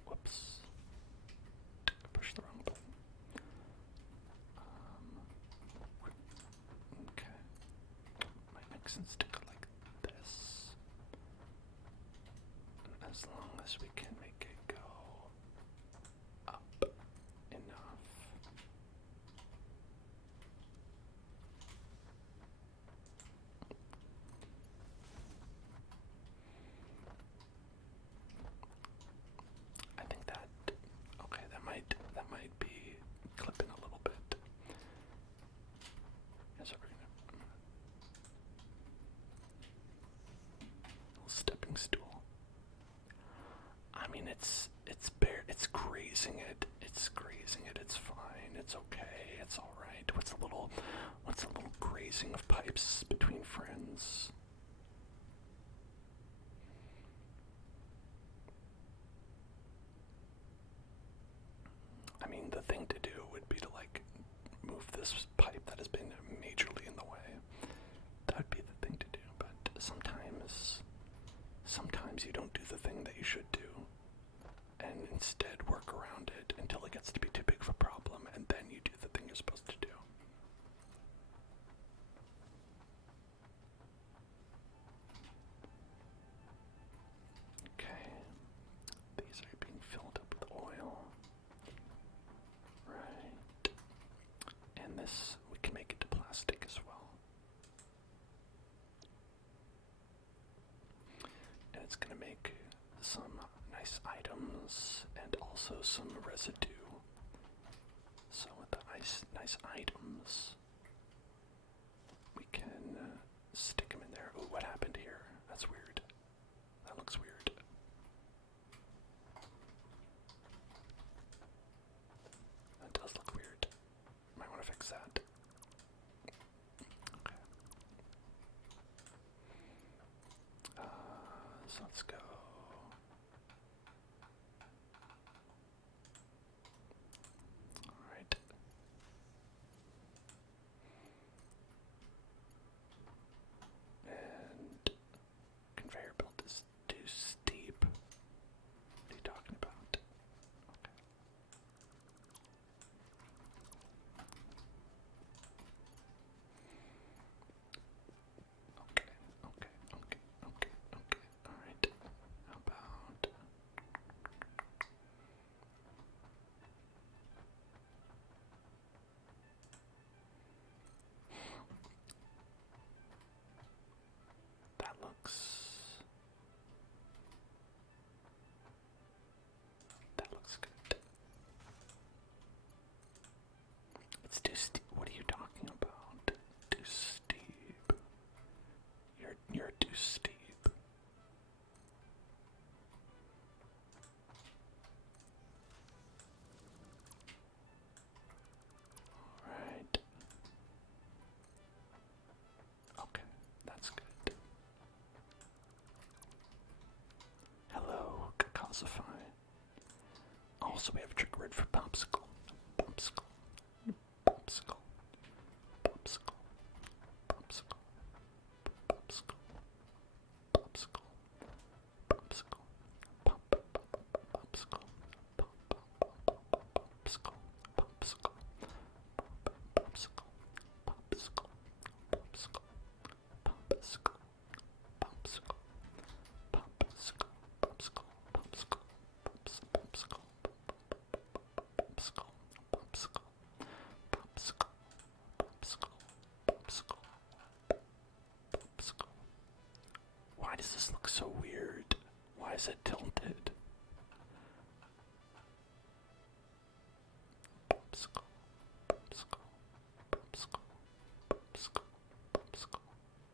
whoops, push the wrong button. Okay, might make sense to go like this, as long as we can make it go up enough. I think that, okay, that might be clipping a little bit. Yes, we're gonna, little stepping stool. I mean, it's grazing it. It's fine. It's okay. It's all right. What's a little grazing of pipes between friends? I mean, the thing to do would be to like move this pipe that has been majorly in the way. That would be the thing to do. But sometimes you don't do the thing that you should do, and instead work around it until it gets to be too big of a problem, and then you do the thing you're supposed to do. Okay, these are being filled up with oil. Right. And also some residue. So with the nice items, we can stick them in there. Ooh, what happened here? That's weird. That looks weird. That does look weird. Might want to fix that. Okay. So let's go. Alright. And conveyor belt is too steep. What are you talking about? Okay. Okay. Alright. How about that looks good. It's too steep. What are you talking about? Too steep. You're too steep. Alright. Okay, that's good. Hello, Cacosify. Also, we have a trick word for popsicle. Popsicle. Popsicle. Popsicle. Popsicle. Popsicle. Popsicle. Popsicle. Pop. Popsicle. Pop. Popsicle. Popsicle. Popsicle. Popsicle. Popsicle. Popsicle. Popsicle. Popsicle. Popsicle. Popsicle. Popsicle. Popsicle. Popsicle. Popsicle. Popsicle. Popsicle. Popsicle. Why does this look so weird? Why is it tilted? Popsicle. Popsicle. Popsicle. Popsicle. Popsicle.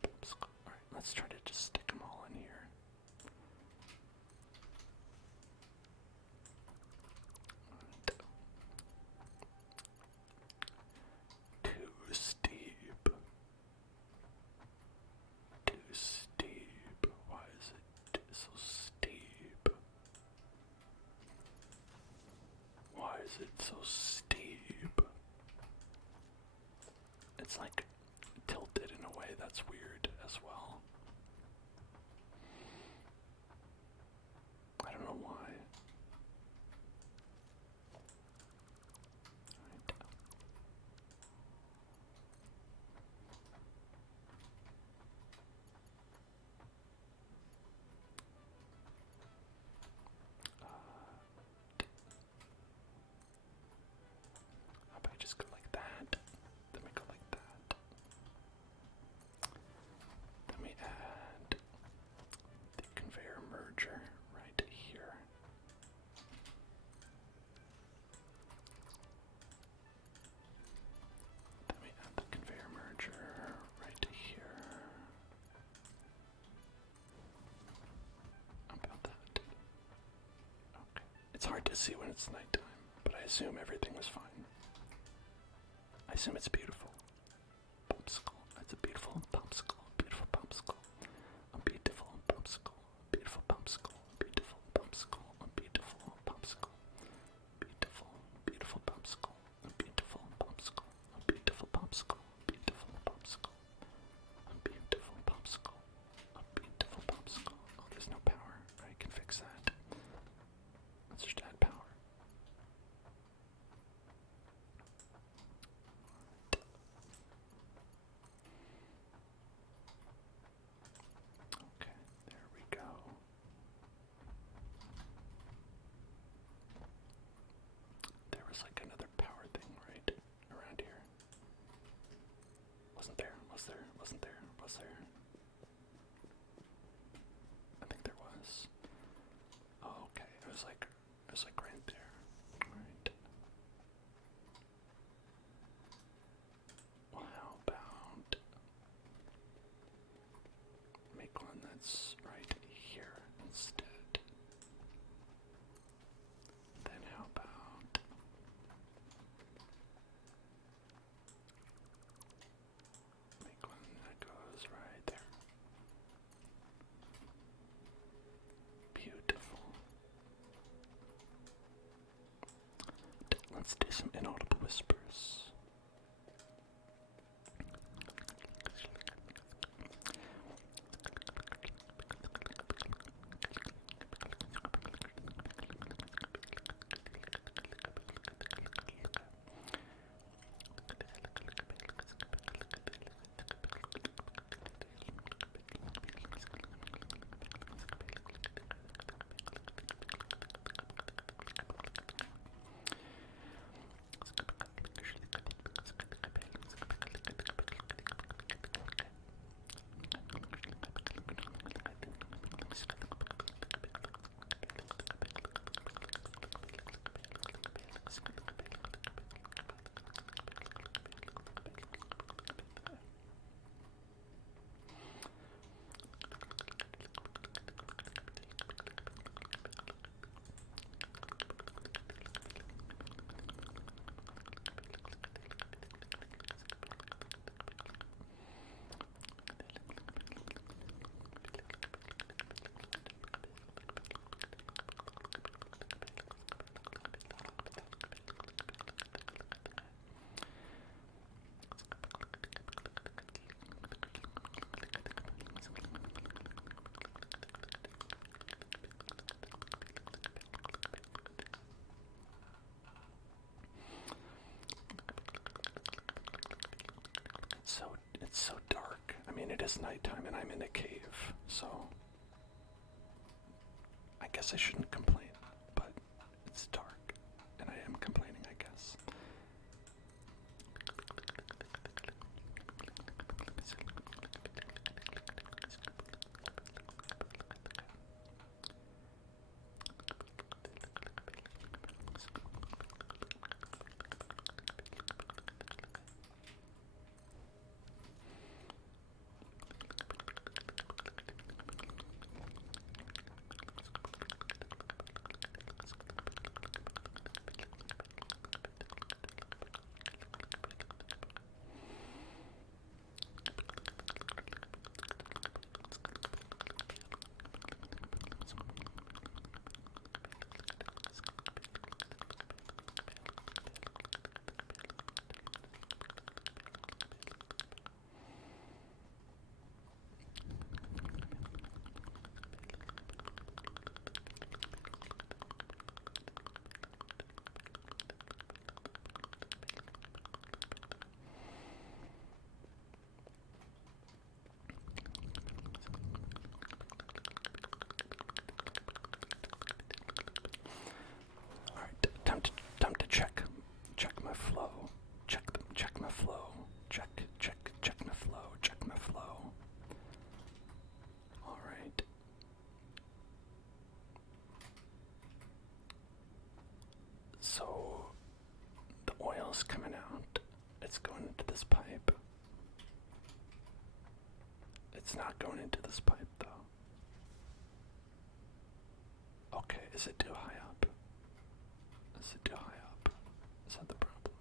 Popsicle. Alright, let's try to just stick them all in here. Too steep. Too steep. Why is it so steep? Why is it so steep? It's like tilted in a way that's weird as well. I don't know why. Right. How about I just go like that? Then we go like that. Then we add the conveyor merger right here. Then we add the conveyor merger right here. How about that? Okay. It's hard to see when it's nighttime, but I assume everything was fine. I assume it's beautiful. Popsicle. That's a beautiful popsicle. Beautiful popsicle. A beautiful popsicle. Beautiful popsicle. Beautiful popsicle. A beautiful popsicle. Beautiful. Beautiful popsicle. A beautiful popsicle. A beautiful popsicle. Beautiful popsicle. A beautiful popsicle. A beautiful popsicle. Oh, there's no power. I can fix that. Let's just add power. Let's do some inaudible whispers. It's so dark. I mean, it is nighttime and I'm in a cave, so I guess I shouldn't complain, but it's dark and I am complaining, I guess. Time to check my flow. Check my flow. Check my flow. Check my flow. All right. So the oil's coming out. It's going into this pipe. It's not going into this pipe though. Okay, is it too high up? Is it too high up? Is that the problem?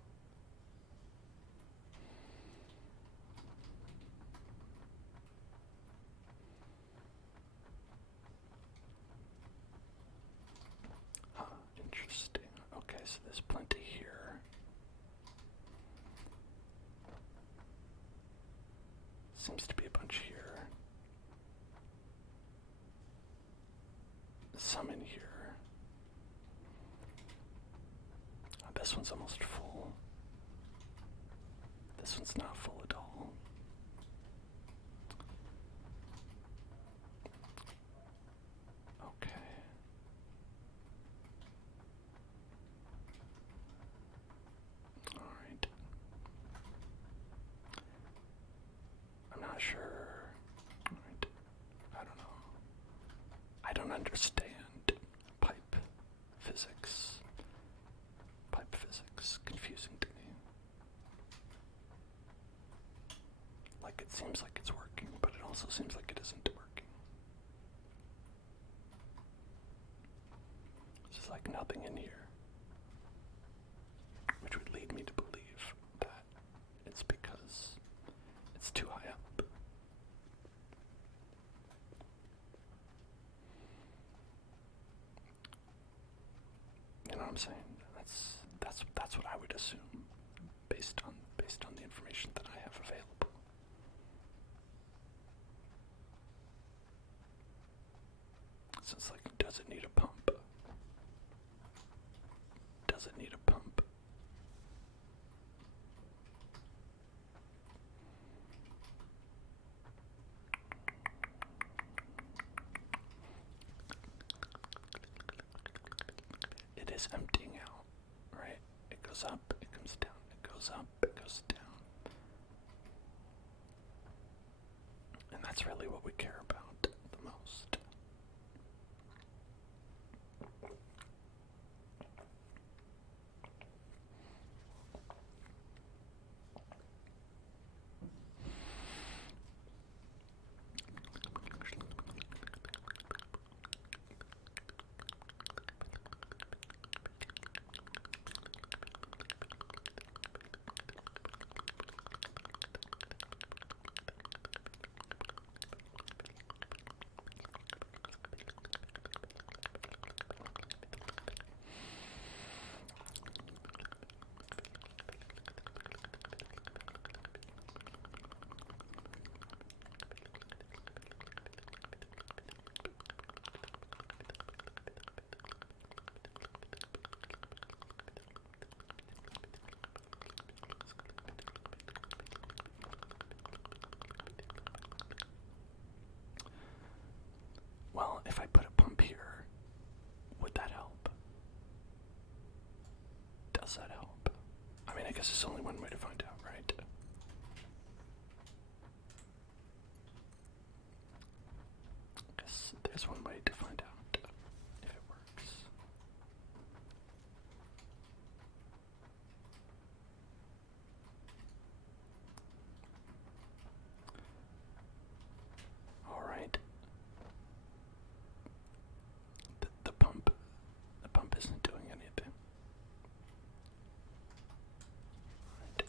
Huh, interesting. Okay, so there's plenty here. Seems to be a bunch here. Some in here. Oh, this one's almost full. This one's not full at all. Okay. All right. I'm not sure. All right. I don't know. I don't understand pipe physics. Pipe physics, confusing to me. Like it seems like it's working, but it also seems like it isn't working. There's just like nothing in here. Which would lead me to believe that it's because it's too high up. You know what I'm saying? That's That's what I would assume, based on the information that I have available. So it's like, does it need a pump? Does it need a pump? It is emptying out, right? It goes up, it comes down, it goes up, it goes down. And that's really what we care about the most. Well, if I put a pump here, would that help? Does that help? I mean, I guess there's only one way to find out, right? I guess there's one way to find out if it works. All right. The pump isn't doing anything. Right.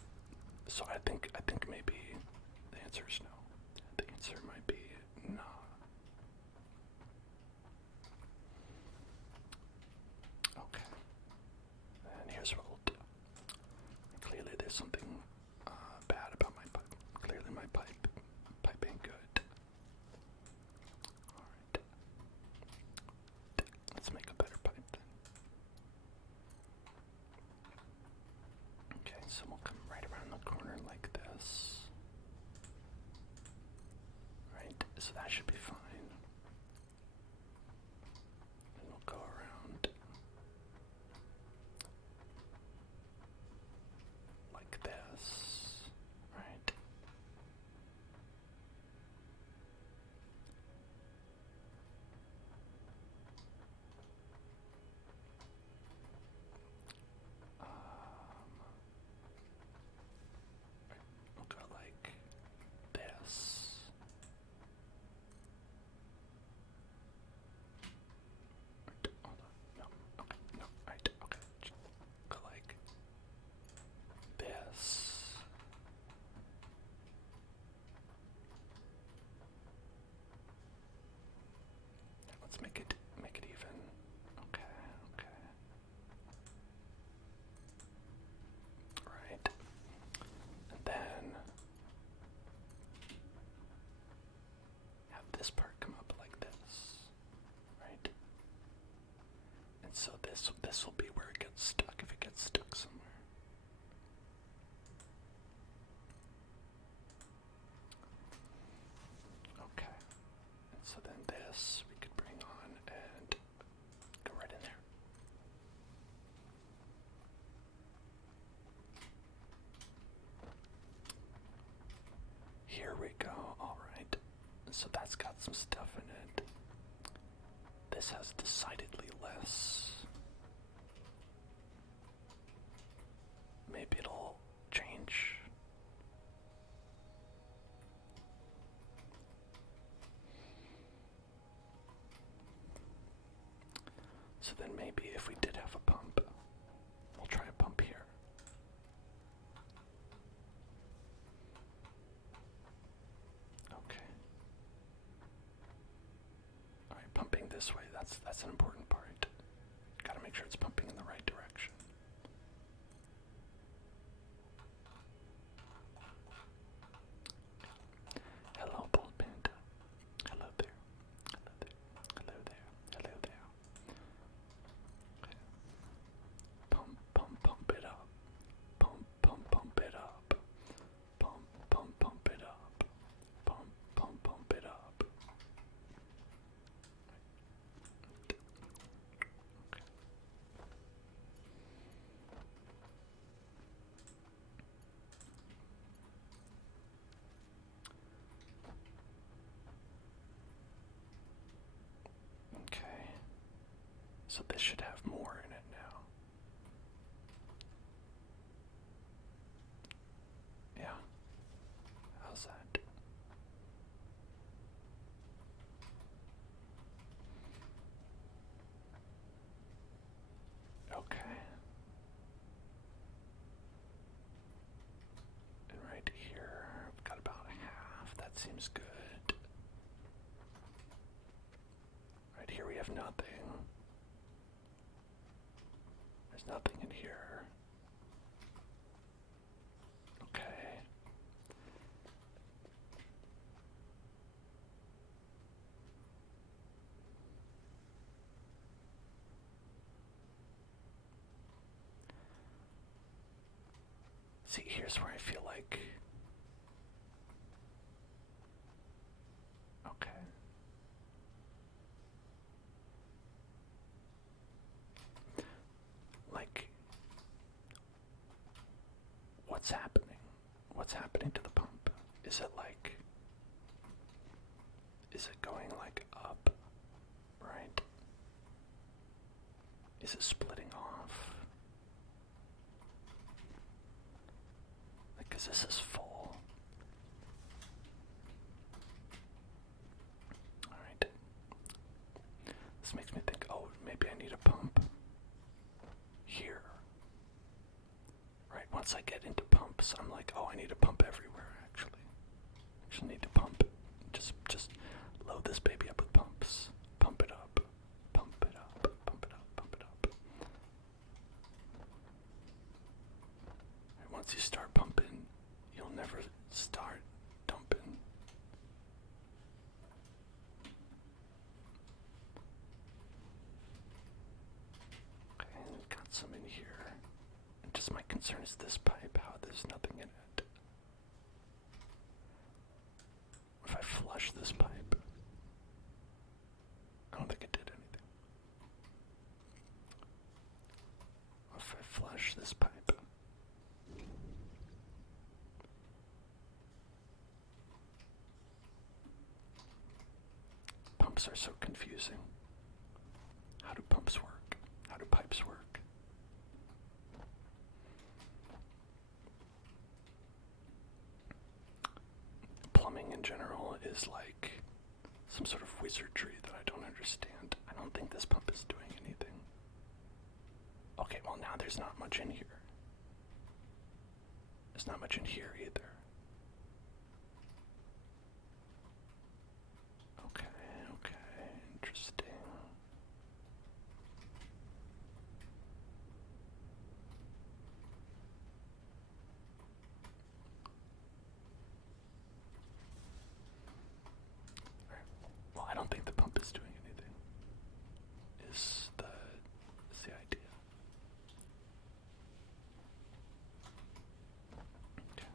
So I think maybe the answer is no. The answer might be no. Okay. And here's what we'll do. Clearly there's something bad about my pipe. Clearly my pipe ain't good. Alright. Let's make a better pipe then. Okay, so we'll come right around the corner like this. Right, so that should be fine. And we'll go around like this. Right. We'll go like this. Right, hold on. No. Okay. No. Right. Okay. Just go like this. Let's make it even. Okay. Okay. Right. And then have this part come up like this. Right? And so this will be where it gets stuck if it gets stuck somewhere. Okay. And so then this we could bring on and go right in there. Here we go. All right. So that's got some stuff in it. This has decidedly less. Maybe it'll change. So then maybe if we did have a pump, we'll try a pump here. Okay. Alright, pumping this way, that's an important part. Gotta make sure it's pumping in the right direction. So this should have more in it now. Yeah. How's that? Okay. And right here, we've got about half. That seems good. Right here we have nothing. There's nothing in here. Okay. See, here's where I feel like... Okay. Like... What's happening? What's happening to the pump? Is it like... Is it going like up? Right? Is it splitting off? Like, 'cause this is full. Alright. This makes me think, oh, maybe I need a pump here. Right, once I get into pumps, I'm like, oh, I need a pump everywhere, actually. Actually need to pump. Just load this baby up with pumps. Pump it up. Pump it up. Pump it up. Pump it up. And once you start pumping, you'll never start dumping. Okay, and got some in here. And just my concern is this pipe, how there's nothing in it. If I flush this pipe, I don't think it did anything. If I flush this pipe, pumps are so confusing. How do pumps work? How do pipes work? Plumbing in general is like some sort of wizardry that I don't understand. I don't think this pump is doing anything. Okay, well now there's not much in here. There's not much in here either. Okay, interesting. Well, I don't think the pump is doing anything. Is the idea. Okay.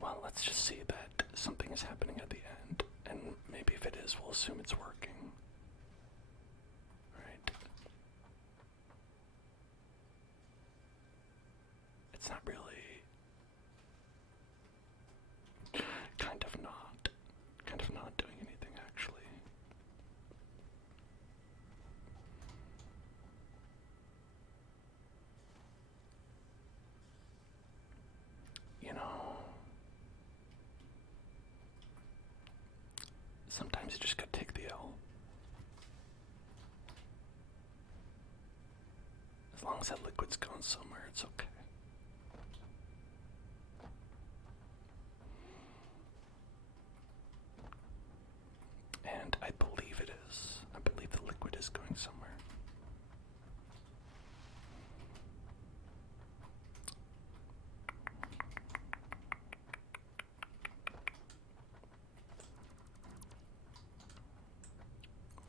Well, let's just see that something is happening at the end, and maybe if it is, we'll assume it's working. Right? It's not really... Kind of not doing anything, actually. You know... Sometimes you just gotta take the L. As long as that liquid's going somewhere, it's okay. And I believe it is. I believe the liquid is going somewhere.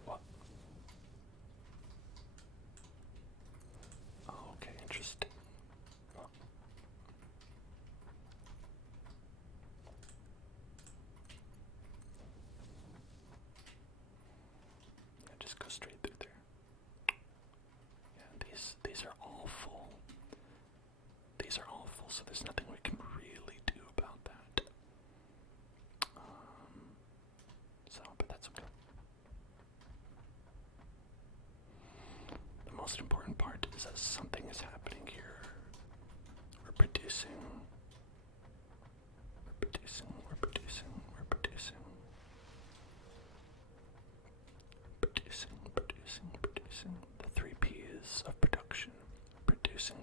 What? Oh, okay, interesting. these are all full. These are all full, so there's nothing we can really do about that. But that's okay. The most important part is that something is happening here. We're producing. Producing. The three P's of production. Producing.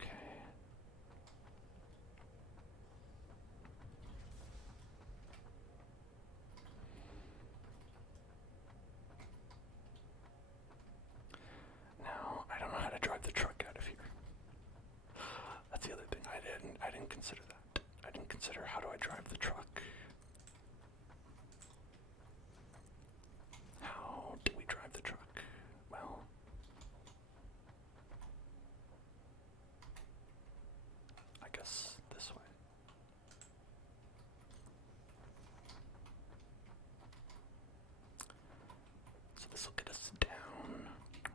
Okay. Now, I don't know how to drive the truck out of here. That's the other thing. I didn't consider that. I didn't consider how do I drive the truck. How do we drive the truck? Well, I guess this way. So this will get us down,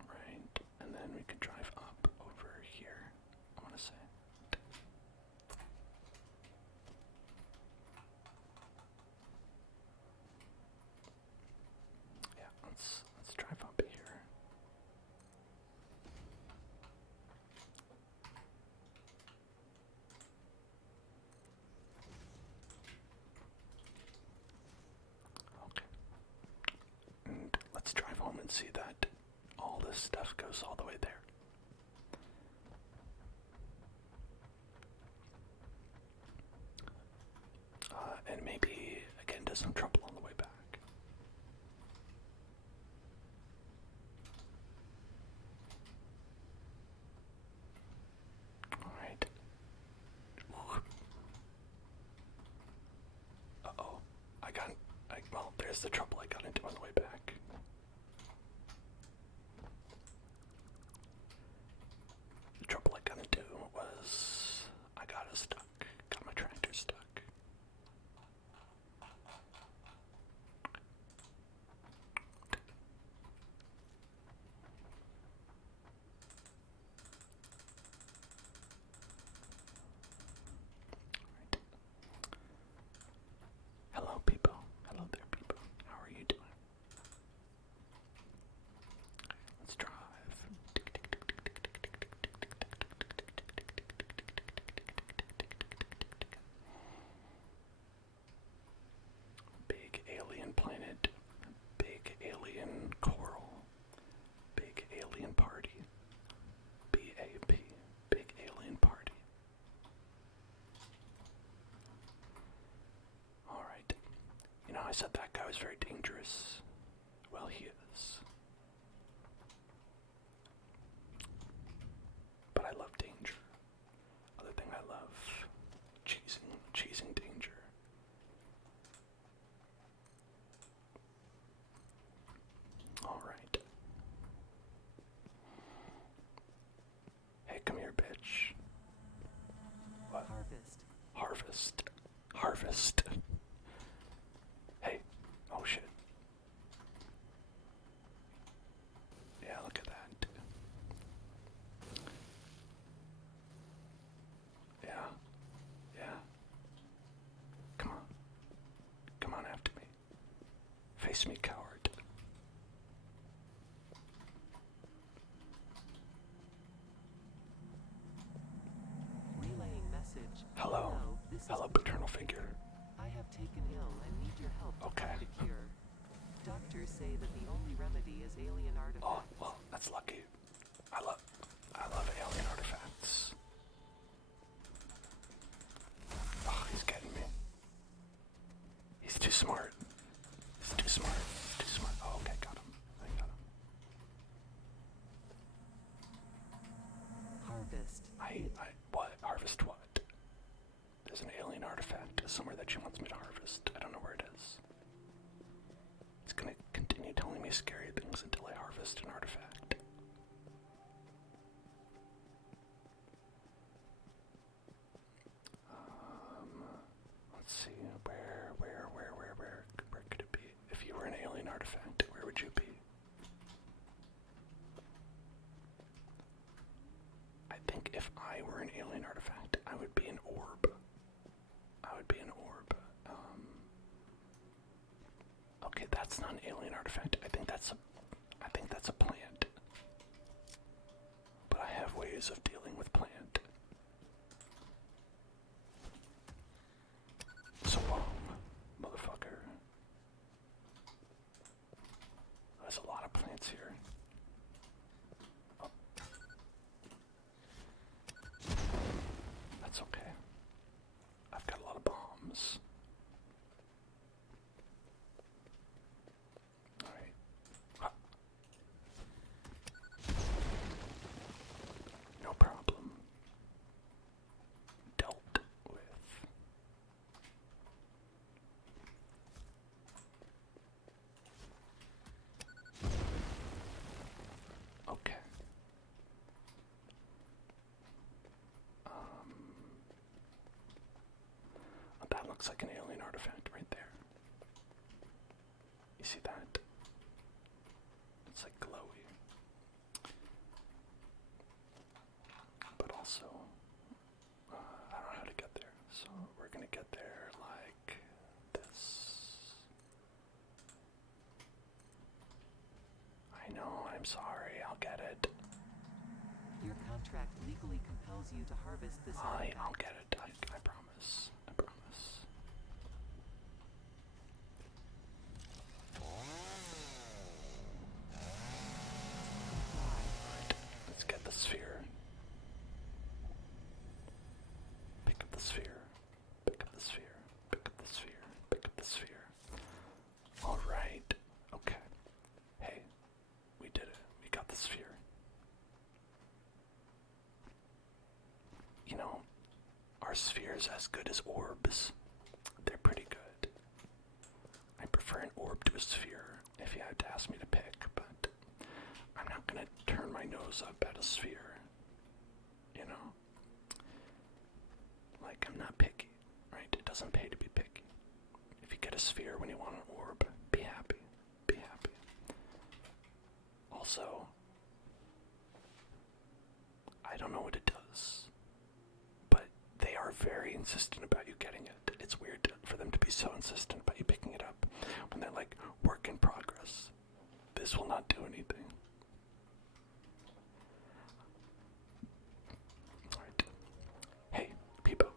right? And then we can drive up over here, I want to say. Yeah, let's drive up here. Okay. And let's drive home and see that all this stuff goes all the way there. And maybe, again, does some trouble on the way back. Alright. Uh-oh. Well, there's the trouble I got into on the way back. The trouble I got into was I got us stuck. Got my tractor stuck. Hello, people. Hello there, people. How are you doing? Let's drive. Big alien planet. Big alien coral. Big alien party. BAP. Big alien party. Alright. You know, I said that guy was very dangerous. Well, he is. But I love danger. Other thing I love, cheesing danger. Alright. Hey, come here, bitch. What? Harvest. Hey. Oh, shit. Yeah, look at that. Yeah. Come on after me. Face me, coward. Relaying message. Hello. This is Hello, paternal figure. I have taken ill and need your help to Okay. find a cure. Doctors say that the only remedy is alien artifacts. Oh, well, that's lucky. I love alien artifacts. Oh, he's getting me. He's too smart. Oh, okay, got him. I got him. Harvest. What? Harvest what? There's an alien artifact somewhere that she wants me to harvest. I don't know where it is. It's gonna continue telling me scary things until I harvest an artifact. Let's see, where could it be? If you were an alien artifact, where would you be? I think if I were an alien artifact, I would be an orb. I would be an orb. Okay, that's not an alien artifact. I think that's a plant. But I have ways of dealing with plant. So long, motherfucker. There's a lot of plants here. Oh. That's okay. I've got a lot of bombs. Alright. Ah. No problem. Dealt with. Okay. That looks like an alien artifact right there. You see that? It's like glowy. But also, I don't know how to get there. So we're gonna get there like this. I know, I'm sorry, I'll get it. Your contract legally compels you to harvest this artifact. I'll get it. I promise. I promise. Right, let's get the sphere. Pick up the sphere. Pick up the sphere. Pick up the sphere. Pick up the sphere. Alright. Okay. Hey, we did it. We got the sphere. You know, are spheres as good as orbs? They're pretty good. I prefer an orb to a sphere, if you had to ask me to pick, but I'm not gonna turn my nose up at a sphere. You know? Like, I'm not picky, right? It doesn't pay to be picky. If you get a sphere when you want an orb, be happy. Be happy. Also, I don't know what it does, but they are very insistent about you getting it. It's weird for them to be so insistent about you picking it up when they're like, work in progress. This will not do anything. Alright. Hey, people,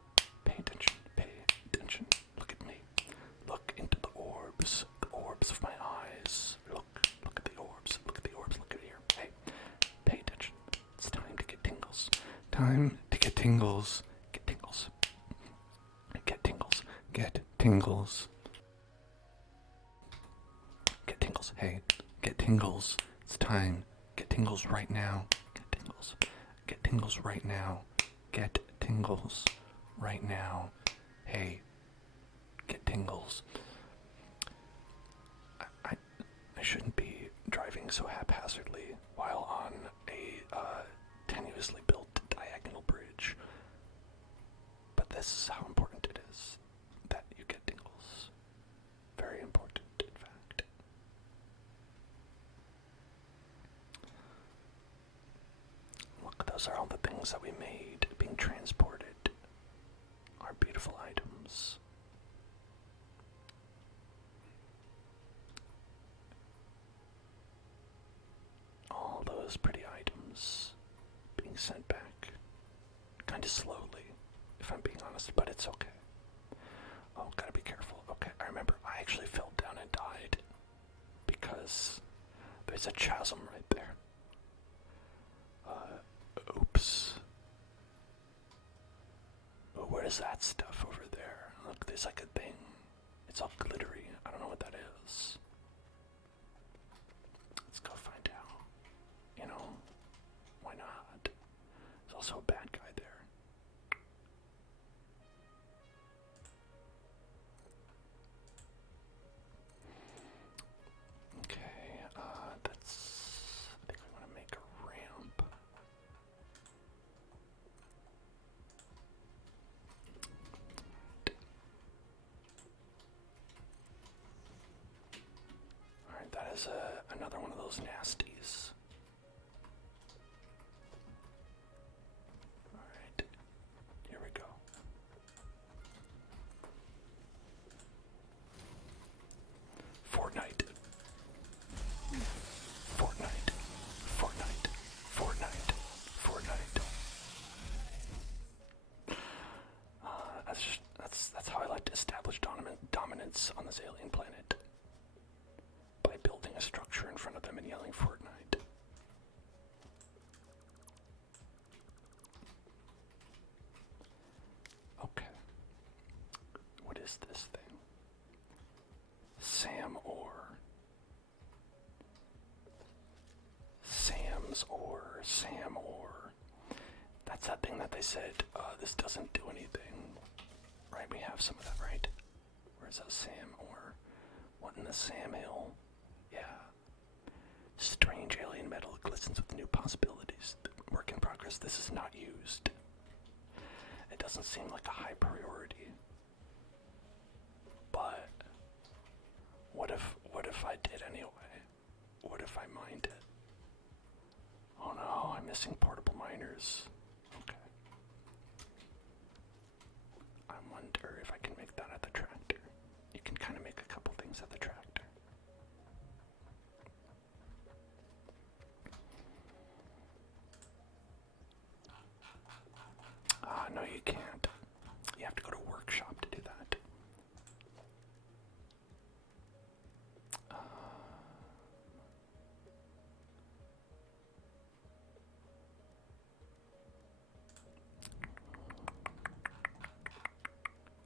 pay attention, pay attention. Look at me. Look into the orbs of my eyes. Look at the orbs, look at the orbs, look at here. Hey, pay attention. It's time to get tingles. Time to get tingles. Get tingles. Get tingles. Get tingles. Get tingles. Hey, get tingles. It's time. Get tingles right now. Get tingles. Get tingles right now. Get tingles right now. Hey, get tingles. I shouldn't be driving so haphazardly while on a tenuously built diagonal bridge. But this is how important it is that you get tingles. Very important, in fact. Look, those are all the things that we made being transported. Our beautiful items. All those pretty items being sent back. Kind of slowly, if I'm being honest, but it's okay. Oh, gotta be careful. Okay, I remember I actually fell down and died because there's a chasm right there. Oops. Oh, what is that stuff over there? Look, there's like a thing. It's all glittery. I don't know what that is. Let's go find out. You know, why not? There's also a bad guy there. Okay, that's... I think we want to make a ramp. as another one of those nasties. Alright, here we go. Fortnite. Fortnite. Fortnite. Fortnite. Fortnite. That's how I like to establish dominance on this alien planet. By building a structure in front of them and yelling Fortnite. Okay. What is this thing? Sam ore. Sam's ore. Sam ore. That's that thing that they said, this doesn't do anything. Right, we have some of that, right? Where's that Sam ore? What in the Sam Hill? Yeah. Strange alien metal glistens with new possibilities. Work in progress. This is not used. It doesn't seem like a high priority. But what if I did anyway? What if I mined it? Oh no, I'm missing portable miners. Okay. I wonder if I can make that at the tractor. You can kind of make a couple things at the tractor. No you can't. You have to go to a workshop to do that.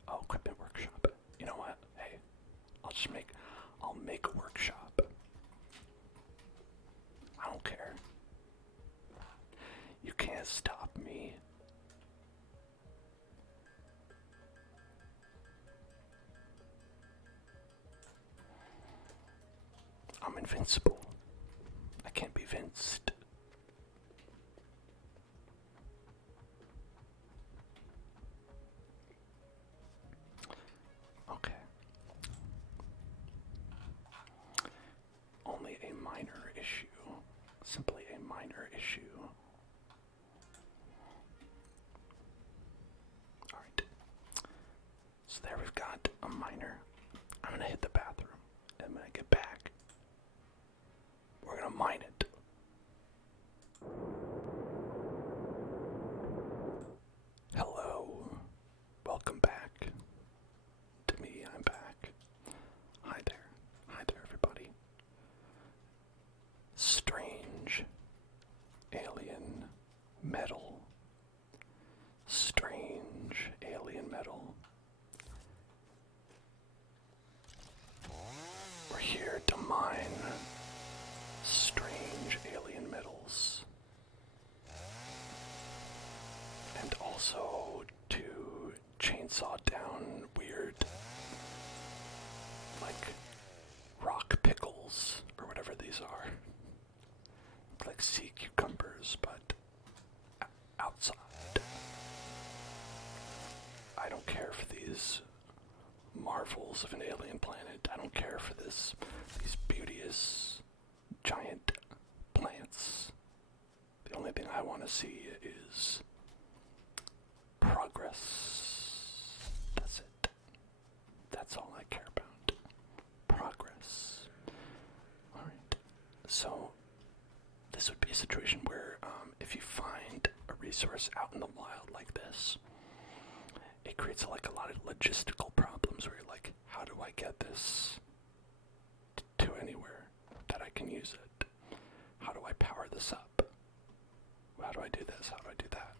Oh, equipment workshop. You know what? Hey, I'll make a workshop. I don't care. You can't stop me. I'm invincible. I can't be vinced. Okay. Only a minor issue. Simply a minor issue. Alright. So there we've got a miner. I'm gonna hit the bathroom. And when I get back, we're gonna mine it. Hello. Welcome back to me. I'm back. Hi there. Hi there, everybody. Strange alien metal. Strange alien metal. We're here to mine strange alien metals. And also to chainsaw down weird, like, rock pickles, or whatever these are. Like sea cucumbers, but outside. I don't care for these marvels of an alien planet. I don't care for these beauteous giant plants. The only thing I want to see is progress. That's it. That's all I care about. Progress. Alright. So, this would be a situation where if you find a resource out in the wild like this, it creates like a lot of logistical problems where you're like, how do I get this to anywhere that I can use it? How do I power this up? How do I do this? How do I do that?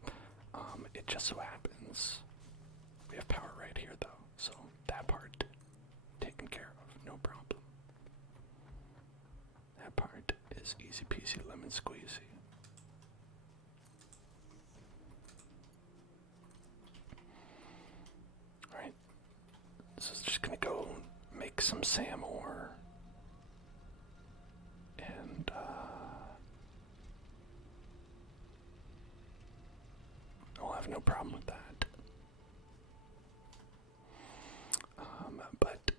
It just so happens we have power right here though, so that part taken care of, no problem. That part is easy peasy lemon squeezy. Alright, so it's just gonna go make some Sam ore. And I'll have no problem with that. But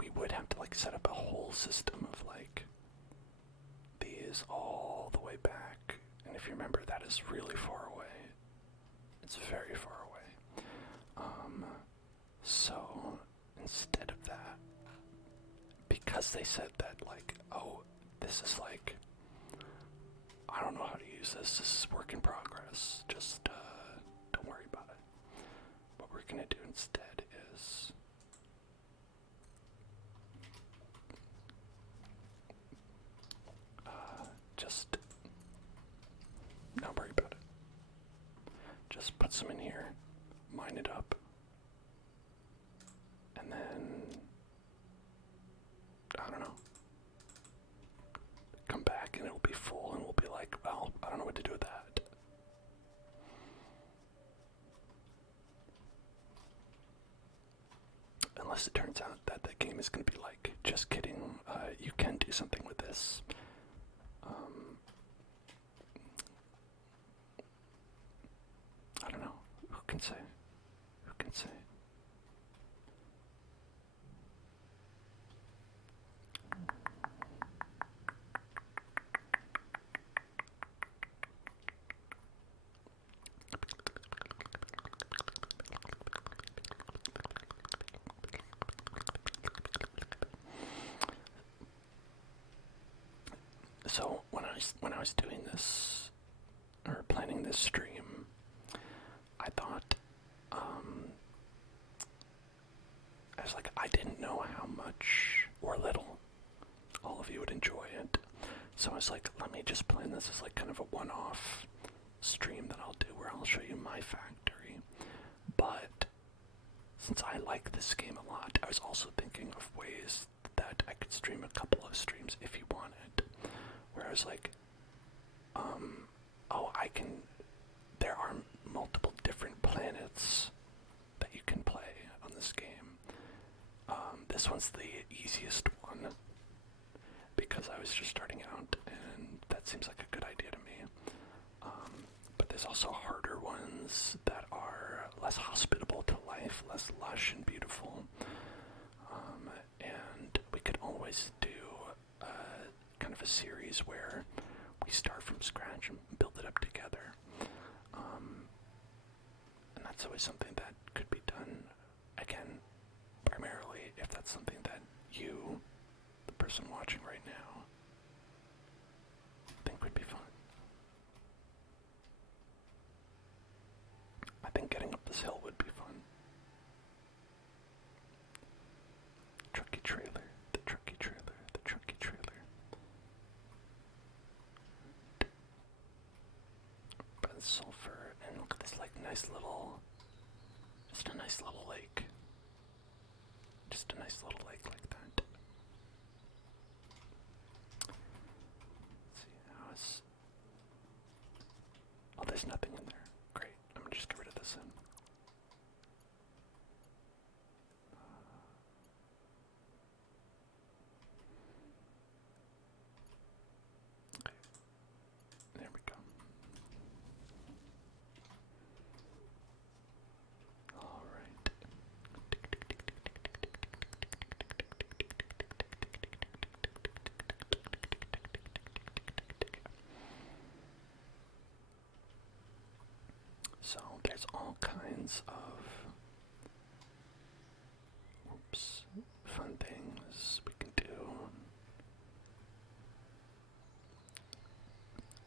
we would have to like set up a whole system is really far away. It's very far away. So instead of that, because they said that, like, oh, this is like, I don't know how to use this. This is work in progress. Just don't worry about it. What we're gonna do instead is just not worry about it. Just put some in here, mine it up, and then I don't know. Come back and it'll be full, and we'll be like, well, I don't know what to do with that. Unless it turns out that the game is going to be like, just kidding, you can do something with this. I don't know. Who can say? Who can say? So when I was doing this, or planning this stream, I thought, I was like, I didn't know how much or little all of you would enjoy it. So I was like, let me just plan this as like kind of a one-off stream that I'll do where I'll show you my factory. But since I like this game a lot, I was also thinking of ways that I could stream a couple of streams if you wanted. Where I was like, oh, there are multiple different planets that you can play on this game. This one's the easiest one because I was just starting out, and that seems like a good idea to me. But there's also harder ones that are less hospitable to life, less lush and beautiful. And we could always do kind of a series where we start from scratch and build it up together. And that's always something that could be done, again, primarily if that's something that you, the person watching right now, think would be fun. I think getting up this hill would be fun. Trucky trailer, the trucky trailer, the trucky trailer. By the sulfur, and look at this like nice little, just a nice little lake. Just a nice little lake like that. Let's see, how is... Oh, there's nothing in there. Great, I'm gonna just get rid of this in. Okay, there we go. All right. So there's all kinds of fun things we can do.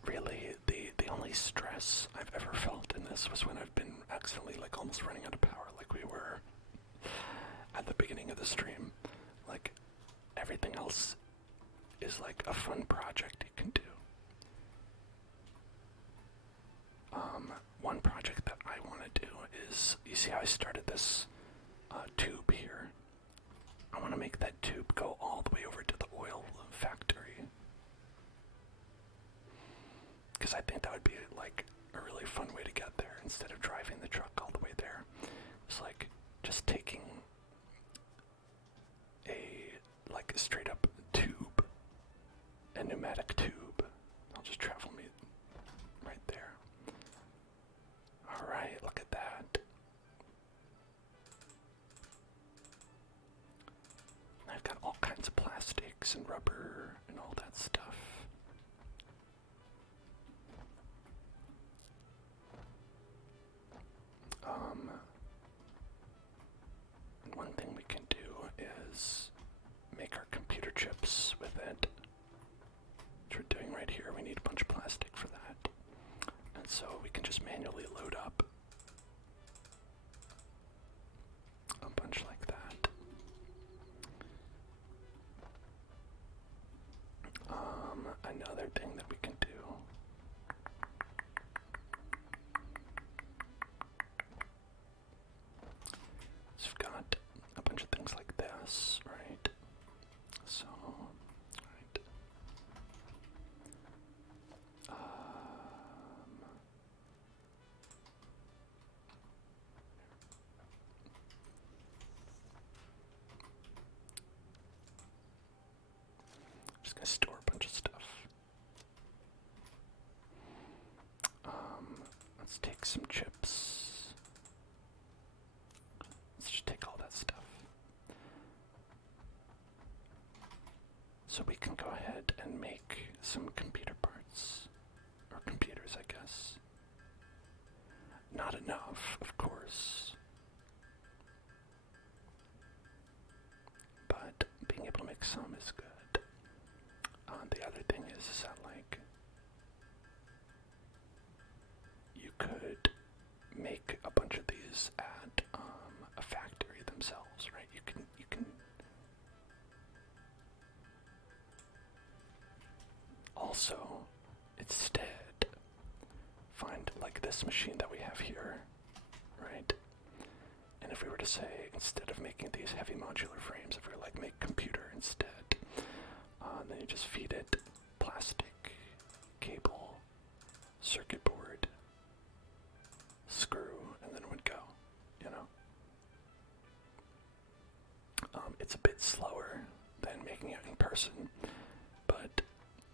Really, the only stress I've ever felt in this was when I've been accidentally like almost running out of power, like we were at the beginning of the stream. Like everything else is like a fun project you can do. One project that I want to do is, you see how I started this tube here? I want to make that tube go all the way over to the oil factory. Because I think that would be like a really fun way to get there instead of driving the truck all the way there. It's like just taking a straight up tube, a pneumatic tube. I'll just travel me right there. Alright, look at that. I've got all kinds of plastics and rubber and all that stuff. another thing that we can do. So we've got a bunch of things like this, right? So, right. Just gonna store a bunch of stuff. Let's take some chips. Let's just take all that stuff. So we can go ahead and make some computer parts. Or computers, I guess. Not enough, of course. But being able to make some is good. The other thing is that, like, you could make a bunch of these at a factory themselves, right? You can also instead find like this machine that we have here, right? And if we were to say, instead of making these heavy modular frames, if we were like make computer instead, then you just feed it plastic, cable, circuit board, screw, and then it would go, you know? It's a bit slower than making it in person, but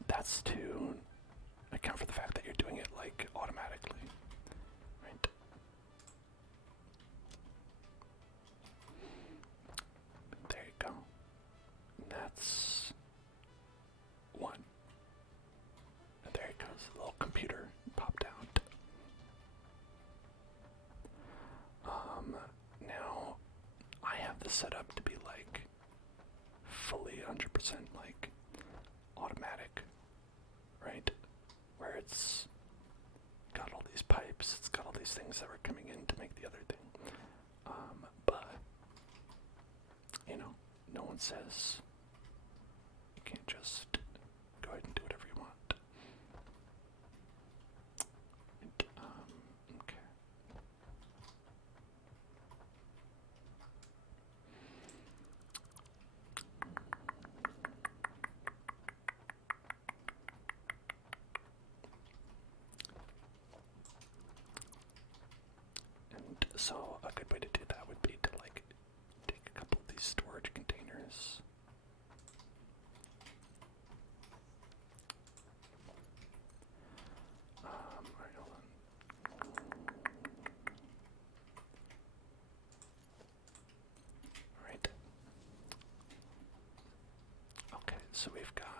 that's to account for the fact that you're doing it like automatically, right? There you go. That's one. And there it goes, a little computer popped out. Now I have this set up to be like fully 100% like automatic, right? Where it's got all these pipes, it's got all these things that were coming in to make the other thing. But, you know, no one says you can't just go ahead and do whatever you want. Okay. And so a good way to do that would be to like take a couple of these storage containers. Alright, hold on. Alright. Okay, so we've got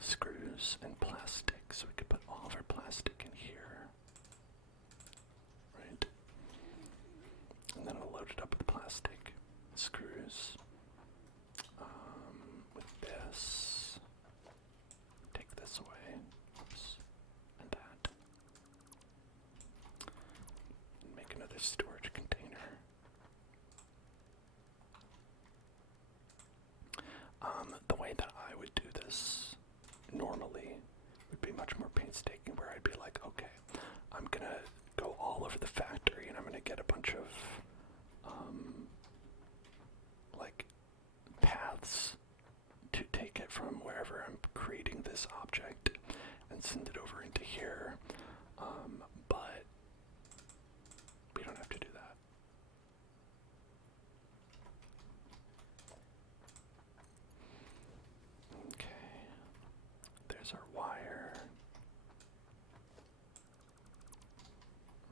screws and plastic, so we could put all of our plastic in here. Right? And then I'll load it up with plastic, screws, with this. Take this away. Oops. And that. And make another storage container. The way that I would do this normally would be much more painstaking, where I'd be like, okay, I'm gonna go all over the factory and I'm gonna get a bunch of like paths to take it from wherever I'm creating this object and send it over into here, but we don't have to do that. Okay, there's our wire.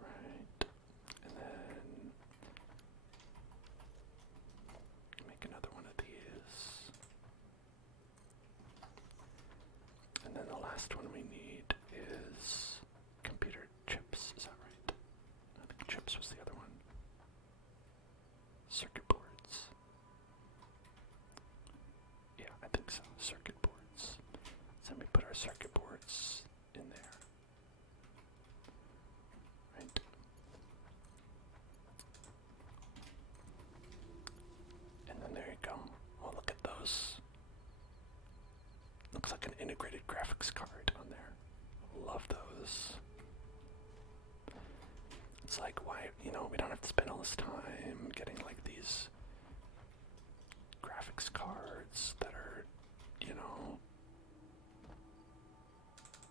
Right, and then make another one of these. And then the last one we need is computer chips, is that right? I think chips was the other one. Circuit boards. Yeah, I think so. Circuit boards. So let me put our circuit boards in there. Right. And then there you go. Oh, look at those. The looks like an integrated graphics card on there. Love those. It's like, why, we don't have to spend all this time getting like these graphics cards that are,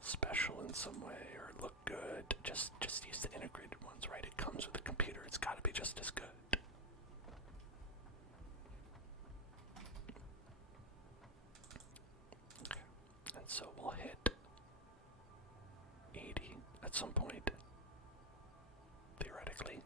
special in some way or look good. Just use the integrated ones, right? It comes with the computer. It's got to be just as good. Okay. And so we'll hit 80 at some point, theoretically.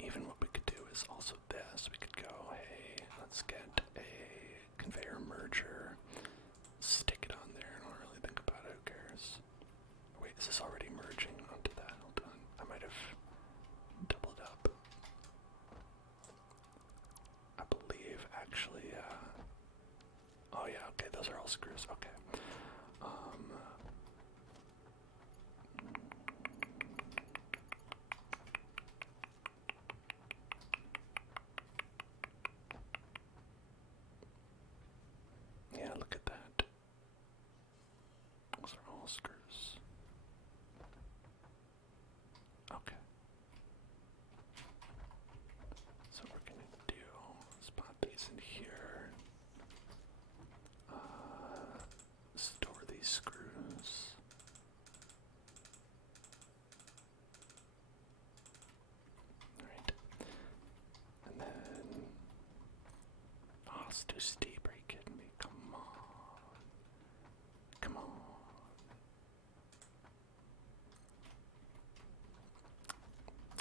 Even what we could do is also this. We could go, hey, let's get a conveyor merger, stick it on there, and don't really think about it, who cares? Wait, is this already merging onto that? Hold on. I might have doubled up. I believe, actually, oh yeah, okay, those are all screws, okay. Yeah, look at that. Those are all screws. Okay. So we're gonna do, spot these in here. Store these screws. Alright. And then, oh, it's too steep. Are you kidding me? Come on. Come on.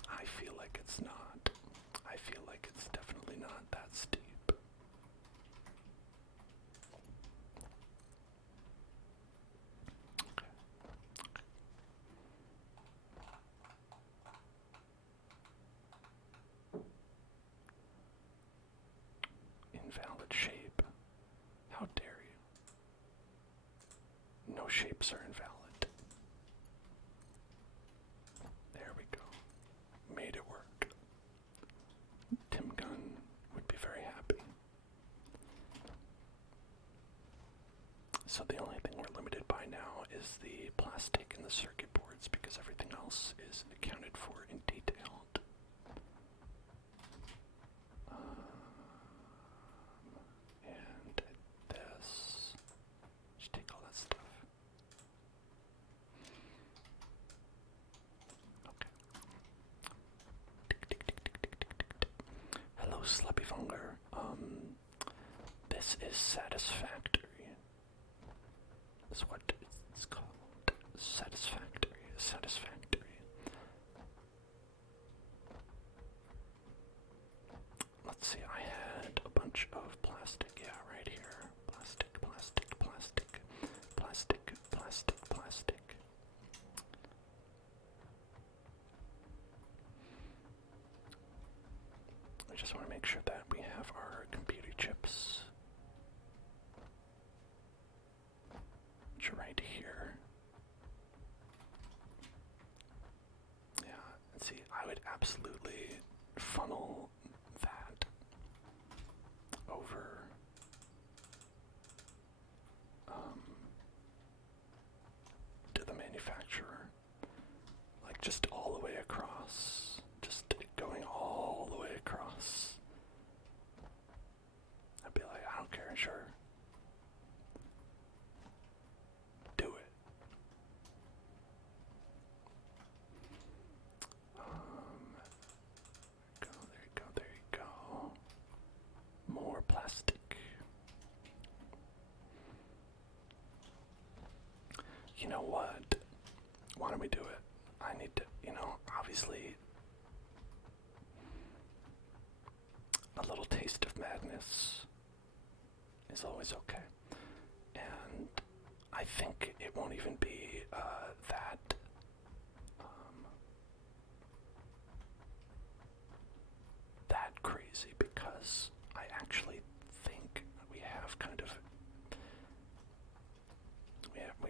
I feel like it's not. I feel like it's definitely not that steep. Okay. Invalid shape. How dare you? No shapes are invalid. There we go. Made it work. Tim Gunn would be very happy. So the only thing we're limited by now is the plastic and the circuit boards, because everything else is accounted for in detailed. And this. Just take all that stuff. Okay. Tick, tick, tick, tick, tick, tick, tick, tick. Hello, Slappy Funger. This is Satisfactory. That's what it's called. Satisfactory. Satisfactory. Let's see, I had a bunch of plastic. Yeah, right here. Plastic, plastic, plastic. Plastic, plastic, plastic. I just want to make sure that we have our computer chips. Which are right here. Yeah, and see, I would absolutely funnel that over to the manufacturer. Like just all the way across. Just going all the way across. I'd be like, I don't care, sure. Do it. There you go. More plastic. You know what? Why don't we do it? I need to, obviously a little taste of madness is always okay. And I think it won't even be that crazy, because I actually think we have kind of we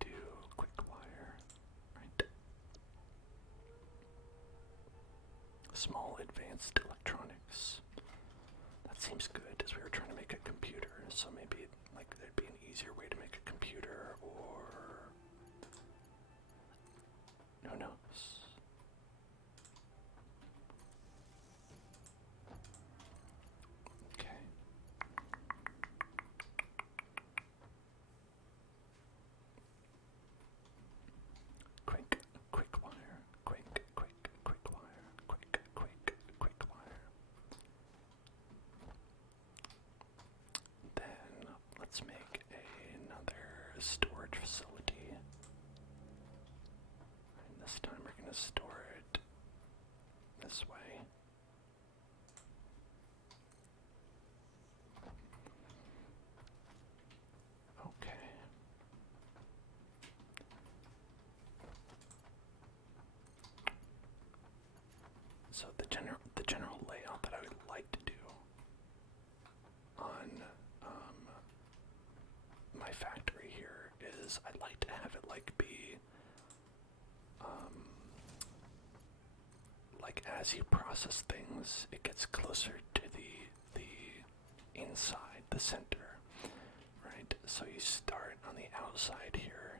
Small advanced electronics. That seems good, as we were trying to make a computer, so maybe like there'd be an easier way to make a computer, or who knows? Okay. Quick wire, quick wire, quick wire. Then let's make another storage facility. And this time we're going to store it this way. Okay. So the general layout that I would like to do on my factory here is I'd like to have it like be like as you process things, it gets closer to the inside, the center, right? So you start on the outside here,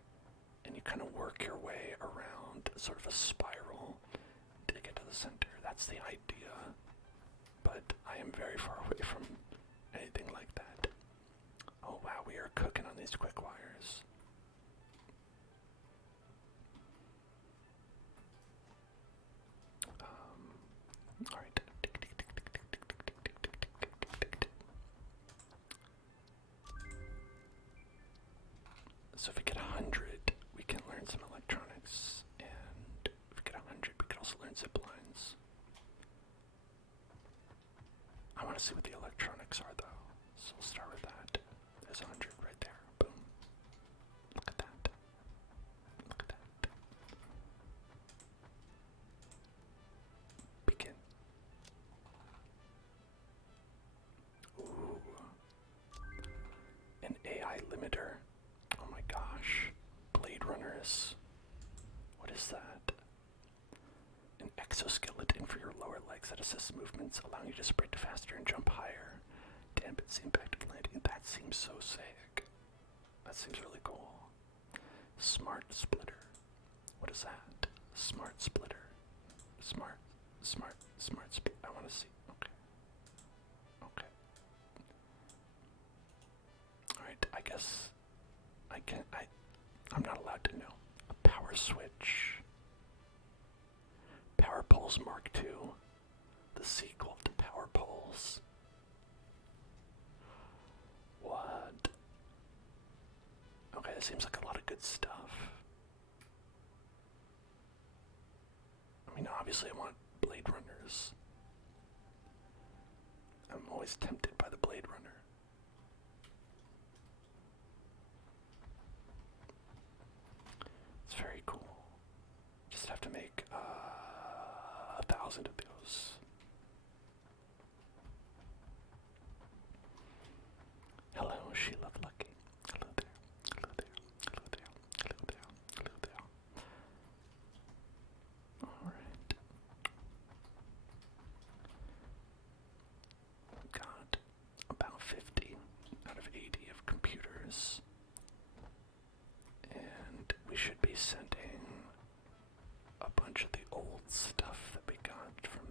and you kind of work your way around sort of a spiral to get to the center. That's the idea, but I am very far away from anything like that. Oh wow, we are cooking on these quick wires. Alright. So if we get 100, we can learn some electronics, and if we get 100, we can also learn zip lines. I want to see what the electronics are, though, so we'll start with that. There's 100 right there. Boom. Look at that. Look at that. Begin. Ooh. An AI limiter. Oh my gosh. Blade runners. What is that? An exoskeleton for your lower legs that assists movements, allowing you to sprint faster and jump higher. Dampens the impact of landing. That seems so sick. That seems really cool. Smart splitter. What is that? Smart splitter. Smart split. I want to see. Okay. Okay. Alright, I guess I'm not allowed to know. A power switch. Power Poles Mark II. The sequel to Power Poles. What? Okay, that seems like a lot of good stuff. I mean, obviously I want Blade Runners. I'm always tempted by the Blade Runner. It's very cool. Just have to make 1,000 of those. Hello, she love lucky. Hello there. Hello there. Hello there. Hello there. Hello there. Alright. Got about 50 out of 80 of computers. And we should be sending a bunch of the old stuff that we got from,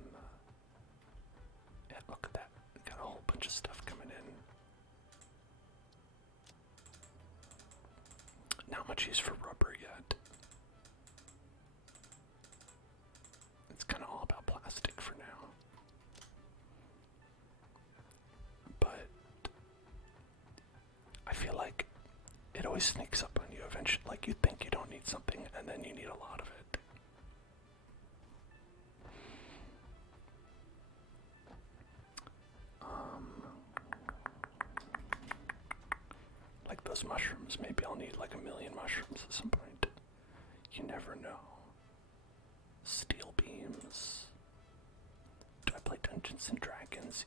yeah, look at that. We got a whole bunch of stuff coming in. Not much use for rubber yet. It's kind of all about plastic for now. But I feel like it always sneaks up on you eventually. Like you think you don't need something, and then you need a lot of it. Like those mushrooms, maybe I'll need like 1,000,000 mushrooms at some point. You never know. Steel beams. Do I play Dungeons and Dragons?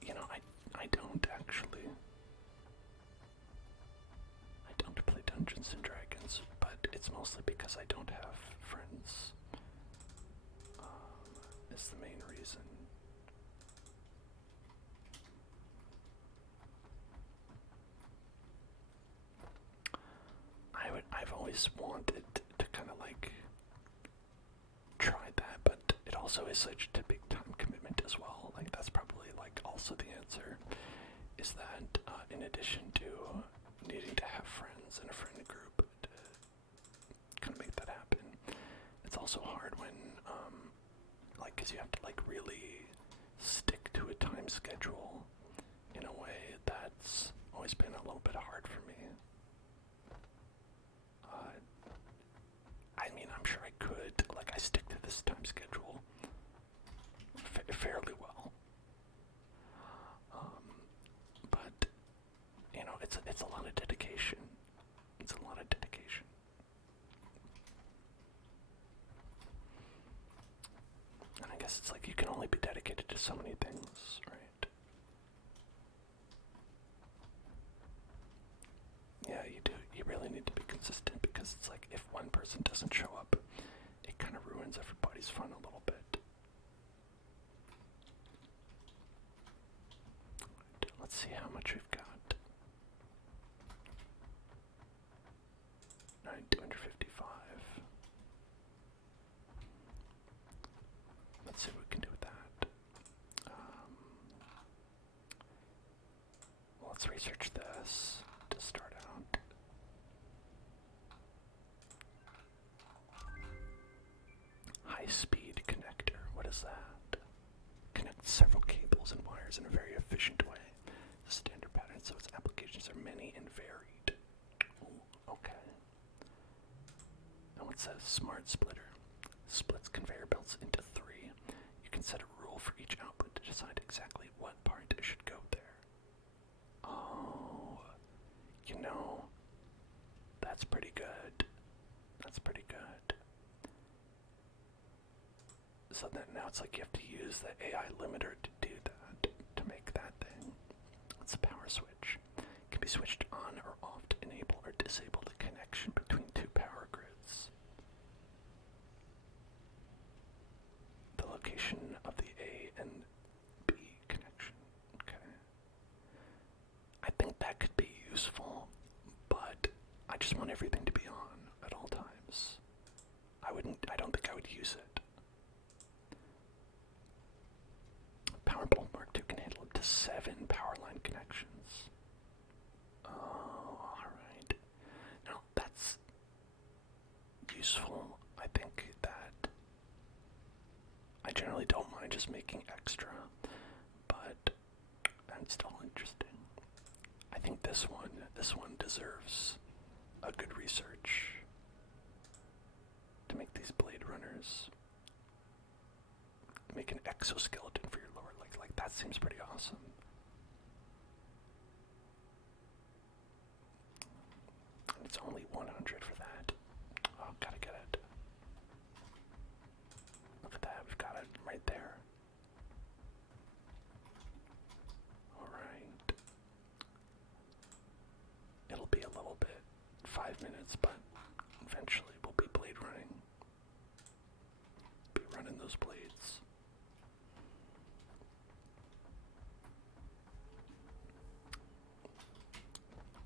You know, I don't actually. I don't play Dungeons and Dragons, but it's mostly because I don't have friends. is the main reason. I've always wanted to kind of like try that, but it also is such a big time commitment as well. Like that's probably like also the answer, is that in addition to needing to have friends in a friend group to kind of make that happen, it's also hard when like, because you have to like really stick to a time schedule in a way that's always been a little bit hard for me. I mean, I'm sure I could, like, I stick to this time schedule fairly well. But, you know, it's a lot of dedication. It's a lot of dedication. And I guess it's like you can only be dedicated to so many things, right? Yeah, you do. You really need to be consistent, because it's like if one person doesn't show up, it kind of ruins everybody's fun a little bit. Let's see how much we've got. 255. Let's see what we can do with that. Well, let's research this to start out. High-speed connector. What is that? Connects several cables and wires in a very efficient way. The standard pattern, so its applications are many and varied. Ooh, okay. Now it says smart splitter. Splits conveyor belts into 3. You can set a rule for each output to decide exactly what part should go there. Oh, you know, that's pretty good. That's pretty good. So then now it's like you have to use the AI limiter to do that, to make that thing. It's a power switch. It can be switched on or off to enable or disable the connection between 2 power grids. The location of the A and B connection. Okay. I think that could be useful, but I just want everything to be on at all times. I don't think I would use it. PowerBolt Mark II can handle up to 7 power line connections. Oh, alright. Now, that's useful. I think that I generally don't mind just making extra, but it's still interesting. I think this one deserves a good research to make these blade runners. Make an exoskeleton for your lower legs. Like, that seems pretty awesome. And it's only 100 for that. Oh, gotta get it. Look at that, we've got it right there. Alright. It'll be a little bit, 5 minutes, but eventually we'll be blade running. Be running those blades.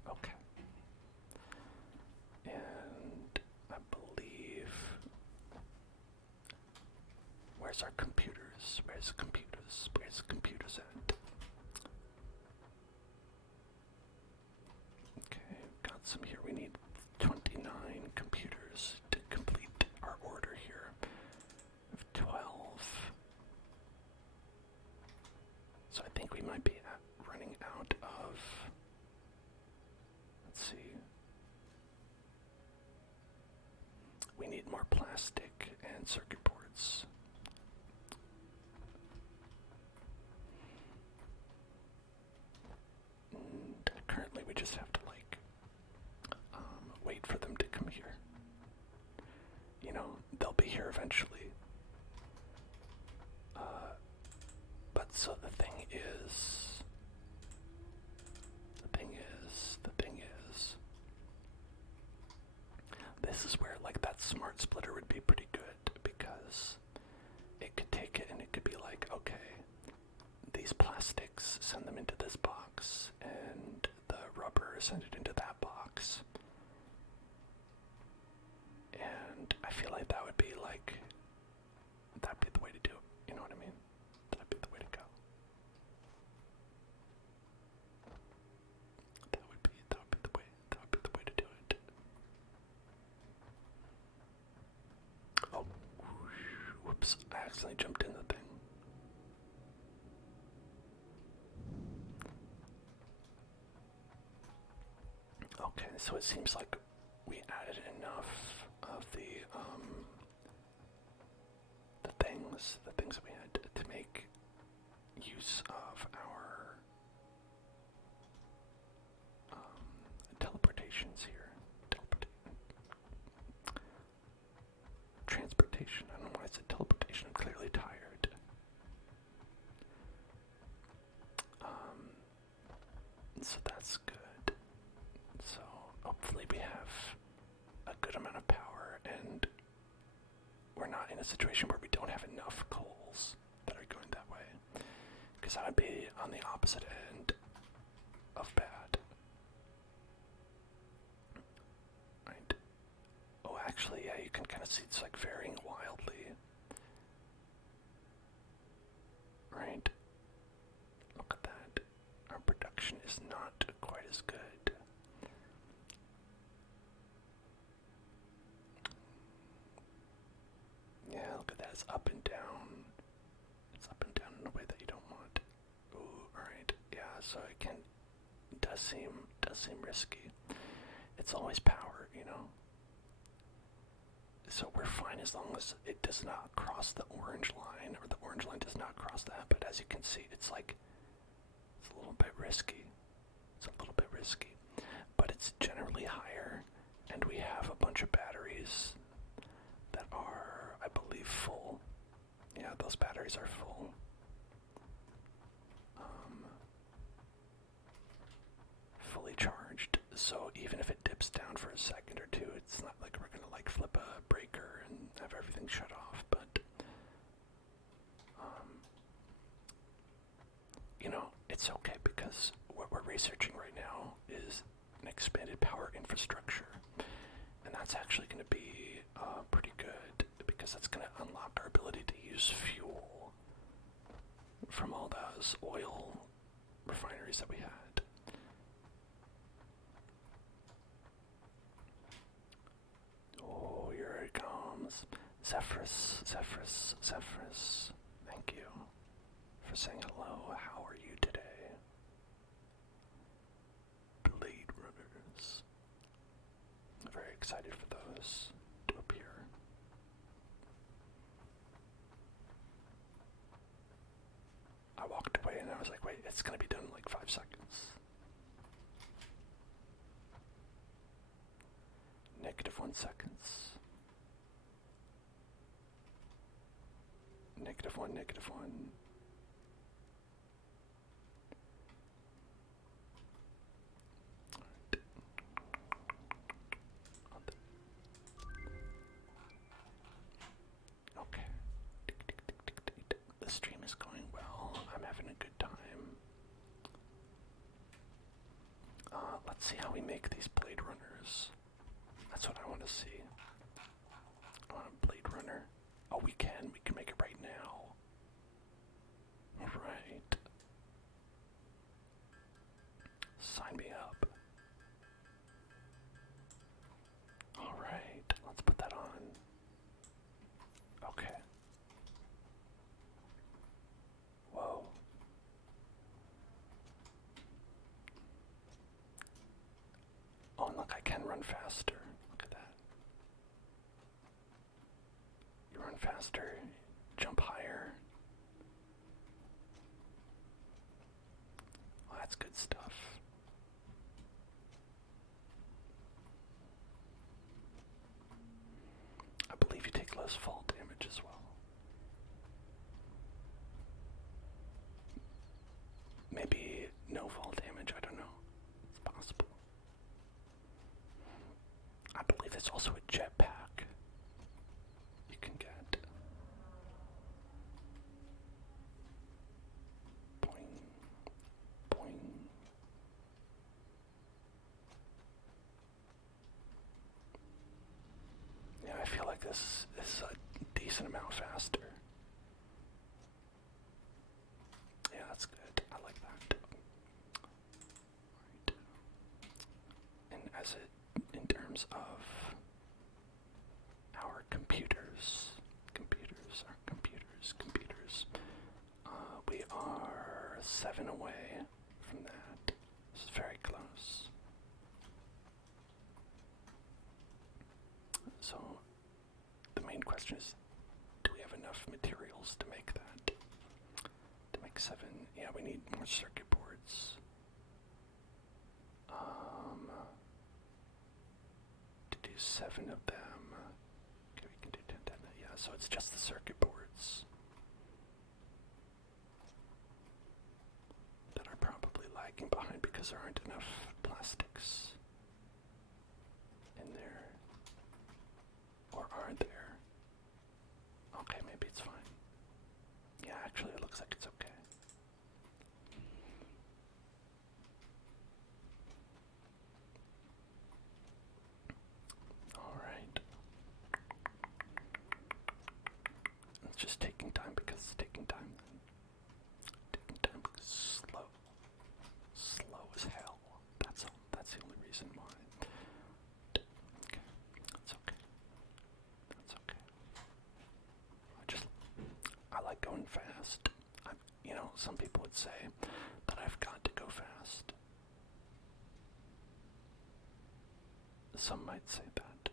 Okay. And I believe, where's our computers? Where's the computers? Where's the computers at? Okay, got some here. We need 29 computers to complete our order here of 12. So I think we might be running out of, let's see. We need more plastic and circuit boards. And currently we just have to like wait for them to come here. You know, they'll be here eventually. But so the thing is, this is where like that smart splitter would be pretty good, because it could take it and plastics, send them into this box, and the rubber, send it into that box. And I feel like that would be like, that'd be the way to do it, you know what I mean? That'd be the way to go. That would be the way to do it. Oh, whoops, I accidentally jumped in the thing. Okay, so it seems like we added enough of the things that we had to make use of our teleportations here. Transportation. I don't know why I said teleportation. I'm clearly tired. So that's good. So hopefully we have a good amount of power, and we're not in a situation where we don't have enough coals that are going that way, because that would be on the opposite end of bad. Right. Oh, actually, yeah, you can kind of see it's like varying wildly. Right. Look at that. Our production is not quite as good. Yeah, look at that. It's up and down. It's up and down in a way that you don't want. Ooh, alright. Yeah, so it does seem risky. It's always power, you know? So we're fine as long as it does not cross the orange line, or the orange line does not cross that, but as you can see, it's like, it's a little bit risky. But it's generally higher, and we have a bunch of batteries that are, I believe, full. Yeah, those batteries are full. Fully charged, so even if it dips down for a second or two, it's not like we're gonna like flip a breaker and have everything shut off, but you know, it's okay, because what we're researching right now is an expanded power infrastructure, and that's actually going to be pretty good, because that's going to unlock our ability to use fuel from all those oil refineries that we had. Oh, here it comes. Zephyrus. Thank you for saying hello. How are you today? Blade runners. I'm very excited for those to appear. I walked away and I was like, wait, it's gonna be done in like 5 seconds. -1 seconds. -1. Okay. The stream is going well. I'm having a good time. Let's see how we make these Blade Runners. That's what I want to see. I want a Blade Runner. Oh, we can make it right now. Right. Sign me up. Alright, let's put that on. Okay. Whoa. Oh, and look, I can run faster. Look at that. You run faster, jump higher. Well, that's good stuff. I believe you take less fall damage as well. Maybe no fall damage, I don't know. It's possible. I believe there's also a jetpack you can get. Boing. this is a decent amount faster. Yeah, that's good. I like that. Right. And in terms of our computers, we are 7 away from that. This is very close. So, the main question is, do we have enough materials to make that? To make 7? Yeah, we need more circuit boards. To do 7 of them. Okay, we can do 10. Yeah, so it's just the circuit boards that are probably lagging behind because there aren't enough plastics in there. Or are there? Okay, maybe it's fine. Yeah, actually it looks like it's okay. Alright. It's just taking time because it's taking time. Taking time because it's slow. Slow as hell. That's all. That's the only reason why. Okay. That's okay. That's okay. I like going fast. Some people would say that I've got to go fast. Some might say that.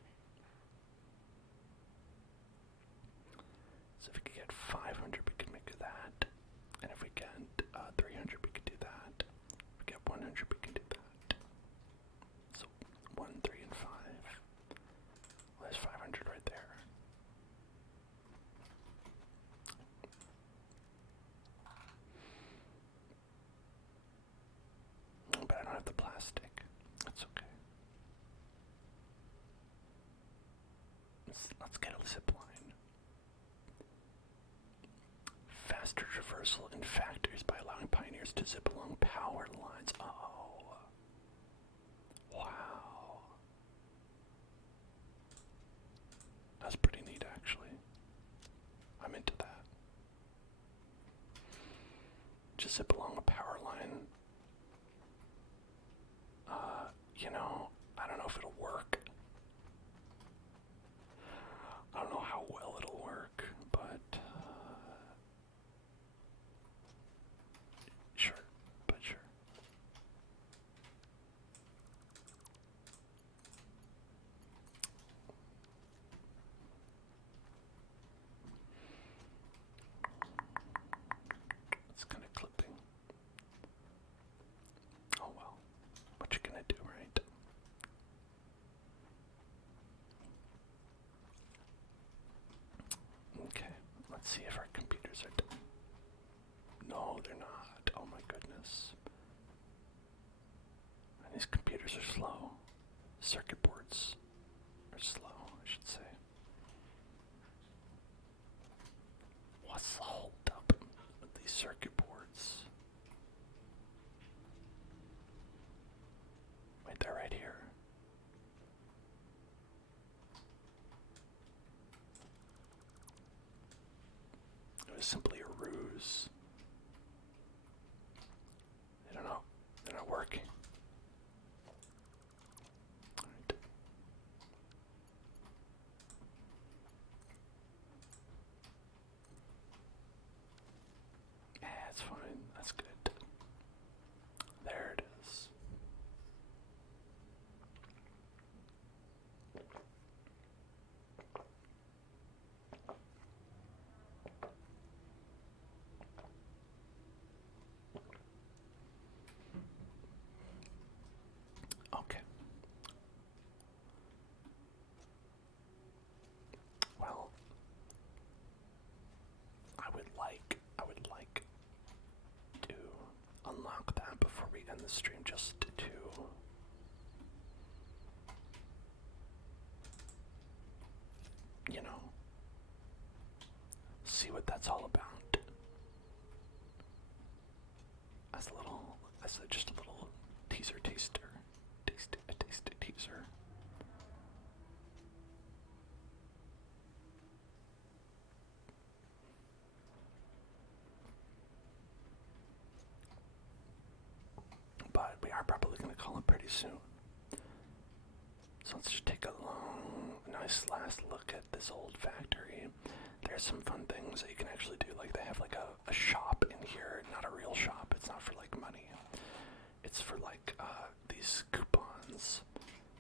So if we could get 500, we could make that. And if we get 300, we could do that. If we get 100, we can do that. So 1, 3, and 5. Well, there's 500 right there. But I don't have the plastic. That's okay. Let's get a zip line. Faster traversal in factories by allowing pioneers to zip along power lines. Oh. Wow. That's pretty neat, actually. I'm into that. Just zip along a power line. I don't know if it'll work. I don't know how well it'll work, but sure. It's kind of clipping. Oh well. What you gonna do, right? Okay, let's see if our computers are done. No, they're not. Oh my goodness. And these computers are slow. Circuit boards are slow, I should say. What's the holdup with these circuit boards? Wait, they're right here. It was simply a ruse. I don't know. They're not working. Alright. Yeah, it's fine. That's good. There it is. Okay. Well, I would like to unlock that before we end the stream, just to see what that's all about. Just a little teaser taster. A taste teaser. pretty soon. So let's just take a nice last look at this old factory. There's some fun things that you can actually do. Like, they have like a shop in here, not a real shop. It's not for like money. It's for like these coupons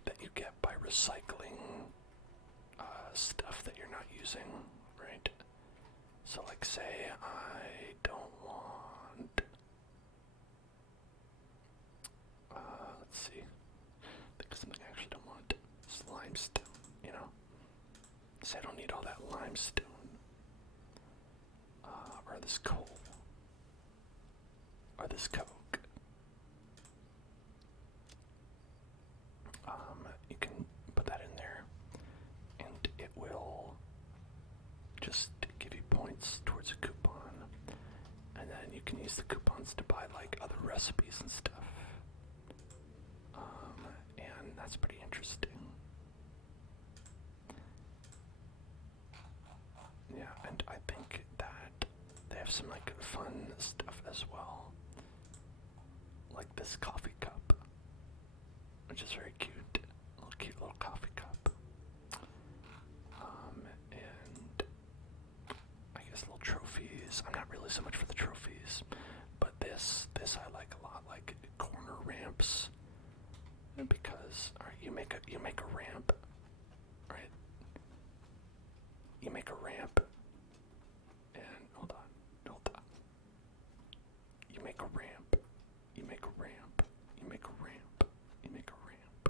that you get by recycling stuff that you're not using, right? So like, say I don't want, let's see, think of something I actually don't want. It's limestone, you know? Say I don't need all that limestone. Or this coal. Or this coke. You can put that in there, and it will just give you points towards a coupon, and then you can use the coupons to buy like other recipes and stuff. And that's pretty interesting. Yeah, and I think that they have some like fun stuff as well, like this coffee cup, which is very cute. Cute little coffee cup. And I guess little trophies. I'm not really so much for the trophies, but this I like a lot, like corner ramps, because you make a ramp, right? You make a ramp, and hold on. You make a ramp. You make a ramp. You make a ramp. You make a ramp.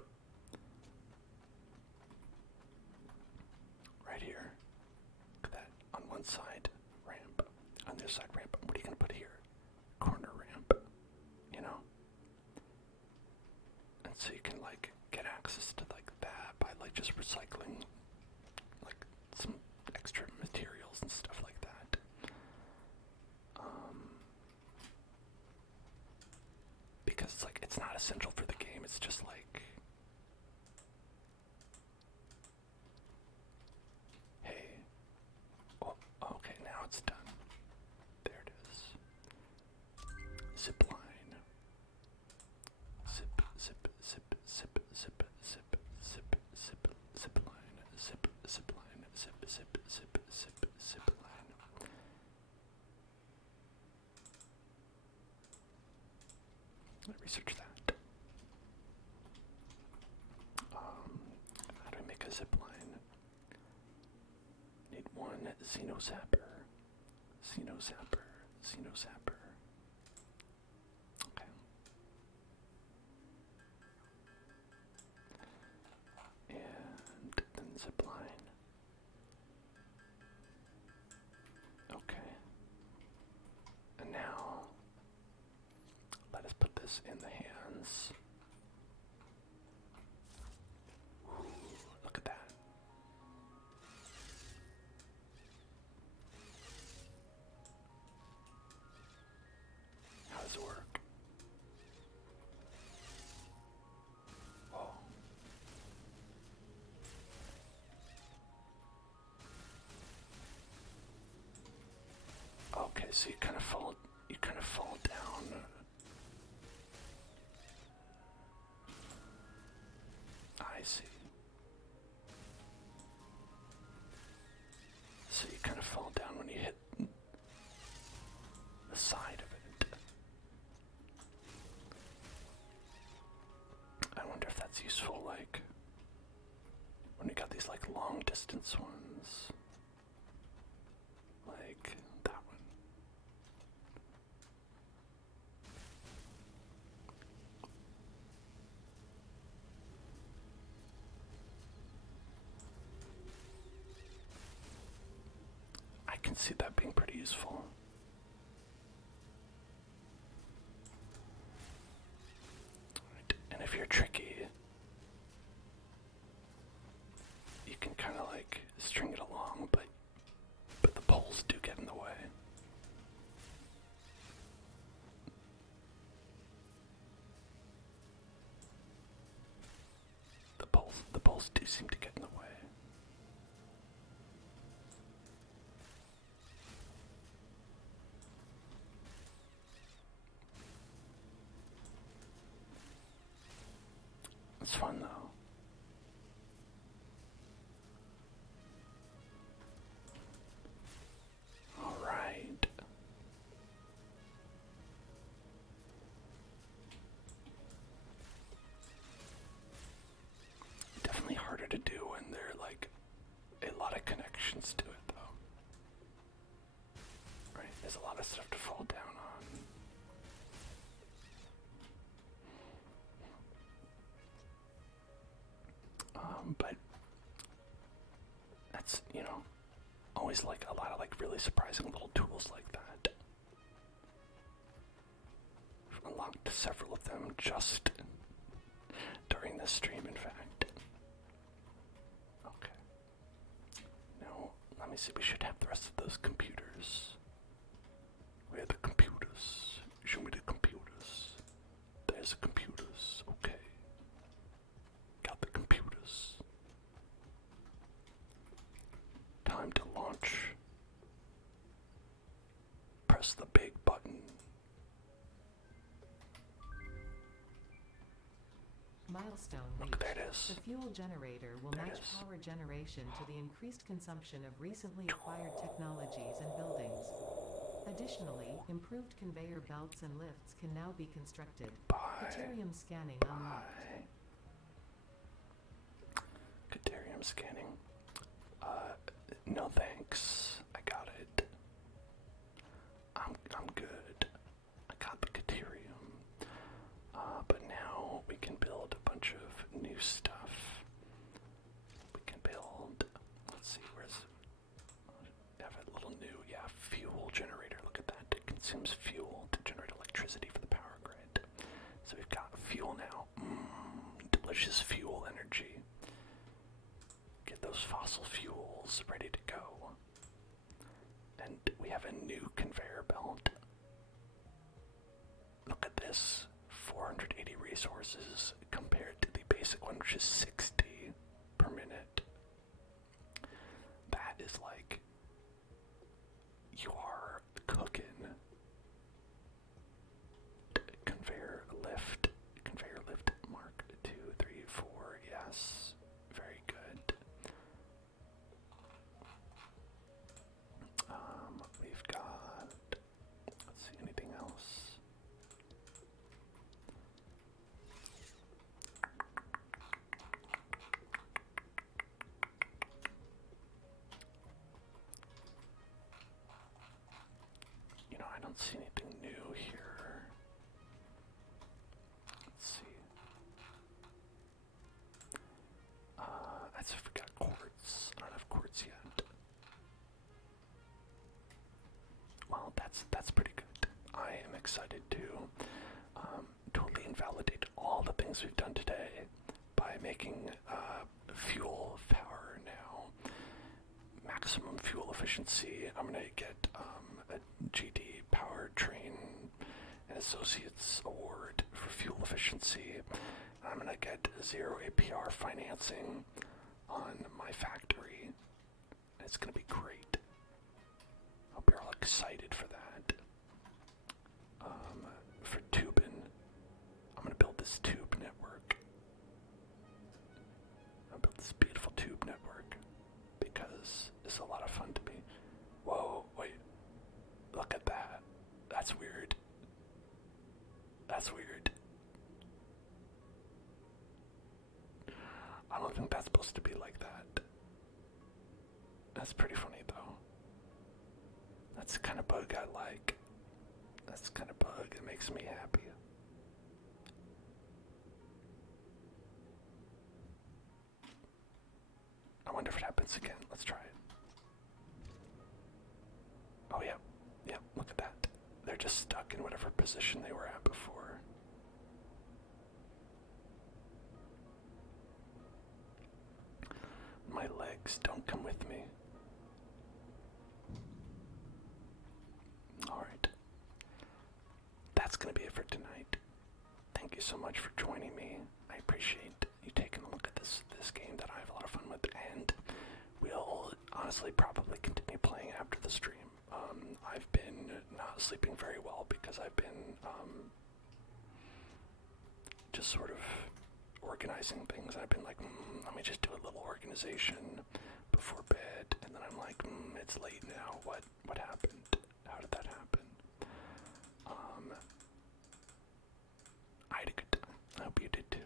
Right here. Look at that. On one side, ramp. On the other side, ramp. What are you going to put here? Corner ramp. You know? And so you can, like, get access to, like, that by, like, just recycling, like, some extra materials and stuff like that. Because it's, like, it's not essential for the game. It's just, like, hey, oh, okay, now it's done. There it is. Zip line. Zip, zip, zip, zip, zip, zip, zip, zip, zip line. Zip, zip line. Zip, zip, zip, zip, zip line. Let's research that. How do I make a zip line? Need one xenozapper. Xenozapper. Xenozapper. Okay. And then zip line. Okay. And now, let us put this in the hands. Ooh, look at that. How does it work? Whoa. Okay, so you kind of fall down. I see. So you kind of fall down when you hit the side of it. I wonder if that's useful, like, when you got these, like, long distance ones. Like that one. I can see that being pretty useful. Right. And if you're tricky, you can kind of like string it along, but the poles do get in the way. The poles do seem to get in the way. fun though. All right. Definitely harder to do when there are like a lot of connections to it though. Right, there's a lot of stuff to fall down on. But that's, always like a lot of like really surprising little tools like that. I've unlocked several of them just during this stream, in fact. Okay. Now, let me see, we should have the rest of those computers. Where are the computers? Show me the computers. There's the computers, okay. Got the computers. Time to launch. Press the big button. Milestone Look, reached. there it is. The fuel generator will There it match is. power generation to the increased consumption of recently acquired technologies and buildings. Additionally, improved conveyor belts and lifts can now be constructed. Deuterium scanning unlocked. Deuterium scanning. No thanks. I got it. I'm good. I got the deuterium. But now we can build a bunch of new stuff. We can build, let's see, have a little new, fuel generator. Look at that. It consumes fuel to generate electricity for the power grid. So we've got fuel now. Delicious fuel energy. Get those fossil fuels ready to go. And we have a new conveyor belt. Look at this. 480 resources compared to the basic one, which is 60 per minute. That is like, you are cooking. Conveyor lift, mark 2, 3, 4, yes, very good. We've got, let's see, anything else? I don't see anything new here. Let's see. That's if we got quartz. I don't have quartz yet. Well, that's pretty good. I am excited to totally invalidate all the things we've done today by making fuel power now maximum fuel efficiency. I'm gonna get a GD Powertrain and Associates Award for fuel efficiency. I'm gonna get 0 APR financing on my factory. It's gonna be great. Hope you're all excited for that. For tubing, I'm gonna build this tube network. I'll build this beautiful tube network because it's a lot of fun to me. Whoa, wait. Look at that. That's weird. That's weird. I don't think that's supposed to be like that. That's pretty funny though. That's the kind of bug I like. That's the kind of bug that makes me happy. I wonder if it happens again. Let's try it. Oh yeah, look at that. They're just stuck in whatever position they were at before. My legs don't come with me. Alright. That's gonna be it for tonight. Thank you so much for joining me. I appreciate you taking a look at this game that I have a lot of fun with, and we'll honestly probably continue playing after the stream. I've been not sleeping very well because I've been just sort of organizing things. I've been like, let me just do a little organization before bed, and then I'm like, it's late now. What happened? How did that happen? I had a good time. I hope you did too.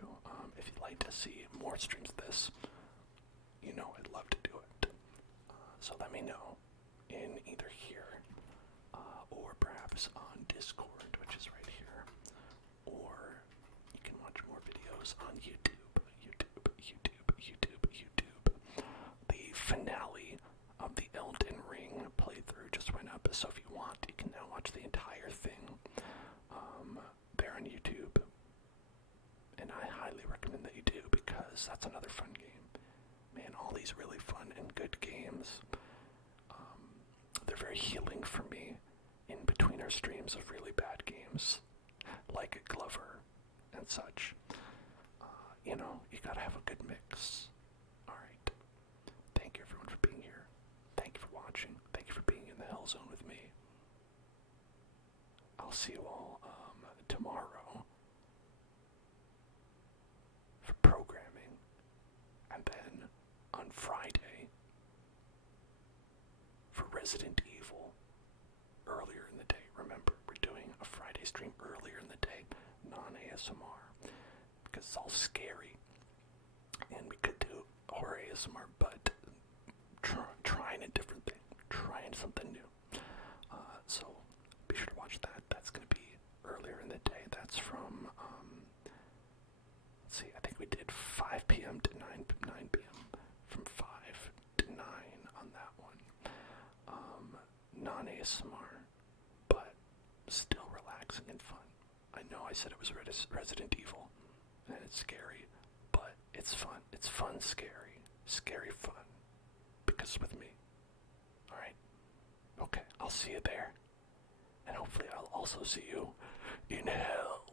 If you'd like to see more streams of this, you know I'd love to do it. So let me know in either here or perhaps on Discord, which is right here, or you can watch more videos on YouTube. The finale of the Elden Ring playthrough just went up, so if you want, you can now watch the entire thing there on YouTube. And I highly recommend that you do, because that's another fun game. Man, all these really fun and good games, they're very healing for me in between our streams of really bad games, like Glover and such. You know, you gotta have a good mix. Alright. Thank you everyone for being here. Thank you for watching. Thank you for being in the Hell Zone with me. I'll see you all tomorrow for programming, and then on Friday for Resident Evil earlier in the day. Remember, we're doing a Friday stream earlier in the day, non-ASMR, because it's all scary, and we could do horror ASMR, but trying a different thing, trying something new. So be sure to watch that. That's going to be earlier in the day. That's from, let's see, I think we did 5 p.m. to 9 p.m. From 5 to 9 on that one. Non-ASMR, but still relaxing and fun. I know I said it was Resident Evil, and it's scary, but it's fun. It's fun, scary. Scary fun. Because it's with me. Alright? Okay, I'll see you there. And hopefully I'll also see you in hell.